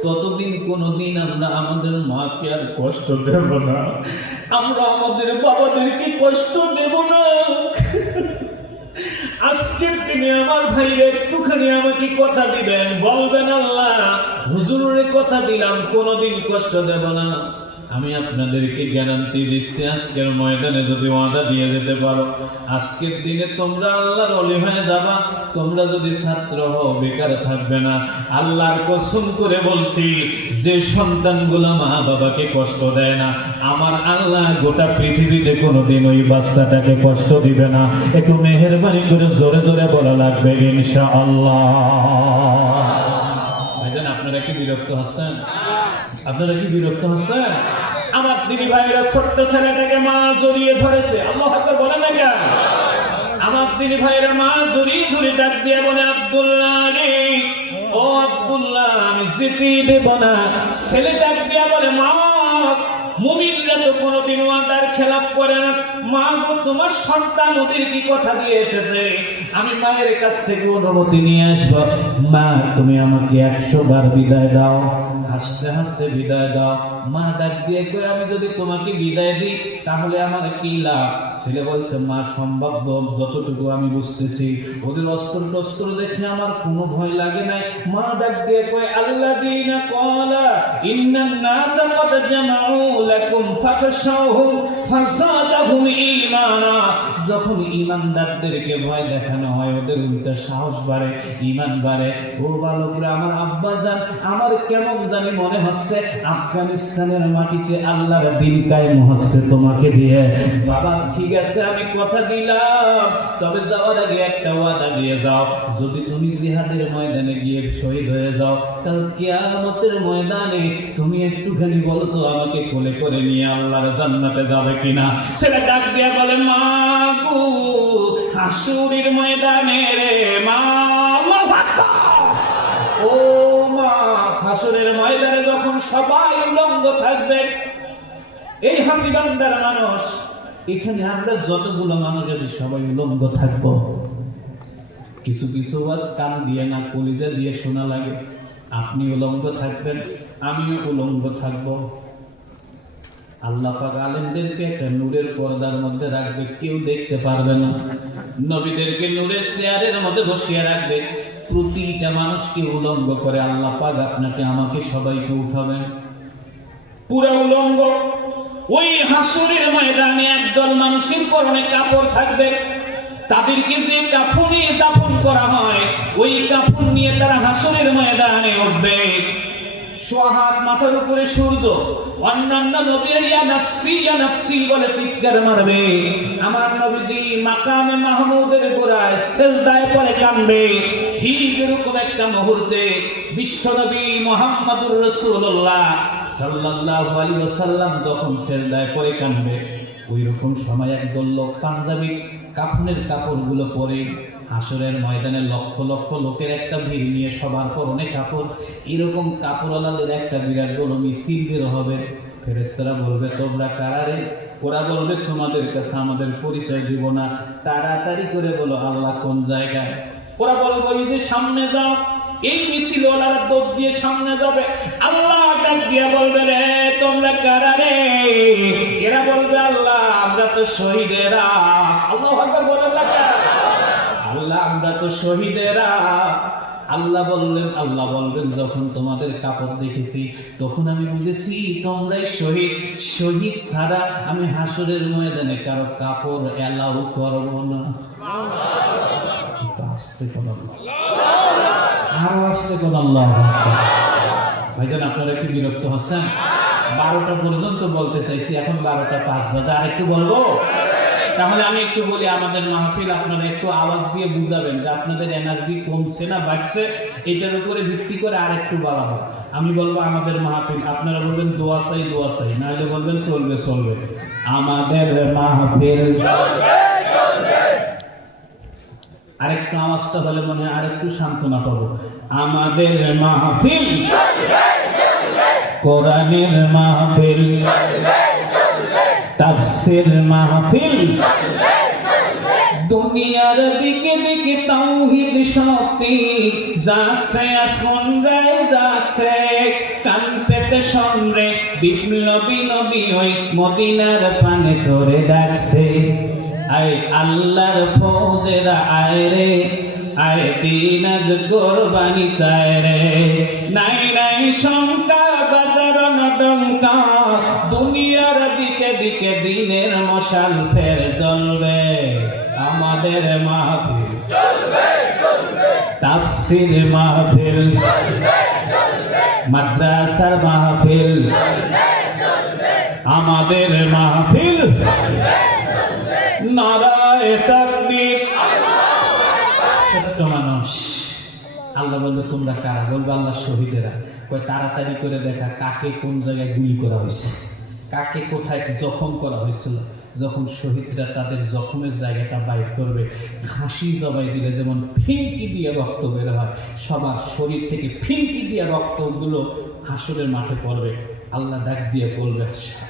ততদিন কোনোদিন আমরা আমাদের মাকে আর কষ্ট দেব না, আমরা আমাদের বাবাদেরকে কষ্ট দেব না। আজকের দিনে আমার ভাইরা একটুখানি আমাকে কথা দিবেন, বলবেন আল্লাহ হুজুরের কথা দিলাম কোনোদিন কষ্ট দেব না। আমি আপনাদেরকে গ্যারান্টি দিচ্ছি, আজকের ময়দানে যদি ওয়াদা দিয়ে যেতে পারো, আজকের দিনে তোমরা আল্লাহর ওলি হয়ে যাবা। তোমরা যদি ছাত্র হও বেকার থাকবে না। আল্লাহর কসম করে বলছি, যে সন্তানগুলো মা বাবাকে কষ্ট দেয় না, আমার আল্লাহ গোটা পৃথিবীতে কোনোদিন ওই বাচ্চাটাকে কষ্ট দিবে না। একটু মেহেরবানি করে জোরে জোরে বলা লাগবে ইনশাআল্লাহ। ভাইজান, আপনারা কি বিরক্ত হচ্ছেন? আপনারা কি বিরক্ত হচ্ছেন? আমার দিদি ভাইরা ছোট্ট ছেলেটাকে মা জড়িয়ে ধরেছে, আল্লাহু আকবার বলে না কেন? আমার দিদি ভাইরা মা জড়িয়ে ধরে ডাক দিয়ে বলে, আব্দুল্লাহ রে, ও আব্দুল্লাহ, আমি যেতে দেব না। ছেলে ডাক দিয়ে বলে, মা, মুমিনরা তো কোনোদিন ওয়াদার খেলাপ করে না। মা গো, তোমার সন্তান ওদের কি কথা দিয়ে এসেছে, আমি মায়ের কাছ থেকে অনুমতি নিয়ে আসবো। মা, তুমি আমাকে 100 বার বিদায় দাও। হাসতে হাসতে বিদায় দাও। মা ডাক দিয়ে কই, আমি যদি তোমাকে বিদায় দিই তাহলে আমার কি লাভ? ছেলে বলছে, মা, সম্ভাব্য যতটুকু আমি বুঝতেছি, ওদের অস্ত্র দেখে আমার কোনো ভয় লাগে নাই। মা ডাক দিয়ে কই, আল্লাযীনা ক্বালা ইন্নান নাসা ক্বাদ জামাউ লাকুম ফাখশাউহুম ফাযাদাহুম ঈমানা। যখন ঈমানদারদেরকে ভয় দেখানো হয়, ওদের উল্টা সাহস বাড়ে, ঈমান বাড়ে। ও বালকরা, আমার আব্বা জান, আমার কেমন জানি মনে হচ্ছে আফগানিস্তানের মাটিতে আল্লাহর দিন কায়েম হচ্ছে তোমাকে দিয়ে। বাবা, ঠিক আছে, আমি কথা দিলাম, তবে যাওয়ার আগে একটা ওয়াদা দিয়ে যাও, যদি তুমি জিহাদের ময়দানে গিয়ে শহীদ হয়ে যাও, কাল কিয়ামতের ময়দানে তুমি একটুখানি বলো তো, আমাকে কোলে করে নিয়ে আল্লাহর জান্নাতে যাবে কিনা? সেটা ডাক দিয়ে বলে, মা গো, হাসুরের ময়দানে রে মা, ও মা, হাসরের ময়দানে যখন সবাই উলঙ্গ থাকবে, এই হাতিবান্দার মানুষ, এখানে আমরা যতগুলো মানুষ আছি সবাই উলঙ্গ থাকবো। কিছু কিছু আজ কান দিয়ে না কলিজা দিয়ে শোনা লাগে। আপনি উলঙ্গ থাকবেন, আমিও উলঙ্গ থাকবো। আল্লাহ পাক আলেমদেরকে একটা নূরের পর্দার মধ্যে রাখবে, কেউ দেখতে পারবে না। নবীদেরকে নূরের চেয়ারের মধ্যে বসিয়ে রাখবে, প্রতিটা মানুষকে উলঙ্গ করে আল্লাহ পাক আপনাকে আমাকে সবাইকে উঠাবেন পুরা উলঙ্গ। ওই হাসরের ময়দানে একদল মানুষের পরনে কাপড় থাকবে, তাদেরকে যে কাফনে দাফন করা হয় ওই কাফন নিয়ে তারা হাসরের ময়দানে উঠবে। সোহাগ মাথার উপরে সূর্য, অন্যান্য নবীরা ইয়া নাফসি বলে চিৎকার মারবে। আমার নবীজি মাকামে মাহমুদের গোড়ায় সিজদায় পড়ে কাঁদবে। ঠিক এরকম একটা মুহূর্তে বিশ্বনবী মুহাম্মদুর রাসূলুল্লাহ সাল্লাল্লাহু আলাইহি ওয়াসাল্লাম যখন সিজদায় পড়ে কাঁদবে, ওই রকম সময় একদল লোক পাঞ্জাবি কাফনের কাপড়গুলো পরে হাসরের ময়দানে লক্ষ লক্ষ লোকের একটা ভিড় নিয়ে সবার পরনে কাপড়, এরকম কাপড়ওয়ালাদের একটা বিরাট বড় মিছিল বের হবে। ফেরেশতারা বলবে তোমরা কারা রে? ওরা বলবে তোমাদের কাছে আমাদের পরিচয় দিব না, তাড়াতাড়ি করে বলো আল্লাহ কোন জায়গায়। ওরা বলবো এই যে সামনে যাও। এই মিছিল ওলারা দৌড় দিয়ে সামনে যাবে। আল্লাহ ডাক দিয়ে বলবে রে তোমরা কারা রে? এরা বলবে আল্লাহ আমরা তো শহীদেরা। আল্লাহু আকবার বলেন না, আল্লাহ আমরা তো শহীদেরা। আল্লাহ বলবেন যখন তোমাদের কাপড় দেখেছি তখন আমি বুঝেছি তোমরাই শহীদ। শহীদ ছাড়া আমি হাসরের ময়দানে কারো কাপড় এলাও করব না। আসতে কোন আরো আসতে কোন আল্লাহ। ভাইজান আপনারা কি বিরক্ত হচ্ছেন? 12টা পর্যন্ত বলতে চাইছি, এখন 12টা 5 বাজে। আর একটু বলবো? তাহলে আমি একটু বলি, আমাদের মাহফিল আপনারা একটু আওয়াজ দিয়ে বুঝাবেন যে আপনাদের এনার্জি কমছে না বাড়ছে, এটার উপরে ভিত্তি করে আর একটু বাড়াবো। আমি বলবো আমাদের মাহফিল, আপনারা বলবেন দোয়া চাই, নাহলে বলবেন চলবে। আমাদের মাহফিল আরেকটু আওয়াজটা হলে মনে হয় আরেকটু সান্ত্বনা পাবো। আমাদের মাহফিল কোরআনের মাহফিল, তাফসীর মাহফিল, দুনিয়ার দিকে দিকে তাওহীদ শক্তি জাগছে, আসমান গায়ে জাগছে, কান পেতে শুনরে বিপ্লবী নবী ওই মদিনার পানে তোরে ডাকছে। আয় আল্লাহর ফৌজেরা আয় রে, আয় দিন আজ কোরবানি চায় রে। নাই শঙ্কা বাজার নডঙ্কা, দুনিয়ার দিকে দিকে দিনের মশাল ফের জ্বলবে। আমাদের মাহফিল তাফসীর মাহফিল, মাদ্রাসার মাহফিল, আমাদের মাহফিল নারায়ে তাকবীর। ছোট্ট মানুষ আল্লাহ বলবে তোমরা কারা? বলবে আল্লাহ শহীদেরা। কয় তাড়াতাড়ি করে দেখা কাকে কোন জায়গায় গুলি করা হয়েছে, কাকে কোথায় জখম করা হয়েছিল। যখন শহীদরা তাদের জখমের জায়গাটা বাইর করবে, ঘাসি জবাই দিলে যেমন ফিনকি দিয়ে রক্ত বের হয়, সবার শরীর থেকে ফিনকি দিয়ে রক্তগুলো হাসরের মাঠে পড়বে। আল্লাহ ডাক দিয়ে বলবে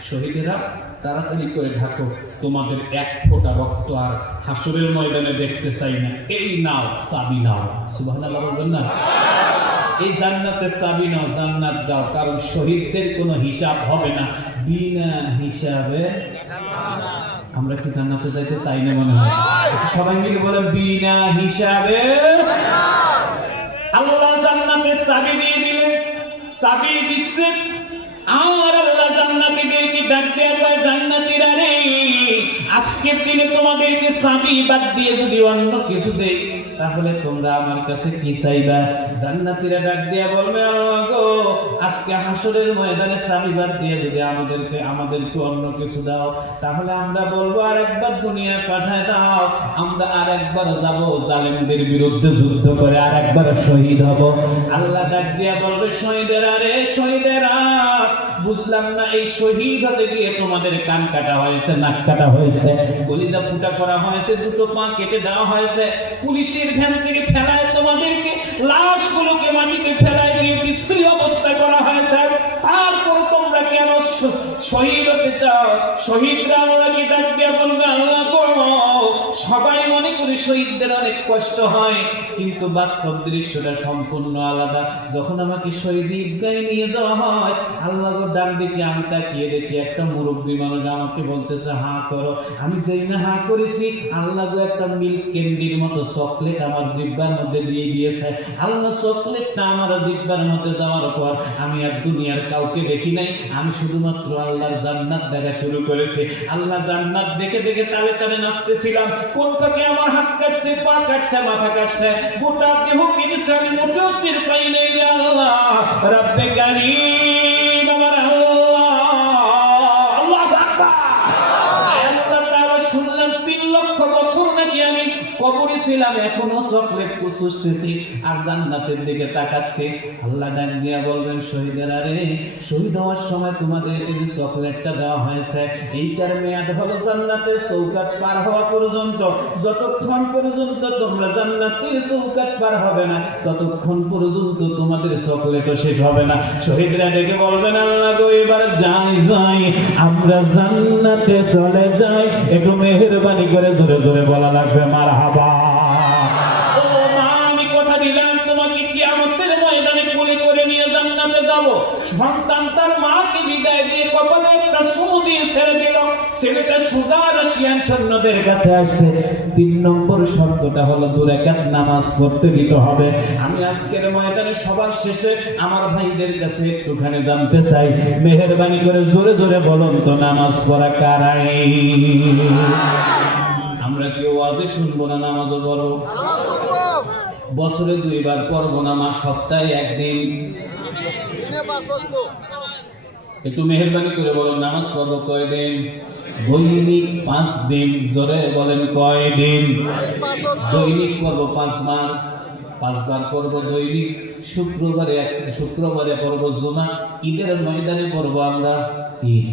শহীদেরা তাড়াতাড়ি করে ঢাকো, তোমাদের এক ফোঁটা রক্ত আর হাসরের ময়দানে দেখতে চাই না। এই নাও চাবি নাও। সুবহানাল্লাহ বলবেন না? এই জান্নাতের চাবি নাও, জান্নাত যাও। কারণ শহীদদের কোনো হিসাব হবে না, বিনা হিসাবে। আমরা কি জান্নাতে যাইতে চাই না? মনে হয় সবাই মিলে বলেন বিনা হিসাবে। আল্লাহ জান্নাতের চাবি দিয়ে দিলেন, চাবি দিচ্ছে। আর আল্লাহ জান্নাতীদেরকে ডাক দিয়ে কয় জান্নাতীরা রে, আজকের দিনে তোমাদেরকে চাবি বাদ দিয়ে যদি অন্য কিছু দেই তাহলে তোমরা আমার কাছে কি চাইবা? জান্নাতীরা ডাক দিয়ে বলবে আল্লাহ গো, আজকে হাসরের ময়দানে চাবি বাদ দিয়ে যদি আমাদেরকে অন্য কিছু দাও তাহলে আমরা বলবো আরেকবার দুনিয়া পাঠায় দাও, আমরা আরেকবার যাব জালেমদের বিরুদ্ধে যুদ্ধ করে আরেকবার শহীদ হব। আল্লাহ ডাক দিয়ে বলবে শহীদেরা রে, শহীদেরা বুঝলাম না, এই শহীদ হতে গিয়ে তোমাদের কান কাটা হয়েছে, নাক কাটা হয়েছে, কলিজা ফুটা করা হয়েছে, দুটো পা কেটে দেওয়া হয়েছে, পুলিশের ভ্যান থেকে ফেলায় তোমাদেরকে লাশগুলোকে মাটিতে ফেলাই দিয়ে বিশ্রী অবস্থা করা হয়েছে। তারপর তোমরা কেন শহীদ হতে চাও? শহীদরা আল্লাহকে ডাক দিয়ে বলবে, আল্লাহ গো, সবাই মনে করে শহীদদের অনেক কষ্ট হয়, কিন্তু বাস্তব দৃশ্যটা সম্পূর্ণ আলাদা। যখন আমাকে শহীদ ঈদগাহে নিয়ে যাওয়া হয়, আল্লাহ গো, ডান দিকে আমি তাকিয়ে দেখি একটা মুরব্বী মানুষ আমাকে বলতেছে হা করো। আমি যেই না হা করেছি, আল্লাহ গো একটা মিল্ক ক্যান্ডির মতো চকলেট আমার জিহ্বার মধ্যে দিয়ে দিয়েছে। আল্লাহ চকলেটটা আমার জিহ্বার মধ্যে যাওয়ার পর আমি আর দুনিয়ার কাউকে দেখি নাই, আমি শুধুমাত্র আল্লাহর জান্নাত দেখা শুরু করেছি। আল্লাহ জান্নাত দেখে দেখে তালে তালে নাচতেছিলাম। কোন থেকে আমার হাত কাটছে, পা কাটছে, মাথা কাটছে, গোটা দেহ কেটেছে, আমি মোটেও টের পাই নাই। আল্লাহ রব্বে কারীম, আমার আল্লাহ, আল্লাহু আকবার। আল্লাহ তাআলা শুনলাম 3 লক্ষ বছর নাকি আমি কবরে ছিলাম, এখনো চকলেট চুষতেছি আর জান্নাতের দিকে তাকাচ্ছি। আল্লাহ ডাক দিয়া বলবেন, শহীদেরা রে, শহীদ হওয়ার সময় তোমাদেরকে যে চকলেটটা দেওয়া হয়েছে, এইটার মেয়াদ হলো জান্নাতের চৌকাঠ পার হওয়া পর্যন্ত। যতক্ষণ পর্যন্ত তোমরা জান্নাতের চৌকাঠ পার হবে না, ততক্ষণ পর্যন্ত তোমাদের চকলেটও শেষ হবে না। শহীদরা ডেকে বলবেন, আল্লাহ গো, এবার যাই যাই, আমরা জান্নাতে চলে যাই। একটু মেহেরবানি করে জোরে জোরে বলা লাগবে মারহাবা। ও মা, আমি কথা দিলাম তোমাকে কিয়ামতের ময়দানে কোলে করে নিয়ে জান্নাতে যাব। সন্তান তার মাকে বিদায় দিয়ে কপালে একটা চুমু দিয়ে ছেড়ে দিল। ছেলেটা সোজা রাশিয়ান সৈন্যদের কাছে আসছে। 3 নম্বর শর্তটা হলো 2 রাকাত নামাজ পড়তে দিতে হবে। আমি আজকের ময়দানে সবার শেষে আমার ভাইদের কাছে একটুখানি জানতে চাই, মেহেরবানি করে জোরে জোরে বলুন তো, নামাজ পড়া কারাই? আমরা কেউ ওয়াজে শুনবো না, নামাজও পড়বো। বছরে 2 বার পড়বো না, সপ্তাহে 1 দিন। একটু মেহেরবানি করে বলুন, নামাজ পড়বো কয়দিন? দৈনিক 5 দিন। জোরে বলেন, কয়দিন? দৈনিক পড়বো 5 বার। 5 বার পড়বো দৈনিক। শুক্রবারে পড়বো জুমা। ঈদের ময়দানে পড়বো আমরা ঈদ।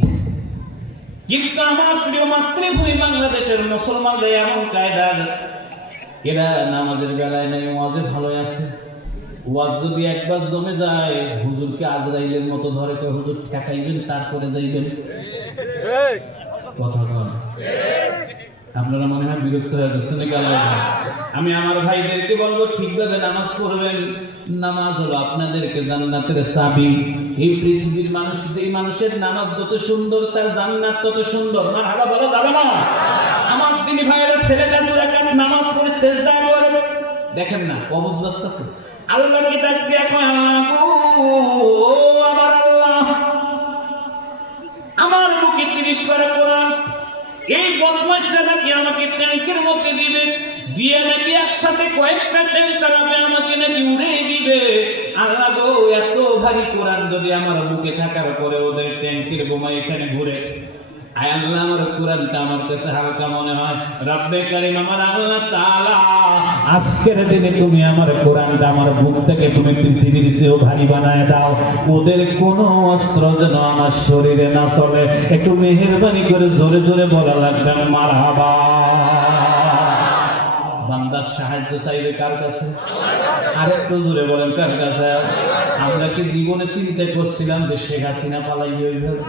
কিন্তু আমার প্রিয় মাতৃভূমি বাংলাদেশের মুসলমানরা এমন কায়দার, এরা নামাজের বেলায় নেই, ওয়াজে ভালো আছে। ওয়াজ যদি একবার জমে যায়, হুজুরকে আজরাইলের মতো ধরে কয়, হুজুর ঠেকাইবেন তারপরে যাইবেন। কথা বল, আপনারা মনে হয় বিরক্ত হয়ে যাচ্ছেন। আমি আমার ভাইদেরকে বলবো, ঠিকভাবে নামাজ পড়বেন। নামাজ হলো আপনাদেরকে জান্নাতের চাবি। এই পৃথিবীর মানুষ, এই মানুষের নামাজ যত সুন্দর, তার জান্নাত তত সুন্দর। মারহাবা বলা যাবে না? আমার দিনী ভাইয়েরা, ছেলেটা 2 রাকাত নামাজ পড়ে সিজদা করে, দেখেন না অবস্থা। আল্লাহকে ডাক দিয়ে কয়, আমার আল্লাহ, আমার বুকে 30 পারা কোরআন, এই বদমাশটা নাকি আমাকে ট্যাঙ্কের মধ্যে দিবে, দিয়ে নাকি একসাথে কয়েকটা ট্যাঙ্ক চালাবে, আমাকে নাকি উড়িয়ে দিবে। আল্লাহ গো, এত ভারী কোরআন যদি আমার বুকে থাকার পরে ওদের ট্যাঙ্কের বোমা এখানে ঘুরে, আয় আল্লাহ, আমার কোরআনটা আমার কাছে হালকা মনে হয়। রব্বে কারীম, আমার আল্লাহ তাআলা, আজকের দিনে তুমি আমার কোরআনটা আমার বুক থেকে তুমি পৃথিবীর চেয়েও ভারী বানায় দাও। ওদের কোনো অস্ত্র যেন আমার শরীরে না চলে। একটু মেহেরবানি করে জোরে জোরে বলা লাগবে মারহাবা। বান্দার সাহায্য চাইবে কার কাছে? আরেকটু জোরে বলেন, কার কাছে? আমরা কি জীবনে চিন্তা করছিলাম যে শেখ হাসিনা পালাইবে ওইভাবে?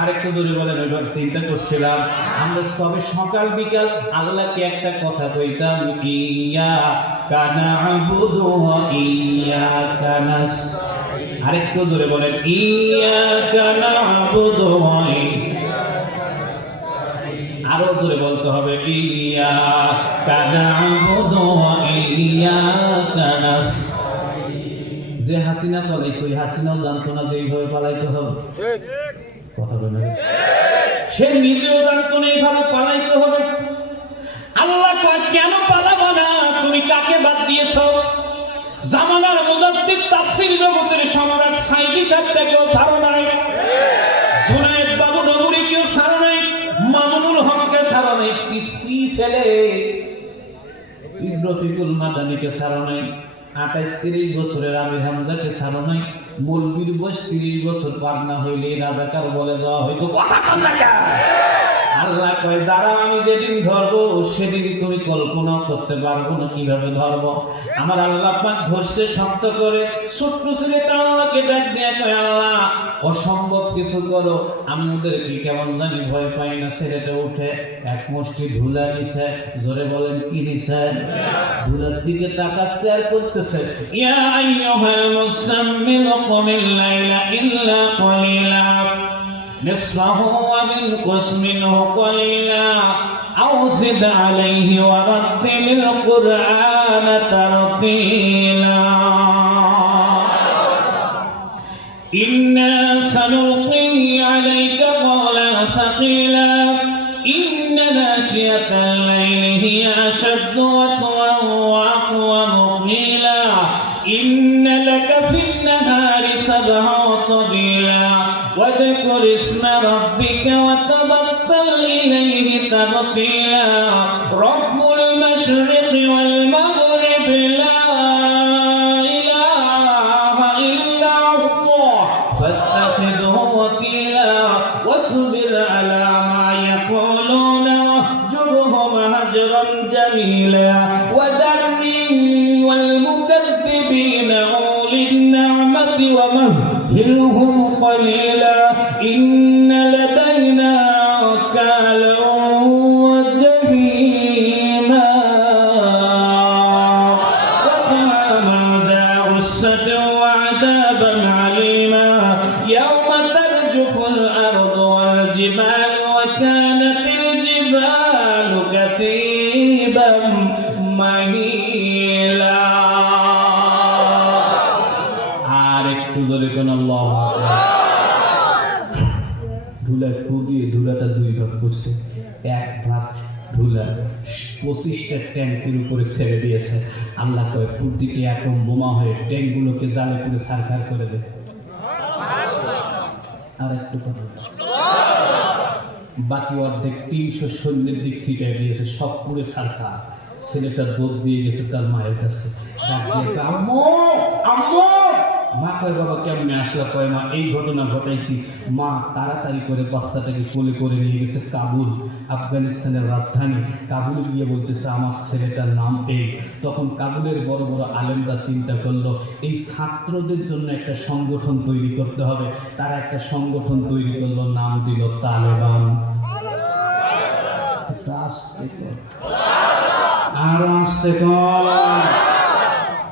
আরেকটু জোরে বলেন, ওইভাবে চিন্তা করছিলাম আমরা? তবে সকাল বিকাল আল্লাহকে একটা কথা কইতাম, ইয়াকা না'বুদু ওয়া ইয়াকা নাস্তাঈন। আরেকটু জোরে বলেন, ইয়াকা না'বুদু ওয়া আরো জোরে বলতে হবে, ইয়াকা না'বুদু ওয়া ইয়াকা নাস্তাঈন। যে হাসিনা পালাইছে, ওই হাসিনাও জানতো না যে এইভাবে পালাইতে হবে। কথা বলে, সে নিজেও জানতো না এইভাবে পালাইতে হবে। আল্লাহ কয়, কেন পালাবো না? তুমি কাকে বাদ দিয়েছ? জামানার মুজাদ্দিদ, তাফসীর জগতের সম্রাট সাইদি সাহেবকেও ছাড়ো নাই, জুনায়েদ বাবু নগরীকেও ছাড়ো নাই, মামুনুল হককে ছাড়ো নাই, পিসি ছেলে রফিকুল মাদানিকে ছাড়ো নাই, 28-30 বছরের আমির হামজাকে ছাড়ো নাই। মৌলবীর বয়স 30 বছর পার না হইলে রাজাকার বলে দেওয়া হয়তো। কথা কন না, আল্লাহ কয় যারা আমি যেদিন ধরবো সেদিনই তুমি কল্পনা করতে পারবো না কিভাবে ধরবো। আমার আল্লাহ পাক ধরছে শক্ত করে। ছোট্ট ছেলেটা আল্লাহকে ডাক দিয়ে কয় আল্লাহ অসম্ভব কিছু করো। আমি ওদেরকে কেমন জানি ভয় পাই না। ছেলেটা উঠে এক মুষ্টি ধুলা নিছে। জোরে বলেন কি নিছে? ধুলার দিকে তাকাচ্ছে আর করতেছে ইয়া আইয়ুহাল মুসাম্মিল কুমিল লাইলা ইল্লা কলিলা নিসফাহু ওয়া বিনকুস মিনহু কলিলা আও জিদ আলাইহি ওয়া রাত্তিলিল কুরআনা তারতিলা ইন্না সানুলকি আলাইকা কওলান সাকিলা ইন্না নাশিয়াতাল লাইলি হিয়া আশাদ্দু ওয়াতওয়ান ওয়া aqwamu qila ইন্না লাকা ফিন নাহারি সাবহান তাবিলা واذكر اسم ربك وتبتل إليه تبتيلا رب المشرق والمغرب لا إله إلا هو فاتخذه وكيلا واصبر على ما يقولون واهجرهم هجرا جميلا وذرني والمكذبين أولي النعمة ومهلهم قليلا إن لدينا أنكالا وجحيما وطعاما ذا غصة وعذابا عليما يوم ترجف الأرض والجبال وكانت الجبال كثيبا مهيلا আল্লাহ ধুলা ফু দিয়ে ধুলাটা দুই ভাগ করছে। এক ভাগ ধুলা 25টা ট্যাঙ্কের উপরে ছেড়ে দিয়েছে। আল্লাহ কয় প্রতিটি একম বোমা হয়ে ট্যাঙ্কগুলোকে জালে পুরে সারখার করে দেয়। আর একটু কথা বাকি অর্ধেক 300 সৈন্যের দিক ছিটাই দিয়েছে, সব পুরে সারখার। ছেলেটা দৌড় দিয়ে গেছে তার মায়ের কাছে। আম্মু আম্মু। মা কয় বাবা কেমনে আসলা? কয় মা এই ঘটনা ঘটাইছি। মা তাড়াতাড়ি করে বাচ্চাটাকে কোলে করে নিয়ে গেছে কাবুল, আফগানিস্তানের রাজধানী। কাবুল গিয়ে বলতেছে আমার ছেলেটার নাম এই। তখন কাবুলের বড় বড় আলেমরা চিন্তা করলো এই ছাত্রদের জন্য একটা সংগঠন তৈরি করতে হবে। তারা একটা সংগঠন তৈরি করলো, নাম দিল তালেবান। আস্তে কর, আরো আস্তে কর।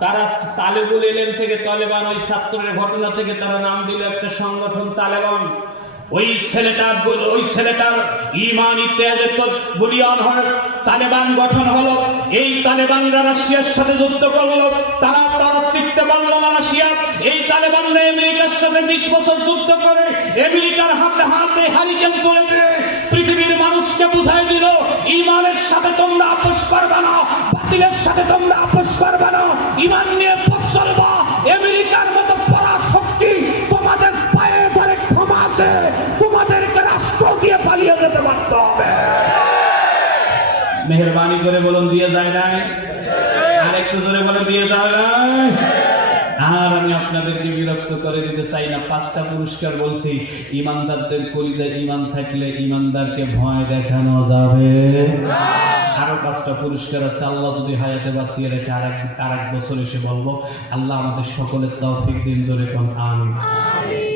তারা তালেবুল এলেম থেকে তালেবান, ওই ছাত্রের ঘটনা থেকে তারা নাম দিল একটা সংগঠন তালেবান। ওই ছেলেটার ঈমান ইত্যাদি বলিয়ান হয়, তালেবান গঠন হলো। এই তালেবানরা রাশিয়ার সাথে যুদ্ধ করলো। তারা টিকতে পারলো না রাশিয়া। এই তালেবানরা আমেরিকার সাথে 20 বছর যুদ্ধ করে আমেরিকার হাতে হাতে হারিকেন তুলে দিয়ে পৃথিবীর মানুষকে বুঝাই দিল ঈমানের সাথে তোমরা আপোষ করবে না, বাতিলের সাথে তোমরা আপোষ করবে না, ঈমান নিয়ে পথ চলবা। আমেরিকার মতো পরাশক্তি তোমাদের পায়ে ধরে ক্ষমা আছে, তোমাদেরকে রাষ্ট্র দিয়ে পালিয়ে যেতে বাধ্য হবে। মেহেরবানি করে বলুন দিয়ে যায় নাই? আর একটু জোরে বলে দিয়ে যায় নাই? আর আমি আপনাদেরকে বিরক্ত করে দিতে চাই না। 5টা পুরস্কার বলছি। ইমানদারদের কলিজায় ঈমান থাকলে ইমানদারকে ভয় দেখানো যাবে। আরো 5টা পুরস্কার আছে। আল্লাহ যদি হায়াতে বাঁচিয়ে রেখে আর এক বছর এসে বলবো আল্লাহ আমাদের সকলের তৌফিক দিন। জোরে কোন আমিন।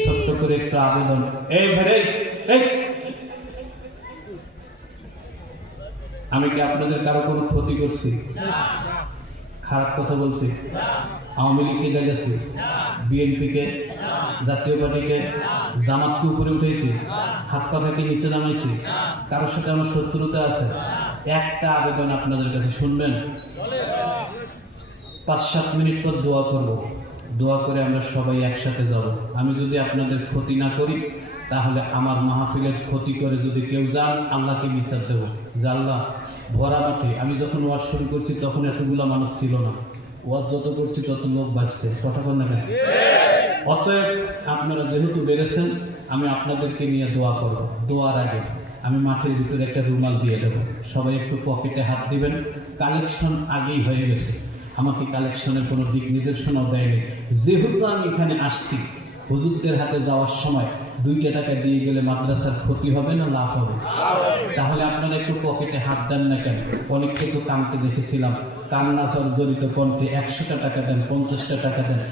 ছোট্ট করে একটু আবেদন। এই ভাই এই আমি কি আপনাদের কারো কোনো ক্ষতি করছি? খারাপ কথা বলছি? আওয়ামী লীগকে দেখেছি, বিএনপিকে, জাতীয় পার্টিকে, জামাতকে উপরে উঠেছি, হাত পাখাকে নিচে নামাইছি। কারোর সাথে আমার শত্রুতা আছে? একটা আবেদন আপনাদের কাছে, শুনবেন? 5-7 মিনিট পর দোয়া করব। দোয়া করে আমরা সবাই একসাথে যাব। আমি যদি আপনাদের ক্ষতি না করি তাহলে আমার মাহফিলের ক্ষতি করে যদি কেউ যান আল্লাহকে বিচার দেব যে আল্লাহ ভরা মাঠে আমি যখন ওয়াজ শুরু করছি তখন এতগুলো মানুষ ছিল না, ওয়াজ যত করছি তত লোক বাঁচছে। কথা বল না কেন? অতএব আপনারা যেহেতু বেড়েছেন আমি আপনাদেরকে নিয়ে দোয়া করব। দোয়ার আগে আমি মাঠের ভিতরে একটা রুমাল দিয়ে দেবো, সবাই একটু পকেটে হাত দিবেন। কালেকশন আগেই হয়ে গেছে, আমাকে কালেকশনের কোনো দিক নির্দেশনাও দেয়নি। যেহেতু আমি এখানে আসছি হুজুরদের হাতে যাওয়ার সময় 2টা টাকা দিয়ে গেলে মাদ্রাসার ক্ষতি হবে না লাভ হবে? তাহলে আপনারা একটু পকেটে হাত দেন না কেন? অনেককে তো কানতে দেখেছিলাম, কান্না জড়িত কণ্ঠে 100টা টাকা দেন, 50টা টাকা দেন,